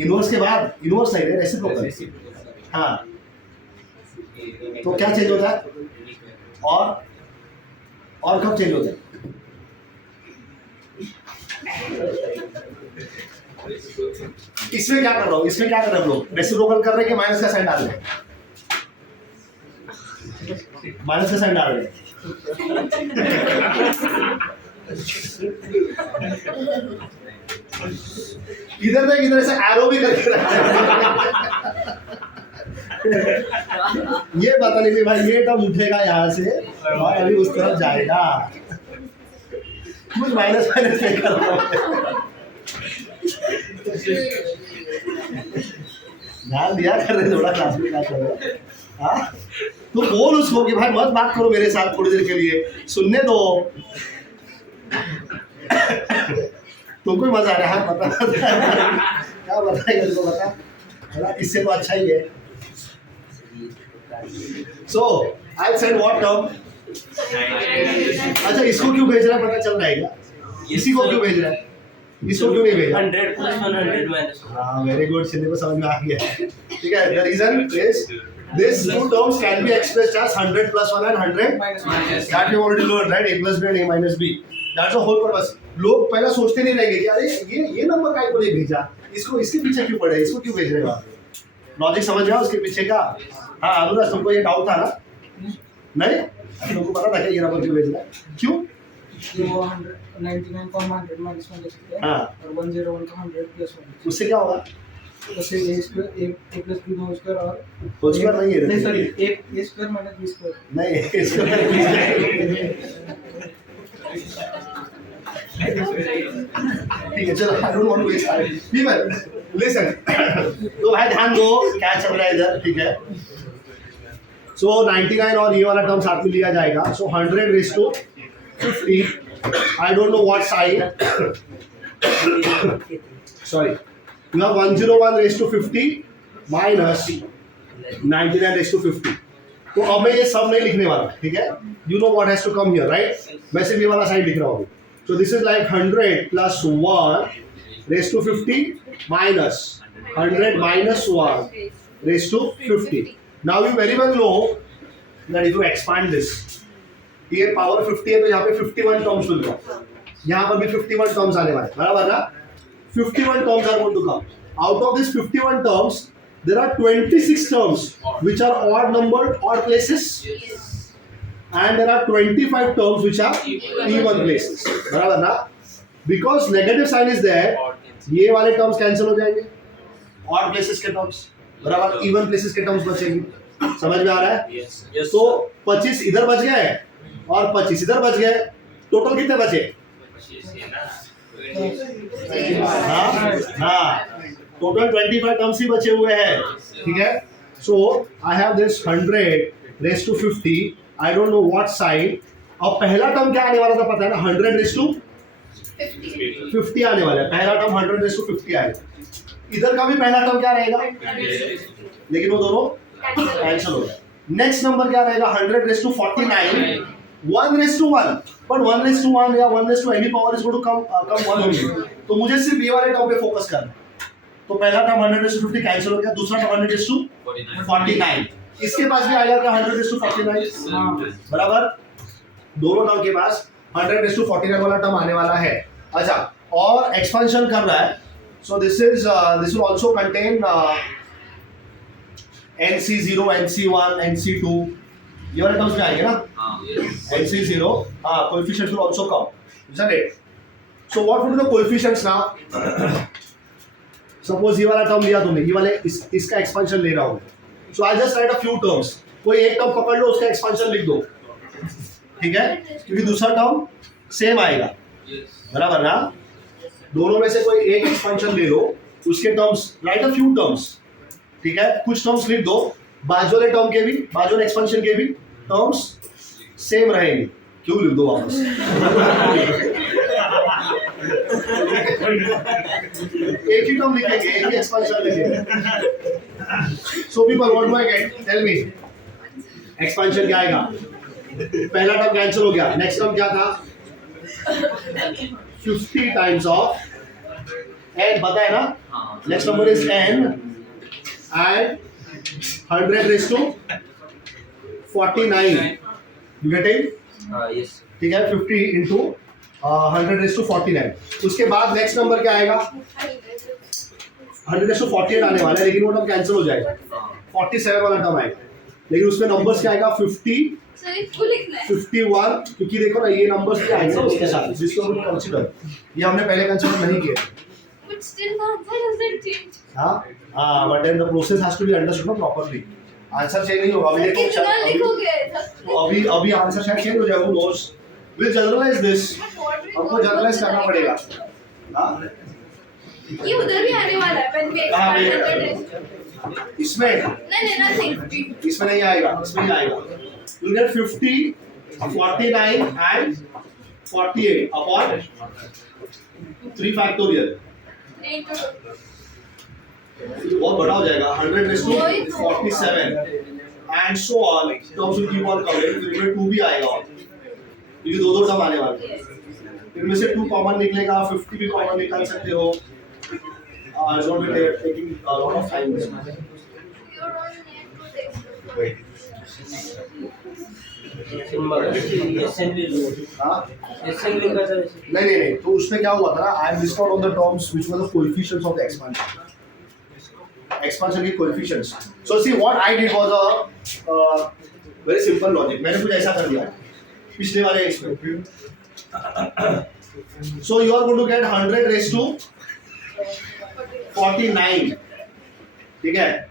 इनवर्स के बाद इनवर्स नहीं है, रेसिप्रोकल। हाँ तो क्या चेंज होता है? और कब चेंज होते हैं? इसमें क्या कर रहा हूँ, इसमें क्या कर रहे हैं हम लोग? रेसिप्रोकल कर रहे हैं कि माइनस का साइन डाल रहे हैं? माइनस का साइन डाल रहे हैं। इधर तक इधर से एरो भी करके रखते हैं। ये पता नहीं भाई ये टर्म उठेगा यहाँ से और अभी उस तरफ जाएगा। कुछ माइनस माइनस नहीं कर रहा हूँ। ध्यान दिया कर रहे थोड़ा क्लास में क्या कर रहे हो? हाँ तो बोल उसको कि भाई मत बात करो मेरे साथ थोड़ी देर के लिए, सुनने दो। तुमको ही मजा आ रहा है? हाँ पता क्या बताएगा तुमको, बता। इससे तो अच्छा ही है। So I said what term. अच्छा इसको क्यों भेज रहा है पता चल रहा है क्या? इसी को क्यों भेज रहा है? इसको क्यों नहीं भेजा? 100 + 100 माइनस। हाँ वेरी गुड, सिंधु को समझ में आ गया। ठीक है, the reason is this two terms can be expressed as 100 + 1 and 100 minus that we already learned, right? A plus b and a minus b, that's the whole purpose. लोग पहला सोचते नहीं रहेंगे कि अरे ये नंबर काहे को नहीं भेजा, इसको इसके पीछे क्यों पड़े, इसको क्यों भेज रहे हो आप? लॉजिक समझ रहे हो उसके पीछे का? हाँ अनुराग तुमको ये डाउट था ना? नहीं तुमको पता था क्या ये नंबर क्यों भेज रहा है? क्यों? 99 को 100 माइनस में लिख सकते हैं हाँ और 101 को 100 प्लस 1 उससे क्या होगा? उससे a square a plus b whole square और होल स्क्वायर नहीं है, नहीं sorry a square minus b square नहीं इसको ठीक है चलो, I don't want to waste time. People listen, तो भाई ध्यान दो क्या चल रहा है इधर, ठीक है? सो 99 और ये वाला टर्म साथ में लिया जाएगा। So 100⁻50, I don't know what sign, sorry you have 101⁻50 minus 99⁻50। तो अब मैं ये सब नहीं लिखने वाला, ठीक है? You know what has to come here, right? मैं सिर्फ ये वाला साइन लिख रहा हूँ। So this is like 100 + 1⁻50 minus 100 - 1⁻50. Now you very well know that if you expand this, ये पावर 50 है तो यहाँ पे 51 टर्म्स मिलता है, यहाँ पर भी 51 टर्म्स आने वाले, बराबर ना? 51 terms are going to come. Out of these 51 terms, there are 26 terms which are odd numbered, odd places, and there are 25 terms which are even places. बराबर ना? Because negative sign is there, ये वाले terms cancel हो जाएंगे, odd places के terms, बराबर even places के terms बचेंगे। समझ में आ रहा है? तो 25 इधर बच गए और 25 इधर बच गए, टोटल कितने बचे? हाँ टोटल 25 टर्म्स ही बचे हुए हैं, ठीक है? So I have this 100⁻50, I don't know what sign. अब पहला टर्म क्या आने वाला था पता है ना? 100⁻50 आने वाला है, पहला टर्म 100⁻50 आएगा। इधर का भी पहला टर्म क्या रहेगा? लेकिन वो दोनों कैंसिल हो गए। नेक्स्ट नंबर क्या रहेगा? 100⁻49, 1:1, but 1:1 या 1 any power is going to come 1 only। तो मुझे सिर्फ ये वाले टर्म पे फोकस करना है। तो पहला टर्म 100⁻50 कैंसिल हो गया, दूसरा टर्म 100⁻49, इसके पास भी आएगा क्या? 100⁻49 बराबर, दोनों टर्म के पास 100⁻49 वाला टर्म आने वाला है। अच्छा और एक्सपेंशन कर रहा है, so this will also contain NC0, NC1, NC2, ये वाले टर्म्स में आएंगे ना? NC0, coefficients will also come, isn't it? So what would be the coefficients now? Suppose ये वाला टर्म लिया तुमने, ये वाले इसका एक्सपेंशन ले रहा हूँ, so I just write a few terms, कोई एक टर्म पकड़ लो उसका एक्सपेंशन लिख दो, ठीक है? क्योंकि दूसरा टर्म सेम आएगा, बराबर ना? दोनों में से कोई एक एक्सपेंशन ले लो, उसके terms right a few terms, ठीक है? कुछ टर्म्स लिख दो, बाजू वाले टर्म के भी, बाजू वाले एक्सपेंशन के भी टर्म्स सेम रहेंगे। क्यों लिख दो वापस? एक ही टर्म लिखेंगे, एक ही एक्सपेंशन लिखेंगे। So people what do I get? Tell me, expansion क्या आएगा? पहला टर्म कैंसिल हो गया, नेक्स्ट टर्म क्या था? 50 टाइम्स ऑफ n, पता है ना? Next number is n and 100⁻49, you getting? Yes. ठीक है, 50 इंटू 100⁴49. उसके बाद नेक्स्ट नंबर क्या आएगा? 100⁴48 आने वाला है, लेकिन वो टर्म कैंसिल हो जाएगा, 47 वाला टर्म आएगा. लेकिन उसमें नंबर्स क्या आएगा? 50, सर इसको लिखना है 51, क्योंकि देखो ना ये नंबर्स क्या आएंगे उसके साथ, जिसको हम कंसीडर, ये हमने पहले कंसीडर नहीं किया. but still the answer doesn't change हाँ, but then the process has to be understood properly. Answer change नहीं होगा. अभी देखो कितना लिखोगे अभी आंसर शायद चेंज हो जाएगा. वो नोट्स विल जनरलाइज दिस. हमको जनरलाइज करना पड़ेगा. हाँ, ये उधर भी आने वाला है when we हाँ, expand the test. इसमें नहीं nothing इसमें नहीं आएगा, इसमें ही आएगा. You get 50, 49 and 48 upon 3 factorial. बहुत बड़ा हो जाएगा. 100⁻47 and so on. Terms will keep on coming. फिर में 2 भी आएगा, क्योंकि दो टर्म आने वाले हैं. इनमें से 2 कॉमन निकलेगा, 50 भी कॉमन निकाल सकते हो. It's going to be taking a lot of time. you don't need to take हाँ? Assembly का सर. नहीं. तो उसमें क्या हुआ था ना? I missed out on the terms which were the coefficients of the expansion. Expansion के coefficients. So see what I did was a very simple logic. मैंने कुछ ऐसा कर दिया पिछले वाले इसमें. So you are going to get 100⁻49. ठीक है.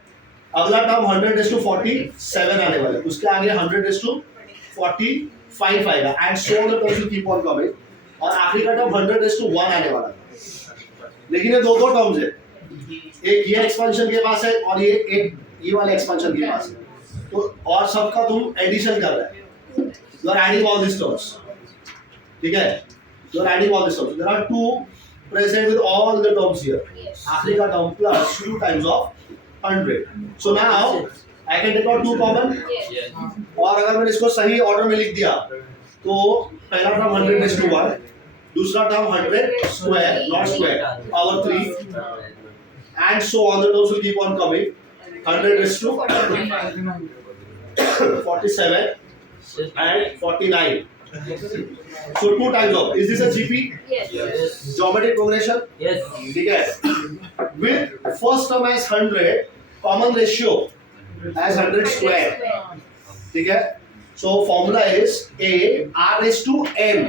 अगला टर्म 100⁻47 आने वाला है. उसके आगे 100⁻45 आएगा. And so the terms will keep on coming. और आखिरी का टर्म 100⁻1 आने वाला है. लेकिन ये दो टर्म्स है. एक ये एक्सपेंशन के पास है और ये वाला एक्सपेंशन के पास है. तो और सबका तुम एडिशन कर रहे हो. You are adding all this terms. ठीक है, you are adding all this terms. There are 2 present with all the terms here. आखिरी का term plus 2 times of 100. So now I can take out 2 common. Yes. और अगर मैंने इसको सही order में लिख दिया तो पहला टर्म 100⁻1, दूसरा term 100 square not square power 3 and so on. The terms will keep on coming. 100⁻47 and 49. So 2 times of. Is this a GP? yes Geometric progression? Yes. ठीक है. With first term as 100, common ratio as 100 square. ठीक है. So formula is a r raised to n.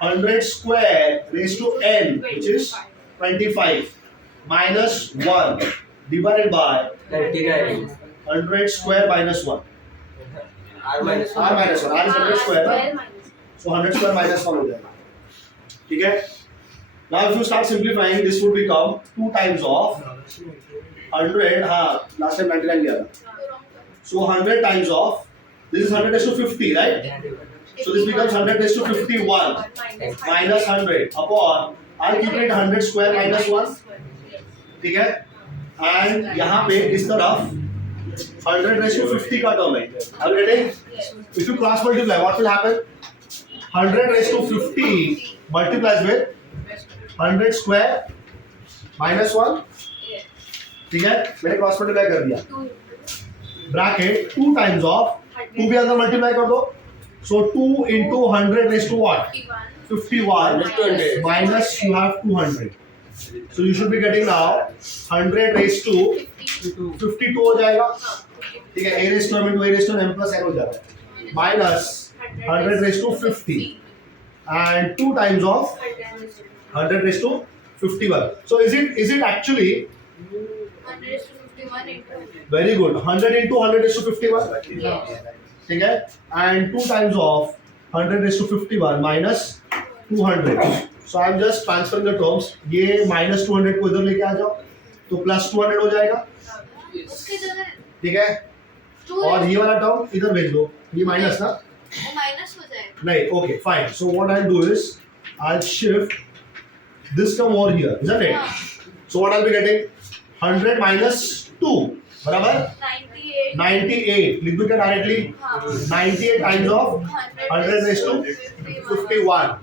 100 square raised to n, which is 25, minus 1 divided by 99. 100 square minus 1. R minus r minus 1. R is 100 square ना? So 100 square minus 1 हो जाएगा. ठीक है. Now if you start simplifying, this would become 2 times of 100. हाँ, last time 99 लिया था. So 100 times of, this is 100⁻50, right? So this becomes 100⁻51 minus 100 upon, I'll keep it 100 square minus 1. ठीक है. And यहाँ पे इस तरफ 100⁻50 का टर्म है. Are you getting? If you cross multiply, what will happen? 100⁻50 multiplies with 100 square minus 1. ठीक है. मैंने क्रॉस मल्टीप्लाई कर दिया. ब्रैकेट 2 times of 2 भी अंदर मल्टीप्लाई कर दो. So 2 into 100⁻what? 51 minus you have 200. So you should be getting now 100⁻52 हो जाएगा. ठीक है. a⁻m into a⁻m plus n हो जाता है. Minus 100⁻50 and 2 times of 100⁻51. So is it actually 100:51 into very good? 100 into 100⁻51. yes ठीक है. And 2 times of 100⁻51 minus 200. So I am just transferring the terms. ये minus 200 को इधर लेके आ जाओ तो plus 200 हो जाएगा. उसके जगह ठीक है. और ये वाला टर्म इधर भेज दो. ये माइनस ना? वो माइनस हो जाएगा नहीं. Okay, fine. So what I'll do is I'll shift this term over here, isn't it? So what I'll be getting? 100 minus 2 बराबर 98. लिख दो क्या directly? 98 times of 100⁻51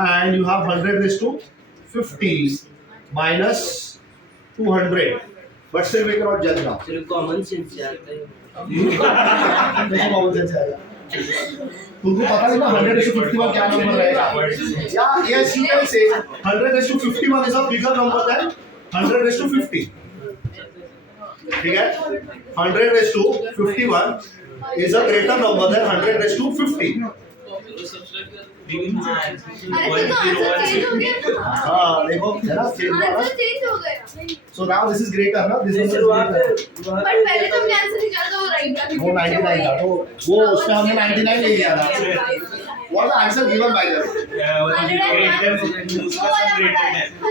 and you have 100⁻50 minus 200. But still we cannot judge now. सिर्फ common sense से आता है. कैसे common sense आएगा? तुमको पता नहीं ना 100:51 क्या नंबर रहेगा या yes you can say 100:51 is a bigger number than 100:50 ठीक है 100:51 is a greater number than 100:50 अरे तो आंसर चेंज हो गया ना हाँ देखो है ना चेंज हुआ ना आंसर चेंज हो गया so now this is greater ना this नहीं number सर is वहाँ पे greater वहाँ बट पहले तो हमने आंसर निकाला था वो राइट था वो 99 था तो वो उसमें हमने 99 ले लिया था what the answer given by them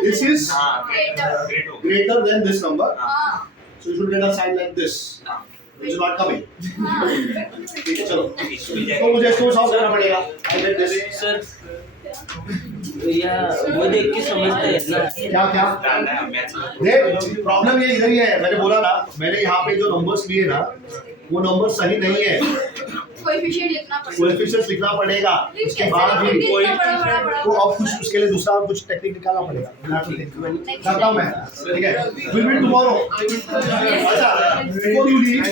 this is greater than this number so you should get a sign like this which is not coming ठीक है चलो तो मुझे इसको सॉल्व करना पड़ेगा I get this सर या वो देख के समझते हैं ना क्या देख प्रॉब्लम ये इधर ही है मैंने बोला ना मैंने यहाँ पे जो नंबर्स लिए ना वो नंबर सही नहीं है कोएफिशिएंट लिखना पड़ेगा कोएफिशिएंट्स लिखना पड़ेगा उसके बाद भी तो अब कुछ उसके लिए दूसरा कुछ टेक्निक निकालना पड़ेगा करता हूँ मैं ठीक है विल मीट टुमारो अच्छा बिफोर यू लीव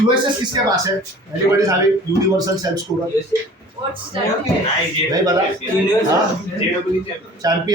यूएसएस किसके पास है anybody is having universal self storage what's that नहीं पता हाँ चैंपियन